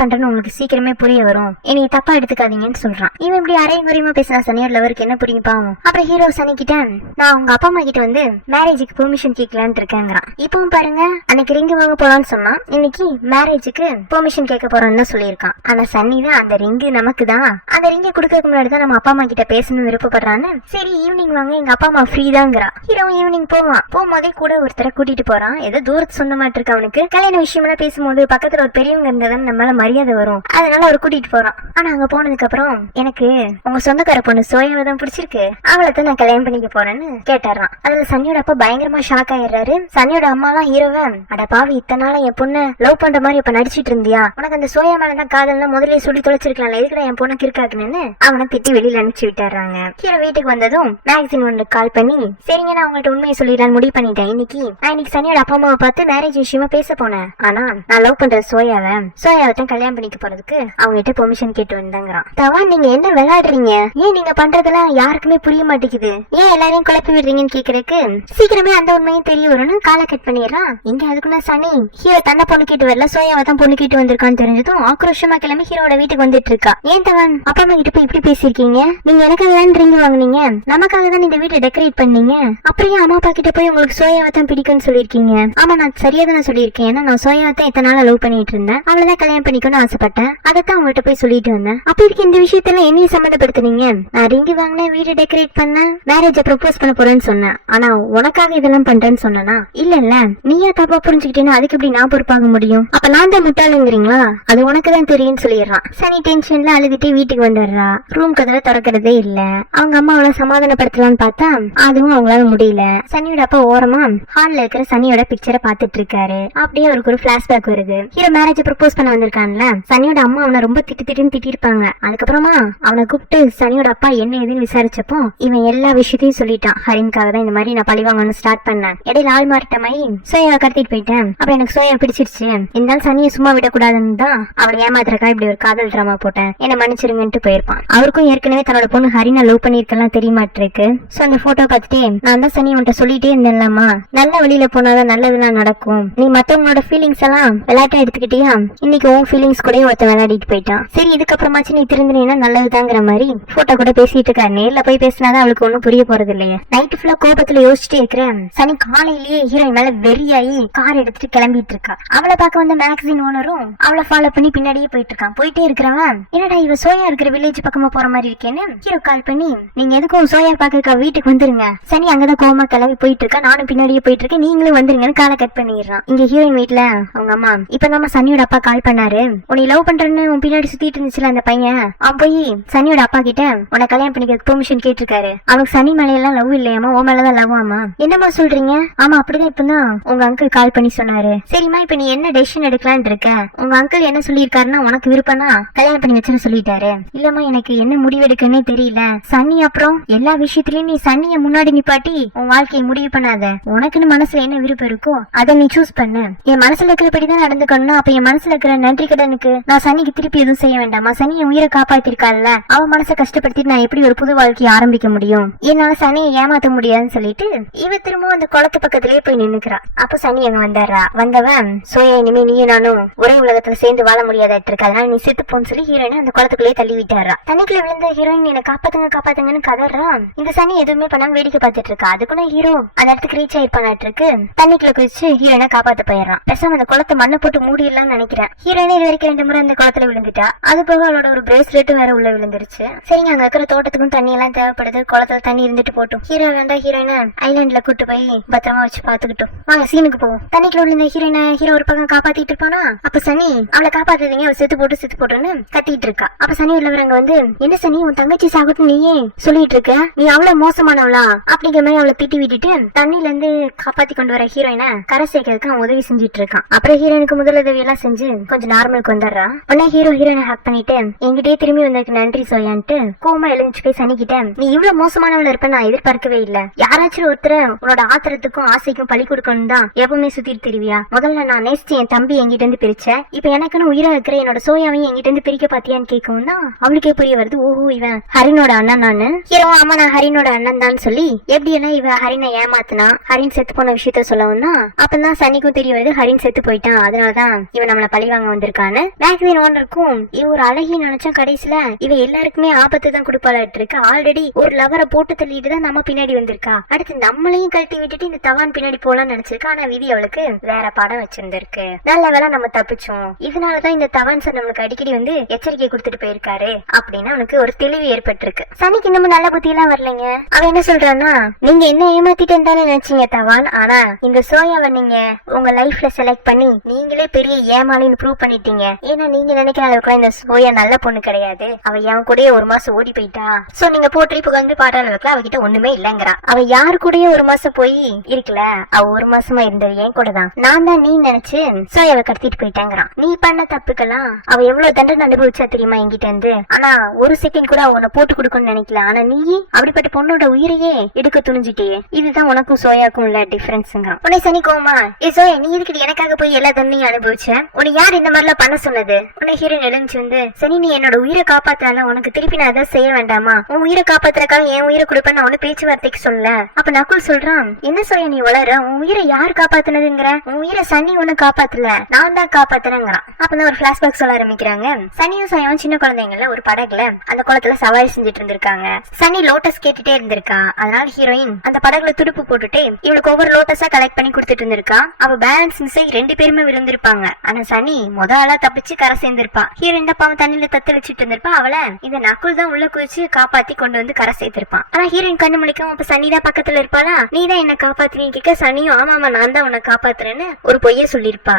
பண்றேன்னு உங்களுக்கு சீக்கிரமே புரிய வரும். என்னைய தப்பா எடுத்துக்காதீங்கன்னு சொல்றான். இவன் இப்படி அரை முறையுமா பேசினா சனியோட லவருக்கு என்ன புரியும் பாவம். அப்புறம் ஹீரோ சனி கிட்ட, நான் உங்க அப்பா அம்மா கிட்ட வந்து மேரேஜுக்கு பெர்மிஷன் கேட்கலான்னு இருக்கேங்கிறான். இப்பவும் பாருங்க, அன்னைக்கு ரிங் வாங்க போலான்னு சொன்னா இன்னைக்கு மேரேஜுக்கு பெர்மிஷன் கேட்க போறோம்னு சொல்லியிருக்கான். ஆனா சன்னி தான் அந்த ரிங்கு நமக்கு தான், அந்த ரிங்கை கொடுக்கறதுக்கு முன்னாடி தான் நம்ம அப்பா அம்மா கிட்ட பேசணும்னு விருப்பப்படுறான்னு, சரி ஈவினிங் வாங்க எங்க அப்பா அம்மா ஃப்ரீ தாங்கிறா. ஹீரோ ஈவினிங் போவான். போகும்போதே கூட ஒருத்தரை கூட்டிட்டு போறான். ஏதோ தூரத்து சொந்த மாட்டு இருக்கு அவனுக்கு. கல்யாண விஷயமெல்லாம் பேசும்போது பக்கத்துல ஒரு பெரியவங்க இருந்தாதான் நம்மளால மரியாதை வரும். அதனால அவர் கூட்டிட்டு போறான். ஆனா அங்க போனதுக்கு அப்புறம், எனக்கு உங்க சொந்தக்கார பொண்ணு சோயாவை தான் பிடிச்சிருக்கு, அவளை தான் நான் கல்யாணம் பண்ணிக்க போறேன்னு கேட்டாரான். அதுல சன்னியோட அப்பா பயங்கரமா ஷாக் ஆயிடுறாரு. சன்னியோட அம்மா எல்லாம் ஹீரோவை, அட பாவி இத்தனை நாளா என் பொண்ணு லவ் பண்ற மாதிரி இப்ப நடிச்சிட்டு இருந்தியா, உனக்கு அந்த சோயா மேலதான் காதல்னா முதல்ல சொல்லி தொலைச்சிருக்கலாம்ல, எதுக்குடா என் பொண்ணுக்கு இருக்காக்குன்னு அவனை திட்டி வெளியில அனுப்பிச்சு விட்டுறாங்க. ஹீரோ வீட்டுக்கு வந்ததும் மேகசின் ஒன்று கால் பண்ணி, சரிங்க நான் உங்கள்ட்ட உண்மையை சொல்லிடலான்னு முடிவு பண்ணிட்டேன். இன்னைக்கு சனியோட அப்பா அம்மாவை பார்த்து மேரேஜ் விஷயமா பேச போனேன். ஆனா நான் லவ் பண்ற சோயாவை தான் கல்யாணம் பண்ணிக்க போறதுக்கு அவங்க கிட்ட பெர்மிஷன் கேட்டு வந்தாங்கிறான். தவா நீங்க என்ன விளையாடுறீங்க? ஏன் நீங்க பண்றதெல்லாம் யாருக்குமே புரிய மாட்டேங்குது, ஏன் எல்லாரையும் குழப்பி விடுறீங்கன்னு கேக்குறதுக்கு சீக்கிரமே அந்த உண்மையும் தெரிய வரும்னு காலை கட் பண்ணிடுறான். இங்க அதுக்குள்ள சனி ஹீரோ தன்னை பொண்ணு கேட்டு வரல, சோயாவை தான் பொண்ணு கேட்டு வந்திருக்கான்னு தெரிஞ்சதும் ஆக்ரோஷமா கிளம்பி ஹீரோட வீட்டுக்கு வந்துட்டு இருக்கா. ஏன் தவன் அப்பா அம்மா கிட்ட போய் இப்படி பேசிருக்கீங்க? நீங்க எனக்காக தான் ரிங் வாங்குனீங்க, நமக்காக தான் இந்த வீட்டை டெக்கரேட் பண்ணீங்க, அப்படியே அம்மா அப்பா கிட்ட போய் உங்களுக்கு சோயாவை தான் பிடிக்கும்னு சொல்லிருக்கீங்க. ஆமா நான் சரியா தான் சொல்லியிருக்கேன். ஏன்னா நான் சோயாவை தான் இத்தனை நாளா லவ் பண்ணிட்டு இருந்தேன், அவளதான் கல்யாணம் பண்ணிக்கணும்னு ஆசைப்பட்டேன். அதைத்தான் உங்கள்கிட்ட போய் சொல்லிட்டு வந்தேன். அப்ப இதுக்கு இந்த விஷயத்துல என்னையும் சம்மந்தப்படுத்துனீங்க. நான் ரிங் வாங்கினேன், வீடு டெக்கரேட் பண்ணேன், மேரேஜ ப்ரப்போஸ் பண்ண போறேன்னு சொன்னேன். ஆனா உனக்காக இதெல்லாம் பண்றேன்னு சொன்னா இல்ல நீயா தப்பா புரிஞ்சுக்கிட்டேன்னு அதுக்கு எப்படி நான் பொறுப்பாக முடியும்? அப்ப நான் தான் முட்டாளுங்கிறீங்களா? அது உனக்கு தான் தெரியும்னு சொல்லிடுறான். சனி டென்ஷன்ல அழுதுட்டே வீட்டுக்கு வந்துடுறா. ரூம் கதவை திறக்கிறதே இல்ல. அவங்க அம்மா அவளை சமாதானப்படுத்தலான்னு பார்த்தா அதுவும் அவங்களால முடியல. சனியோட அப்பா ஓரமா ஹால்ல இருக்கிற சனியோட பிக்சரை பாத்துட்டு இருக்காரு. அப்படியே அவருக்கு ஒரு பிளாஷ்பேக் வருது. ஹீரோ மேரேஜ் ப்ரப்போஸ் பண்ண வந்திருக்கான்ல, சனியோட அம்மா அவனை ரொம்ப திட்டுன்னு திட்டிருப்பாங்க. அதுக்கப்புறமா அவனை கூப்பிட்டு சனியோட அப்பா என்ன ஏதுன்னு விசாரிச்சப்போ இவன் எல்லா விஷயத்தையும் சொல்லிட்டான். ஹரின்காக தான் இந்த மாதிரி நான் பழி வாங்கணும்னு ஸ்டார்ட் பண்ணேன். இடையில ஆள் மாறிட்டமாயி சோயாவை கடத்திட்டு போயிட்டேன். அப்புறம் எனக்கு சோயா பிடிச்சிருச்சு, இருந்தாலும் சனியை சும்மா விடக்கூடாதுன்னு தான் அவளை ஏமாத்துறக்கா இப்படி ஒரு காதல் டிராமா போட்டேன், என்ன மன்னிச்சிருங்கன்ட்டு போயிருப்பான். அவருக்கும் ஏற்கனவே தன்னோட பொண்ணு ஹரினா லவ் பண்ணிருக்கலாம் தெரியுமாட்டிருக்கு. சோ அந்த போட்டோ பார்த்துட்டே, நான் தான் சனி உன்ட்ட சொல்லிட்டே இருந்தேன்லாமா, நல்ல வழியில போனாதான் நல்லதுலாம் நடக்கும், நீ மத்தவங்களோட ஃபீலிங்ஸ் எல்லாம் விளையாட்டா எடுத்துக்கிட்டியா, இன்னைக்கு உன் ஃபீலிங்ஸ் கூட ஒருத்தன் விளையாடிட்டு போயிட்டான், சரி இதுக்கப்புறமாச்சு நீ திருந்தினா நல்லதுதாங்கிற மாதிரி போட்டோ கூட பேசிட்டு இருக்கா. நேர்ல போய் பேசினாதான் அவளுக்கு ஒண்ணும் புரிய போறது இல்லையே. நைட்டு ஃபுல்லா கோபத்துல யோசிச்சுட்டே இருக்கிறேன். சனி காலையிலேயே ஹீரோயின் மேல வெறியாயி கார் எடுத்துட்டு கிளம்பிட்டு இருக்கா. அவளை பார்க்க வந்த மேகசின் ஓனரும் அவளை ஃபாலோ பண்ணி பின்னாடியே போயிட்டு இருக்கான். போயிட்டே இருக்கிறவன், என்னடா இவ சோயா இருக்கிற வில்லேஜ் பக்கமா போற மாதிரி இருக்கேன்னு ஹீரோ கால் பண்ணி, நீங்க எதுக்கும் சோயா பாக்க வீட்டுக்கு வந்துருங்க, சனி அங்கதான் கோவமா கிளம்பி போயிட்டு இருக்கா, நானும் பின்னாடியே போயிட்டு இருக்கேன், நீங்களும் வந்துருங்கன்னு காலை கட் பண்ணிடுறான். இங்க ஹீரோயின் வீட்டுல அவங்க அம்மா, இப்ப நம்ம சனியோட அப்பா கால் பண்ணாரு, உன்னை லவ் பண்றேன்னு உன் பின்னாடி சுத்திட்டு இருந்துச்சுல அந்த பையன், அவன் போய் சனியோட அப்பா கிட்ட உன்னை கல்யாணம் பண்ணிக்க பெர்மிஷன் கேட்டிருக்காரு, அவனுக்கு சனி மேலையெல்லாம் லவ் இல்லையாமா, உன் மேலதான் லவ் ஆமா. என்னமா சொல்றீங்க? ஆமா அப்படிதான் இப்பதான் உங்க அங்கிள் கால் பண்ணி சொன்னாரு. சரிம்மா இப்ப நீ என்ன டெசிஷன் எடுக்கலான்னு இருக்க? உங்க அங்கிள் என்ன சொல்லியிருக்காருன்னா உனக்கு விருப்பம்னா கல்யாணம் பண்ணி வச்சுன்னு சொல்லிட்டாரு. இல்லம்மா எனக்கு என்ன முடிவெடுக்கன்னே தெரியல. சன்னி அப்புறம் எல்லா விஷயத்திலயும் நீ சன்னிய முன்னாடி நிப்பாட்டி உன் வாழ்க்கையை முடிவு பண்ணாத. உனக்குன்னு மனசுல என்ன விருப்பம் இருக்கோ அதை நீ சூஸ் பண்ணு. என் மனசுல இருக்கிறபடிதான் நடந்துக்கணும்னா அப்ப என் மனசுல இருக்கிற நன்றி கடனுக்கு நான் சன்னிக்கு திருப்பி எதுவும் செய்ய வேண்டாமா? சனி என் உயிரை காப்பாத்திருக்காள்ல, அவன் மனசை கஷ்டப்படுத்திட்டு நான் எப்படி ஒரு புது வாழ்க்கையை ஆரம்பிக்க முடியும்? என்னால சனியை ஏமாத்த முடியாதுன்னு சொல்லிட்டு இவ திரும்பவும் அந்த குளத்து பக்கத்திலேயே போய் நின்னுக்கிறா. அப்ப சனி அங்க வந்தாரா. வந்தவன், சோயா இனிமே நீயும் நானும் ஒரே உலகத்துல சேர்ந்து வாழ முடியாதாட்டு இருக்கு, அதனால நீ செத்துப்போன்னு சொல்லி ஹீரோயின் அந்த குளத்துக்குள்ளேயே தள்ளி விட்டாரா. தண்ணிக்குள்ள விழுந்த ஹீரோயின் என்னை காப்பாத்துங்கன்னு கதறான். இந்த சனி எதுவுமே பண்ணாம வேடிக்கை பார்த்துட்டு இருக்கா. அதுக்குள்ள ஹீரோ அந்த இடத்துக்கு ரீச் ஆயிருப்பானாட்டு இருக்கு. தண்ணிக்குள்ள குதிச்சு ஹீரோயினை காப்பாத்த போயிடறான். பேசாம அந்த குளத்தை மண்ணை போட்டு மூடிடலாம்னு நினைக்கிறேன். ஹீரோயினை இது வரைக்கும் 2 முறை அந்த குளத்துல விழுந்துட்டா. அது போக அவளோட ஒரு பிரேஸ்லெட்டும் வேற உள்ள விழுந்துருச்சு. சரிங்க அங்க இருக்கிற தோட்டத்துக்கும் தண்ணி எல்லாம் தேவைப்படுது, குளத்துல தண்ணி இருந்துட்டு போட்டும். ஹீரோ வேண்டா ஹீரோயினை ஐலாண்ட்ல கூட்டு போய் பத்திரமா வச்சு பாத்துக்கிட்டோம். வாங்க சீனுக்கு போவோம். தண்ணிக்குள்ள விழுந்த ஹீரோயினை ஹீரோ ஒரு பக்கம் காப்பாத்திட்டு இருப்பானா. அப்ப சனி அவளை காப்பாத்துறீங்க, அவ செத்து போட்டுன்னு கத்திட்டு இருக்கா. அப்ப சனி உள்ளவரங்க வந்து, என்ன சனி உன் தங்கச்சி சாகட்டும் நீயே சொல்லிட்டு இருக்க, நீ அவ்வளவு மோசமானவளா அப்படிங்கிற மாதிரி அவளை திட்டி விட்டுட்டு தண்ணில இருந்து காப்பாத்தி கொண்டு வர ஹீரோயினை கரை சேர்க்கிறதுக்கு அவன் உதவி செஞ்சுட்டு இருக்கான். அப்புறம் ஹீரோயினுக்கு முதலுதவி எல்லாம் செஞ்சு கொஞ்சம் நார்மலுக்கு வந்துடுறான். உடனே ஹீரோயினை ஹேக் பண்ணிட்டு பண்ணிட்டு என்கிட்டயே திரும்பி வந்ததுக்கு நன்றி சோயான்ட்டு கோமா எழுந்துச்சு போய் சனிக்கிட்ட, நீ இவ்வளவு மோசமானவள இருப்ப நான் எதிர்பார்க்கவே இல்ல. யாராச்சும் ஒருத்தர உன்னோட ஆத்திரத்துக்கும் ஆசைக்கும் பழி கொடுக்கணும் தான் எப்பவுமே சுத்திட்டு தெரிவியா? முதல்ல நான் நேசிச்சு என் தம்பி என்கிட்ட இருந்து பிரிச்ச, இப்ப எனக்குன்னு உயிரா இருக்கிற என்னோட சோயாவையும் என்கிட்ட இருந்து பிரிக்க பாத்தியான்னு கேட்கவும் தான் அவளுக்கே புரிய வருது, ஓஹோ இவன் ஹரினோட அண்ணன் நானு. ஹீரோ ஆமா நான் ஹரினோட அண்ணன் தான் சொல்லி எப்படி எல்லாம் இவ ஹரினை ஏமாத்தினா ஹரின் செத்து போன விஷயத்த சொல்லவும் தான் அப்பதான் சனிக்கும் தெரிய வருது ஹரின் செத்து போயிட்டான், அதனாலதான் இவன் நம்மள பழி வாங்க வந்திருக்கான்னு. மேக்ஸின் ஓனருக்கும் இவ ஒரு அழகி நினைச்சா கடைசியில இவ எல்லாருக்குமே ஆபத்து தான் கொடுப்பாளாட்டு இருக்கு. ஆல்ரெடி ஒரு லவரை போட்டு தள்ளிட்டு தான் நம்ம பின்னாடி வந்திருக்கா, அடுத்து நம்மளையும் கழட்டி விட்டுட்டு இந்த தவான் பின்னாடி போலான்னு நினைச்சிருக்கா. ஆனா விதி அவளுக்கு வேற படம் வச்சிருந்திருக்கு. நல்ல வேளை நம்ம தப்பிச்சோம், இதனாலதான் இந்த தவான் சார் நம்மளுக்கு அடிக்கடி வந்து எச்சரிக்கை கொடுத்துட்டு போயிருக்காரு அப்படின்னு அவனுக்கு ஒரு தெளிவு ஏற்பட்டிருக்கு. சனிக்கு இன்னும் நல்ல புத்தி எல்லாம் வரலைங்க. அவன் என்ன சொல்றான்னா, நீங்க என்ன ஏமாத்திட்டேன்னு தானே நினைச்சீங்க தவான், ஆனா இந்த சோயாவை நீங்க உங்க லைஃப்ல செலக்ட் பண்ணி நீங்களே பெரிய ஏமாளின்னு ப்ரூவ் பண்ணிட்டீங்க. ஏன்னா நீங்க நினைக்கிற அளவுக்கு இந்த சோயா நல்ல பொண்ணு கிடையாது. அவ என் கூடயே ஒரு மாசம் ஓடி போயிட்டா. சோ நீங்க போ ட்ரிப்புக்கு வந்து பாடுற அளவுக்கு அவகிட்ட ஒண்ணுமே இல்லங்கிறா. அவ யாரு கூடயே ஒரு மாசம் போய் இருக்கல, அவ ஒரு மாசமா இருந்தது என் கூட தான். நான் தான் நீ நினைச்சு சோயாவை கடத்திட்டு போயிட்டாங்கிறான். நீ பண்ண தப்புக்கெல்லாம் அவ எவ்வளவு தண்டனை அனுபவிச்சா தெரியுமா என்கிட்ட இருந்து. ஆனா ஒரு செகண்ட் கூட உன்னை போட்டு கொடுக்கணும்னு நினைக்கல. ஆனா நீ அப்படிப்பட்ட பொண்ணோட உயிரையே எடுக்க துணிஞ்சிட்டே. இதுதான் உனக்கும் சோயாக்கும் உள்ள டிஃபரன்ஸ்ங்கிறான். உன்னை சனி கோமா, ஏ சோயா நீ இதுக்கு எனக்காக போய் எல்லா தண்ணியும் அனுபவிச்ச, உன்னை யார் இந்த மாதிரிலாம் பண்ண சொன்னது? உன்னை ஹீரோயின் எழுந்துச்சு வந்து, சனி நீ என்னோட உயிரை காப்பாத்தால உனக்கு திருப்பி நான் அதை செய்ய வேண்டாமா? உன் உயிரை காப்பாத்துறக்காக என் உயிரை கொடுப்பேன்னு அவனு பேச்சுவார்த்தைக்கு சொல்லல. அப்ப நகுல் சொல்றான், என்ன சோயா நீ வளர, உன் உயிரை யார் காப்பாத்துனதுங்கிற? உன் உயிரை சனி ஒண்ணு காப்பாத்தல, நான் தான் காப்பாத்துறேங்கிறான். அப்பதான் ஒரு பிளாஷ்பேக் சொல்ல ஆரம்பிக்கிறாங்க. சனியும் சோயாவும் சின்ன குழந்தைங்கள ஒரு படகுல அந்த குளத்துல சவாரி செஞ்சுட்டு இருந்திருக்காங்க. சனி லோட்டஸ் கேட்டுட்டே இருந்திருக்கா. அதனால ஹீரோயின் அந்த படகுல துடுப்பு போட்டுட்டு இவளுக்கு ஒவ்வொரு லோட்டஸா கலெக்ட் பண்ணி கொடுத்துட்டு இருந்திருக்கா. அவ பேலன்ஸ் மிஸ் ஆகி 2 பேருமே விழுந்திருப்பாங்க. ஆனா சனி ஆளா தப்பிச்சு கரை சேர்ந்திருப்பா. ஹீரோயின் தான் பாவம் தண்ணியில தத்து வச்சுட்டு இருந்திருப்பா. அவளை இந்த நக்குல் தான் உள்ள குதிச்சு காப்பாத்தி கொண்டு வந்து கரை சேர்த்திருப்பான். ஆனா ஹீரோயின் கண்ணு முழிக்கும். அப்ப சனி தான் பக்கத்துல இருப்பாளா, நீ தான் என்ன காப்பாத்துறீங்க கேட்க சனியும் ஆமாமா நான் தான் உன்னை காப்பாத்துறேன்னு ஒரு பொய்ய சொல்லிருப்பா.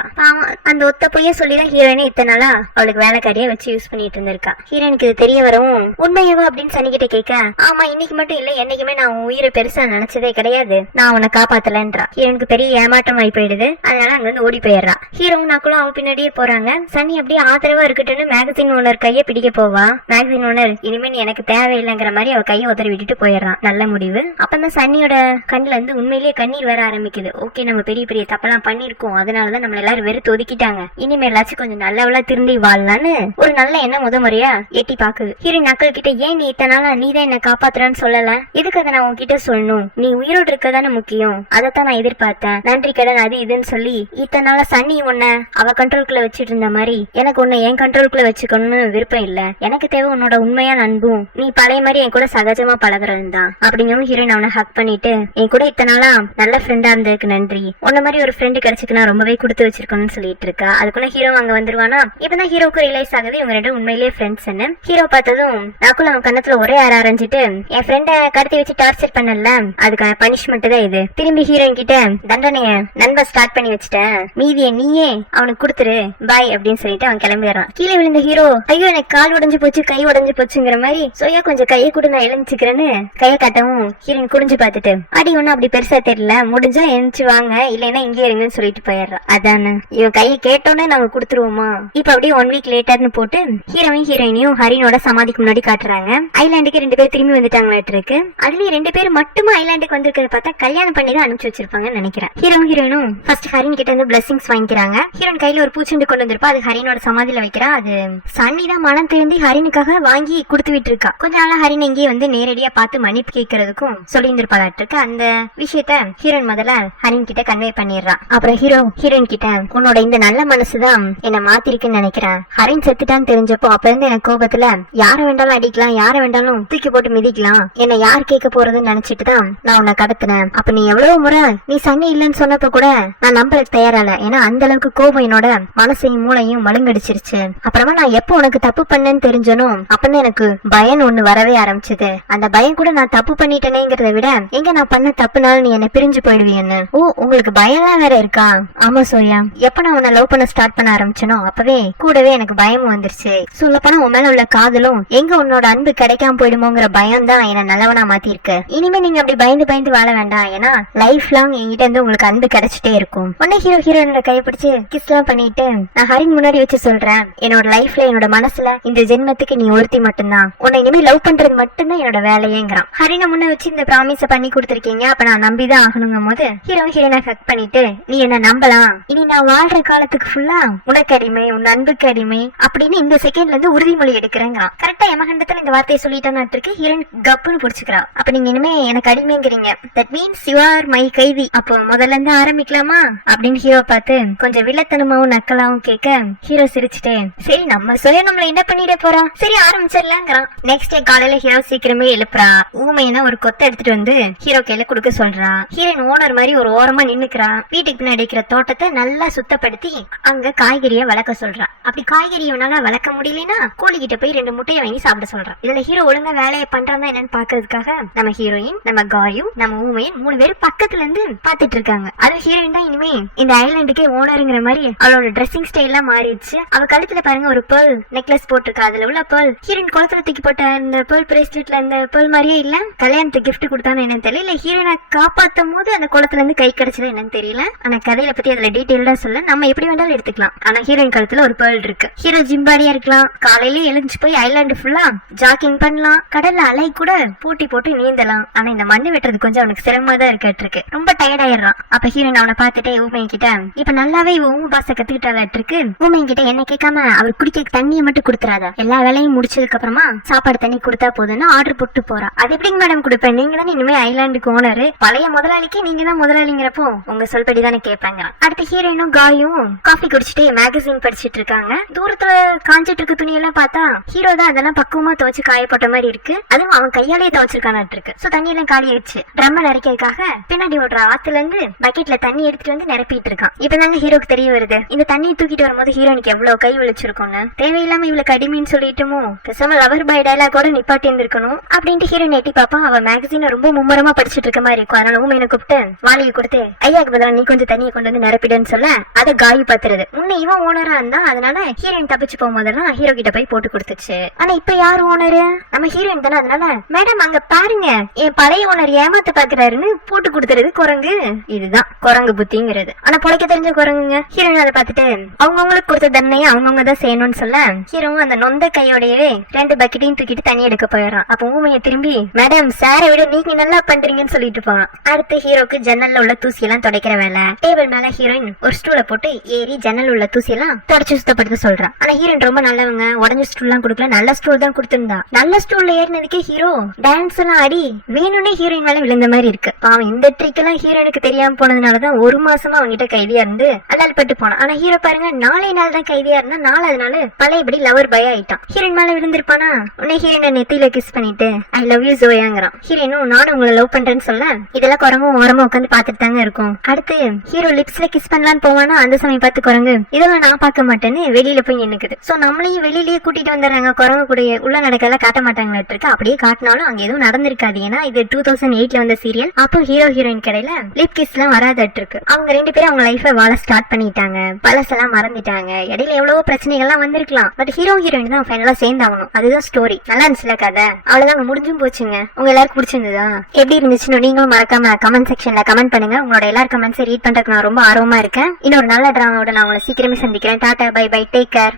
அந்த ஒத்த பொய்ய சொல்லிதான் ஹீரோயினே இத்தனை நாளா அவளுக்கு வேலைக்காரியா வச்சு யூஸ் பண்ணிட்டு இருந்திருக்கா. ஹீரோயினுக்கு இது தெரிய வரவும் உண்மையவா அப்படின்னு சனி கிட்ட கேட்க, ஆமா இன்னைக்கு மட்டும் இல்ல என்னைக்குமே நான் உன் உயிரை பெருசா நினைச்சதே கிடையாது, நான் உன்னை காப்பாத்தலன்றா. ஹீரோனுக்கு பெரிய ஏமாற்றம் ஆகி போயிடுது. அதனால அங்க வந்து ஓடி போயிடுறா. ஹீரோவும் நக்குலும் அவ பின்னாடியே போறாங்க. சனி அப்படியே ஆதரவா இருக்கட்டும்னு மேகசின் ஓனர் கையை பிடிக்க போவா. மேகசின் ஓனர் இனிமே எனக்கு தேவையில்லைங்கிற மாதிரி அவ கையை உதறி விட்டுட்டு போயிடுறான். நல்ல முடிவு. அப்பதான் சன்னியோட கண்ணுல இருந்து உண்மையிலேயே கண்ணீர் வர ஆரம்பிக்குது. ஓகே நம்ம பெரிய பெரிய தப்பெல்லாம் பண்ணிருக்கோம், அதனாலதான் நம்மள எல்லாரும் வெறுத்து ஒதுக்கிட்டாங்க, இனிமேலாச்சும் கொஞ்சம் நல்லவளா திரும்பி வாழலான்னு ஒரு நல்ல எண்ணம் முறையா எட்டி பாக்குது. ஹீரோயின் நக்கல் கிட்ட, ஏன் நீ இத்தனை நாளா நீ தான் என்ன காப்பாத்துறான்னு சொல்லல, எதுக்கு அதை நான் உன்கிட்ட சொல்லணும், நீ உயிரோடு இருக்கதானே முக்கியம், அதைத்தான் நான் எதிர்பார்த்தேன், நன்றி கடன் அது இதுன்னு சொல்லி இத்தனை நாளா சன்னி உன்னை அவ கண்ட்ரோலுக்குள்ள வச்சுட்டு இருந்த மாதிரி எனக்கு உன்னை என் கண்ட்ரோலுக்குள்ள வச்சுக்கணும்னு விருப்பம் இல்ல, எனக்கு தேவை உன்னோட உண்மையான அன்பும் நீ பழைய மாதிரி என் கூட சகஜமா பழகுறது தான் அப்படிங்கவும் ஹீரோயின் அவனை ஹக் பண்ணிட்டு, என் கூட இத்தனை நாளா நல்ல ஃப்ரெண்டா இருந்ததுக்கு நன்றி, உன்ன மாதிரி ஒரு ஃப்ரெண்டு கிடைச்சுக்கு நான் ரொம்பவே கொடுத்து வச்சிருக்கணும்னு சொல்லிட்டு இருக்கா. அதுக்குள்ள ஹீரோ அங்க வந்துருவானா. இப்பதான் ஹீரோக்கு ரியலைஸ் ஆகுது இவங்க ரெண்டும் உண்மையிலேயே ஃப்ரெண்ட்ஸ்ன்னு. ஹீரோ பார்த்ததும் நக்குல் அவன் கண்ணத்துல ஒரே ஆரம்பிச்சுட்டு, என் ஃப்ரெண்ட கடத்தி வச்சு டார்ச்சர் பண்ணல அதுக்கான பனிஷ்மெண்ட் தான் இது, திரும்பி ஹீரோயின் கிட்ட தண்டனைய நண்ப ஸ்டார்ட் பண்ணி வச்சுட்டேன், மீதியை நீயே அவனுக்கு கொடுத்துரு பாய் அப்படின்னு சொல்லிட்டு அவன் கிளம்பிடுறான். கீழே விழுந்த ஹீரோ, ஐயோ எனக்கு கால் உடைஞ்சு போச்சு கை உடைஞ்சு போச்சுங்கிற மாதிரி, சோயா கொஞ்சம் கையை கூட நான் எழுந்துச்சுக்கிறேன்னு கையை கட்டவும் ஹீரோயின் குடிஞ்சு பார்த்துட்டு, அடி ஒன்னும் அப்படி பெருசா தெரியல, முடிஞ்சா எழுந்துச்சு வாங்க இல்லைன்னா இங்கே இருங்கன்னு சொல்லிட்டு போயிடுறான். அதானே இவன் கையை கேட்டோன்னே நாங்க கொடுத்துருவோமா. இப்ப அப்படியே 1 வீக் லேட்டர்னு போட்டு ஹீரோயின் ஹீரோயினையும் ஹரினோட சமாதிக்கு முன்னாடி காட்டுறாங்க. ஐலாண்டுக்கு 2 பேர் திரும்பி வந்துட்டாங்களாட்டு இருக்கு. அதுலயும் 2 பேர் மட்டுமா ஐலாண்டுக்கு வந்திருக்கிறத பார்த்தா கல்யாணம் பண்ணி தான் அனுப்பிச்சு வச்சிருப்பாங்கன்னு நினைக்கிறேன். ஹீரோவும் ஹீரோயினும் ஃபர்ஸ்ட் ஹரின் கிட்ட இருந்து பிளஸிங்ஸ் வாங்கிக்கிறாங்க. ஹீரோயின் கையில ஒரு பூச்செண்டு கொண்டு வந்திருப்பா, அது ஹரினோட சமாதியில வைக்கிறா. அது சன்னி தான் மனம் திருந்தி ஹரினுக்காக வாங்கி கொடுத்து விட்டு இருக்கா. கொஞ்ச நாளா ஹரின் இங்கே வந்து நேரடியா பார்த்து மன்னிப்பு கேட்கறதுக்கும் சொல்லியிருந்திருப்பாளாட்டு இருக்கு. அந்த விஷயத்த ஹீரோயின் முதல்ல ஹரின் கிட்ட கன்வே பண்ணிடுறா. அப்புறம் ஹீரோயின் கிட்ட, உன்னோட இந்த நல்ல மனசுதான் என்ன மாத்திருக்குன்னு நினைக்கிறேன், ஹரின் செத்துட்டான்னு தெரிஞ்சப்போ அப்ப இருந்து எனக்கு கோபத்துல யாரை வேண்டாலும் அடிக்கலாம், யாரை வேண்டாலும் தூக்கி போட்டு மிதிக்கலாம், என்ன யார் கேட்க போறதுன்னு நினைச்சிட்டு தான் நான் உன்னை கடத்தினேன். அப்ப நீ எவ்வளவு முறை நீ சன்னி இல்லன்னு சொன்னப்ப கூட நான் நம்பறதுக்கு தயாரில்ல, ஏன்னா அந்த அளவுக்கு கோபம் என்னோட மனசையும் மூளையும் மழுங்கடிச்சிருச்சு. அப்புறமா நான் எப்போ உனக்கு தப்பு பண்ணேன்னு தெரிஞ்சனும் அப்பதான் எனக்கு பயம் ஒண்ணு வரவே ஆரம்பிச்சது. அந்த பயம் கூட நான் தப்பு பண்ணிட்டேனேங்கிறத விட எங்க நான் பண்ண தப்புனால நீ என்ன பிரிஞ்சு போயிடுவியன்னு. ஓ உங்களுக்கு பயம்லாம் வேற இருக்கா? ஆமா சோயா, எப்ப நான் உன்னை லவ் பண்ண ஸ்டார்ட் பண்ண ஆரம்பிச்சனோ அப்பவே கூடவே எனக்கு பயமும் வந்துருச்சு. சொல்லப்போனா உன் மேல உள்ள காதலும் எங்க உன்னோட அன்பு கிடைக்காம போயிடுமோங்கிற பயம் தான் என்ன நல்லவனா மாத்தி இருக்கு. இனிமே நீங்க அப்படி பயந்து பயந்து வாழ வேண்டாம், ஏன்னா லைஃப் லாங் என்கிட்ட இருந்து உங்களுக்கு அன்பு கிடைச்சிட்டே இருக்கும். உடனே ஹீரோயினோட கையை பிடிச்சு கிஸ் எல்லாம் பண்ணிட்டு, நான் ஹரின் முன்னாடி வச்சு சொல்றேன், என்னோட லைஃப்ல என்னோட என்னோட மனசுல இந்த ஜென்மத்துக்கு நீ ஒருத்தி மட்டும்தான், உன்னை இனிமே லவ் பண்றது மட்டும்தான் என்னோட வேலையேங்கிறான். ஹரினை முன்ன வச்சு இந்த ப்ராமிஸ பண்ணி கொடுத்திருக்கீங்க, அப்ப நான் நம்பிதான் ஆகணுங்கும் போது ஹீரோயினை ஹக் பண்ணிட்டு நீ என்ன நம்பலாம், இனி நான் வாழ்ற காலத்துக்கு ஃபுல்லா உனக்கு அடிமை, உன் அன்புக்கு அடிமை அப்படின்னு இந்த செகண்ட்ல இருந்து உறுதிமொழி எடுக்கிறேங்கிறான். கரெக்டா எமகண்டத்துல இந்த வார்த்தையை சொல்லிட்டான்னு இருக்கு. ஹீரோயின் கப்புன்னு புடிச்சுக்கிறா. அப்ப நீங்க இனிமே எனக்கு அடிமைங்கிறீங்க, that means you are my கைதி, அப்போ முதல்ல இருந்து ஆரம்பிக்கலாமா அப்படின்னு ஹீரோ பார்த்து கொஞ்சம் வில்லத்தனமாவும் நக்கலாவும் கேட்க ஹீரோ சிரிச்சுட்டே சரி நம்ம சொல்லி நம்மள என்ன பண்ணிட போறா, சரி ஆரம்பிச்சிடலாங்கிறான். நெக்ஸ்ட் டே காலையில ஹீரோ சீக்கிரமே எழுப்புறா. ஊமையனா ஒரு கொத்தை எடுத்துட்டு வந்து ஹீரோ கையில கொடுக்க சொல்றா. ஹீரோயின் ஓனர் மாதிரி ஒரு ஓரமா நின்னுக்கிறா. வீட்டுக்கு பின்னாடி இருக்கிற தோட்டத்தை நல்லா சுத்தப்படுத்தி அங்க காய்கறிய வளர்க்க சொல்றா. அப்படி காய்கறியனால வளர்க்க முடியலன்னா கூலிகிட்ட போய் 2 முட்டையை வாங்கி சாப்பிட சொல்றா. இதுல ஹீரோ ஒழுங்கா வேலையை பண்றான்னா என்னன்னு பாக்குறதுக்காக நம்ம ஹீரோயின், நம்ம காயு, நம்ம ஊமையன் 3 பேரும் பக்கத்துல இருந்து பாத்துட்டு இருக்காங்க. அது ஹீரோயின் தான் இனிமே இந்த ஐலாண்டுக்கே ஓனருங்கிற மாதிரி அவளோட ட்ரெஸ்ஸிங் ஸ்டைல் எல்லாம் மாறிடுச்சு. அவ கழுத்துல பாருங்க ஒரு பேர்ல் நெக்லஸ் போட்டிருக்கா. அதுல உள்ள பேர்ல் ஹீரோயின் குளத்துல தூக்கி போட்ட இந்த பேர்ல் பிரேஸ்லெட்ல இந்த பேர்ல் மாதிரியே இல்ல. கல்யாணத்துக்கு கிஃப்ட் கொடுத்தான்னு என்னன்னு தெரியல, இல்ல ஹீரோயினை காப்பாத்தும் போது அந்த குளத்துல இருந்து கை கிடைச்சது என்னன்னு தெரியல. ஆனா கதையில பத்தி அதுல டீடைல்டா சொல்ல, நம்ம எப்படி வேண்டாலும் எடுத்துக்கலாம். ஆனா ஹீரோயின் கழுத்துல ஒரு பேர்ல் இருக்கு. ஹீரோ ஜிம்பாடியா இருக்கலாம், காலையில எழுந்து போய் ஐலாண்டு ஃபுல்லா ஜாக்கிங் பண்ணலாம், கடல்ல அலை கூட போட்டி போட்டு நீந்தலாம். ஆனா இந்த மண்ணு வெட்டுறது கொஞ்சம் அவனுக்கு சிரமமா தான் இருக்கு. ரொம்ப டயர்ட் ஆயிடுறான். அப்ப ஹீரோயின் அவனை பார்த்துட்டே ஊமை கிட்ட இப்ப நல்லாவே ஊமை பாச கத்துக்கிட்டாலாட்டிருக்கு. ஊமை கிட்ட என்ன கேட்காம அவர் குடிக்க தண்ணியை மட்டும் கொடுத்துறாத, எல்லா வேலையும் முடிச்சதுக்கு அப்புறமா சாப்பாடு தண்ணி கொடுத்தா போதுன்னு ஆர்டர் போட்டு போறா. அது எப்படிங்க மேடம் கொடுப்பேன், நீங்க தானே இனிமே ஐலாண்டுக்கு ஓனரு, பழைய முதலாளிக்கு நீங்க தான் முதலாளிங்கிறப்போ உங்க சொல்படி தானே கேட்பாங்க. அடுத்த ஹீரோயினும் காயும் காஃபி குடிச்சிட்டே மேகசின் படிச்சிட்டு இருக்காங்க. தூரத்துல காஞ்சிட்டு இருக்க துணியெல்லாம் பார்த்தா ஹீரோ தான் அதெல்லாம் பக்குவமா துவச்சு காயப்பட்ட மாதிரி இருக்கு. அதுவும் அவன் கையாலேயே துவச்சிருக்கானாட்டு இருக்கு. சோ தண்ணி எல்லாம் காலி ஆயிடுச்சு. ட்ரம்ம நிறைக்கிறதுக்காக பின்னாடி ஓடுற ஆத்துல இருந்து பக்கெட்ல தண்ணி எடுத்துட்டு வந்து நிரப்பிட்டு இருக்கான். இப்பதாங்க ஹீரோக்கு தெரிய வருது இந்த தண்ணியை தூக்கிட்டு வரும்போது ஹீரோனுக்கு எவ்வளவு கை விழிச்சிருக்கும்னு. தேவையில்லாம இவ்வளவு கடிமைன்னு சொல்லிட்டுமோ பேசாம லவர் பாய் டயலாக் கூட நிப்பாட்டி இருந்திருக்கணும் அப்படின்ட்டு ஹீரோயின் எட்டி பாப்பா. அவ மேகசினை ரொம்ப மும்மரமா படிச்சுட்டு இருக்க மாதிரி இருக்கும். அதனால ஊமையை கூப்பிட்டு வாளியை கொடுத்து ஐயாக்கு பதிலா நீ கொஞ்சம் தண்ணியை கொண்டு வந்து நிரப்பிடுன்னு சொல்ல அதை காயு பாத்துறது. முன்ன இவன் ஓனரா இருந்தா அதனால ஹீரோயின் தப்பிச்சு போகும்போதெல்லாம் ஹீரோ கிட்ட போய் போட்டு கொடுத்துச்சு. ஆனா இப்ப யாரு ஓனரு, நம்ம ஹீரோயின் தானே. அதனால மேடம் அங்க பாருங்க என் பழைய ஓனர் ஏமாத்த பாக்குறாருன்னு போட்டு கொடுத்துறது குரங்கு. இதுதான் குரங்கு புத்திங்கிறது. ஆனா பொழைக்க தெரிஞ்ச குரங்குங்க. ஹீரோயின் அதை பார்த்துட்டு அவங்கவுங்களுக்கு கொடுத்த தண்டனையை அவங்கவுங்க தான் செய்யணும்னு சொல்ல ஹீரோவும் அந்த நொந்த கையோடையே 2 பக்கெட்டையும் தூக்கிட்டு தண்ணி எடுக்க போயிடறான். அப்ப ஊமையை திரும்பி மேடம் சாரை விட நீங்க நல்லா பண்றீங்கன்னு சொல்லிட்டு போவான். அடுத்து ஹீரோக்கு ஜன்னல்ல உள்ள தூசி எல்லாம் துடைக்கிற வேலை. டேபிள் மேல ஹீரோயின் ஒரு ஸ்டூலை போட்டு ஏறி ஜன்னல் உள்ள தூசி எல்லாம் தொடச்சு சுத்தப்படுத்த சொல்றான். ஆனா ஹீரோயின் ரொம்ப நல்லவங்க, உடஞ்ச ஸ்டூல் எல்லாம் கொடுக்கல, நல்ல ஸ்டூல் தான் கொடுத்திருந்தா. நல்ல ஸ்டூல்ல ஏறினதுக்கே ஹீரோ டான்ஸ் எல்லாம் ஆடி வேணும்னே ஹீரோயின் மேல விழுந்த மாதிரி இருக்கு. அவன் இந்த ட்ரிக் எல்லாம் ஹீரோனுக்கு தெரியாம போனதுனாலதான் 1 மாசமா அவங்கிட்ட கைதியா இருந்து அல்லால் பட்டு போனான். ஆனா ஹீரோ பாருங்க 4 நாள் தான் கைதியா இருந்தா 4வது நாள் பழையபடி லவர் பய ஆயிட்டான். ஹீரோயின் மேல விழுந்திருப்பானா உன்னை ஹீரோயின் நெத்தியில கிஸ் பண்ணிட்டு ஐ லவ் யூ ஜோயாங்கிறான். ஹீரோயினும் நானும் உங்களை லவ் பண்றேன்னு சொல்ல இதெல்லாம் குரங்கும் ஓரமா உட்காந்து பாத்துட்டு தாங்க இருக்கும். அடுத்து ஹீரோ லிப்ஸ்ல கிஸ் பண்ணலான்னு போவானா அந்த சமயம் பார்த்து குரங்கு இதெல்லாம் நான் பார்க்க மாட்டேன்னு வெளியில போய் நின்னுக்குது. சோ நம்மளையும் வெளியிலேயே கூட்டிட்டு வந்துடுறாங்க. குரங்கு கூட உள்ள நடக்கல காட்ட மாட்டாங்களா இருக்கு. அப்படியே காட்டினாலும் அங்க எதுவும் நடந்திருக்காது. ஏன்னா இது 2008ல வந்த சீரியல். அப்போ ஹீரோ ஹீரோயின் கடையில லிப் கிஸ் எல்லாம் வராதட்டு இருக்கு. அவங்க 2 பேரும் அவங்க லைஃப வாழ ஸ்டார்ட் பண்ணிட்டாங்க. பழசெல்லாம் மறந்துட்டாங்க. இடையில எவ்வளவோ பிரச்சனைகள்லாம் வந்திருக்கலாம். பட் ஹீரோ ஹீரோயின் தான் ஃபைனலா சேர்ந்தாகணும். அதுதான் ஸ்டோரி. நல்லா இருந்துச்சுல கதை, அவ்வளவுதான் முடிஞ்சும் போச்சுங்க. உங்க எல்லாருக்கும் பிடிச்சிருந்ததா, எப்படி இருந்துச்சுன்னு நீங்களும் மறக்காம கமெண்ட் செக்ஷன்ல கமெண்ட் பண்ணுங்க. உங்களோட எல்லாரும் கமெண்ட்ஸை ரீட் பண்றதுக்கு நான் ரொம்ப ஆர்வமா இருக்கேன். இன்னொரு நல்ல டிராமாவோட நான் உங்களை சீக்கிரமே சந்திக்கிறேன். டாடா பை பை, டேக் கேர்.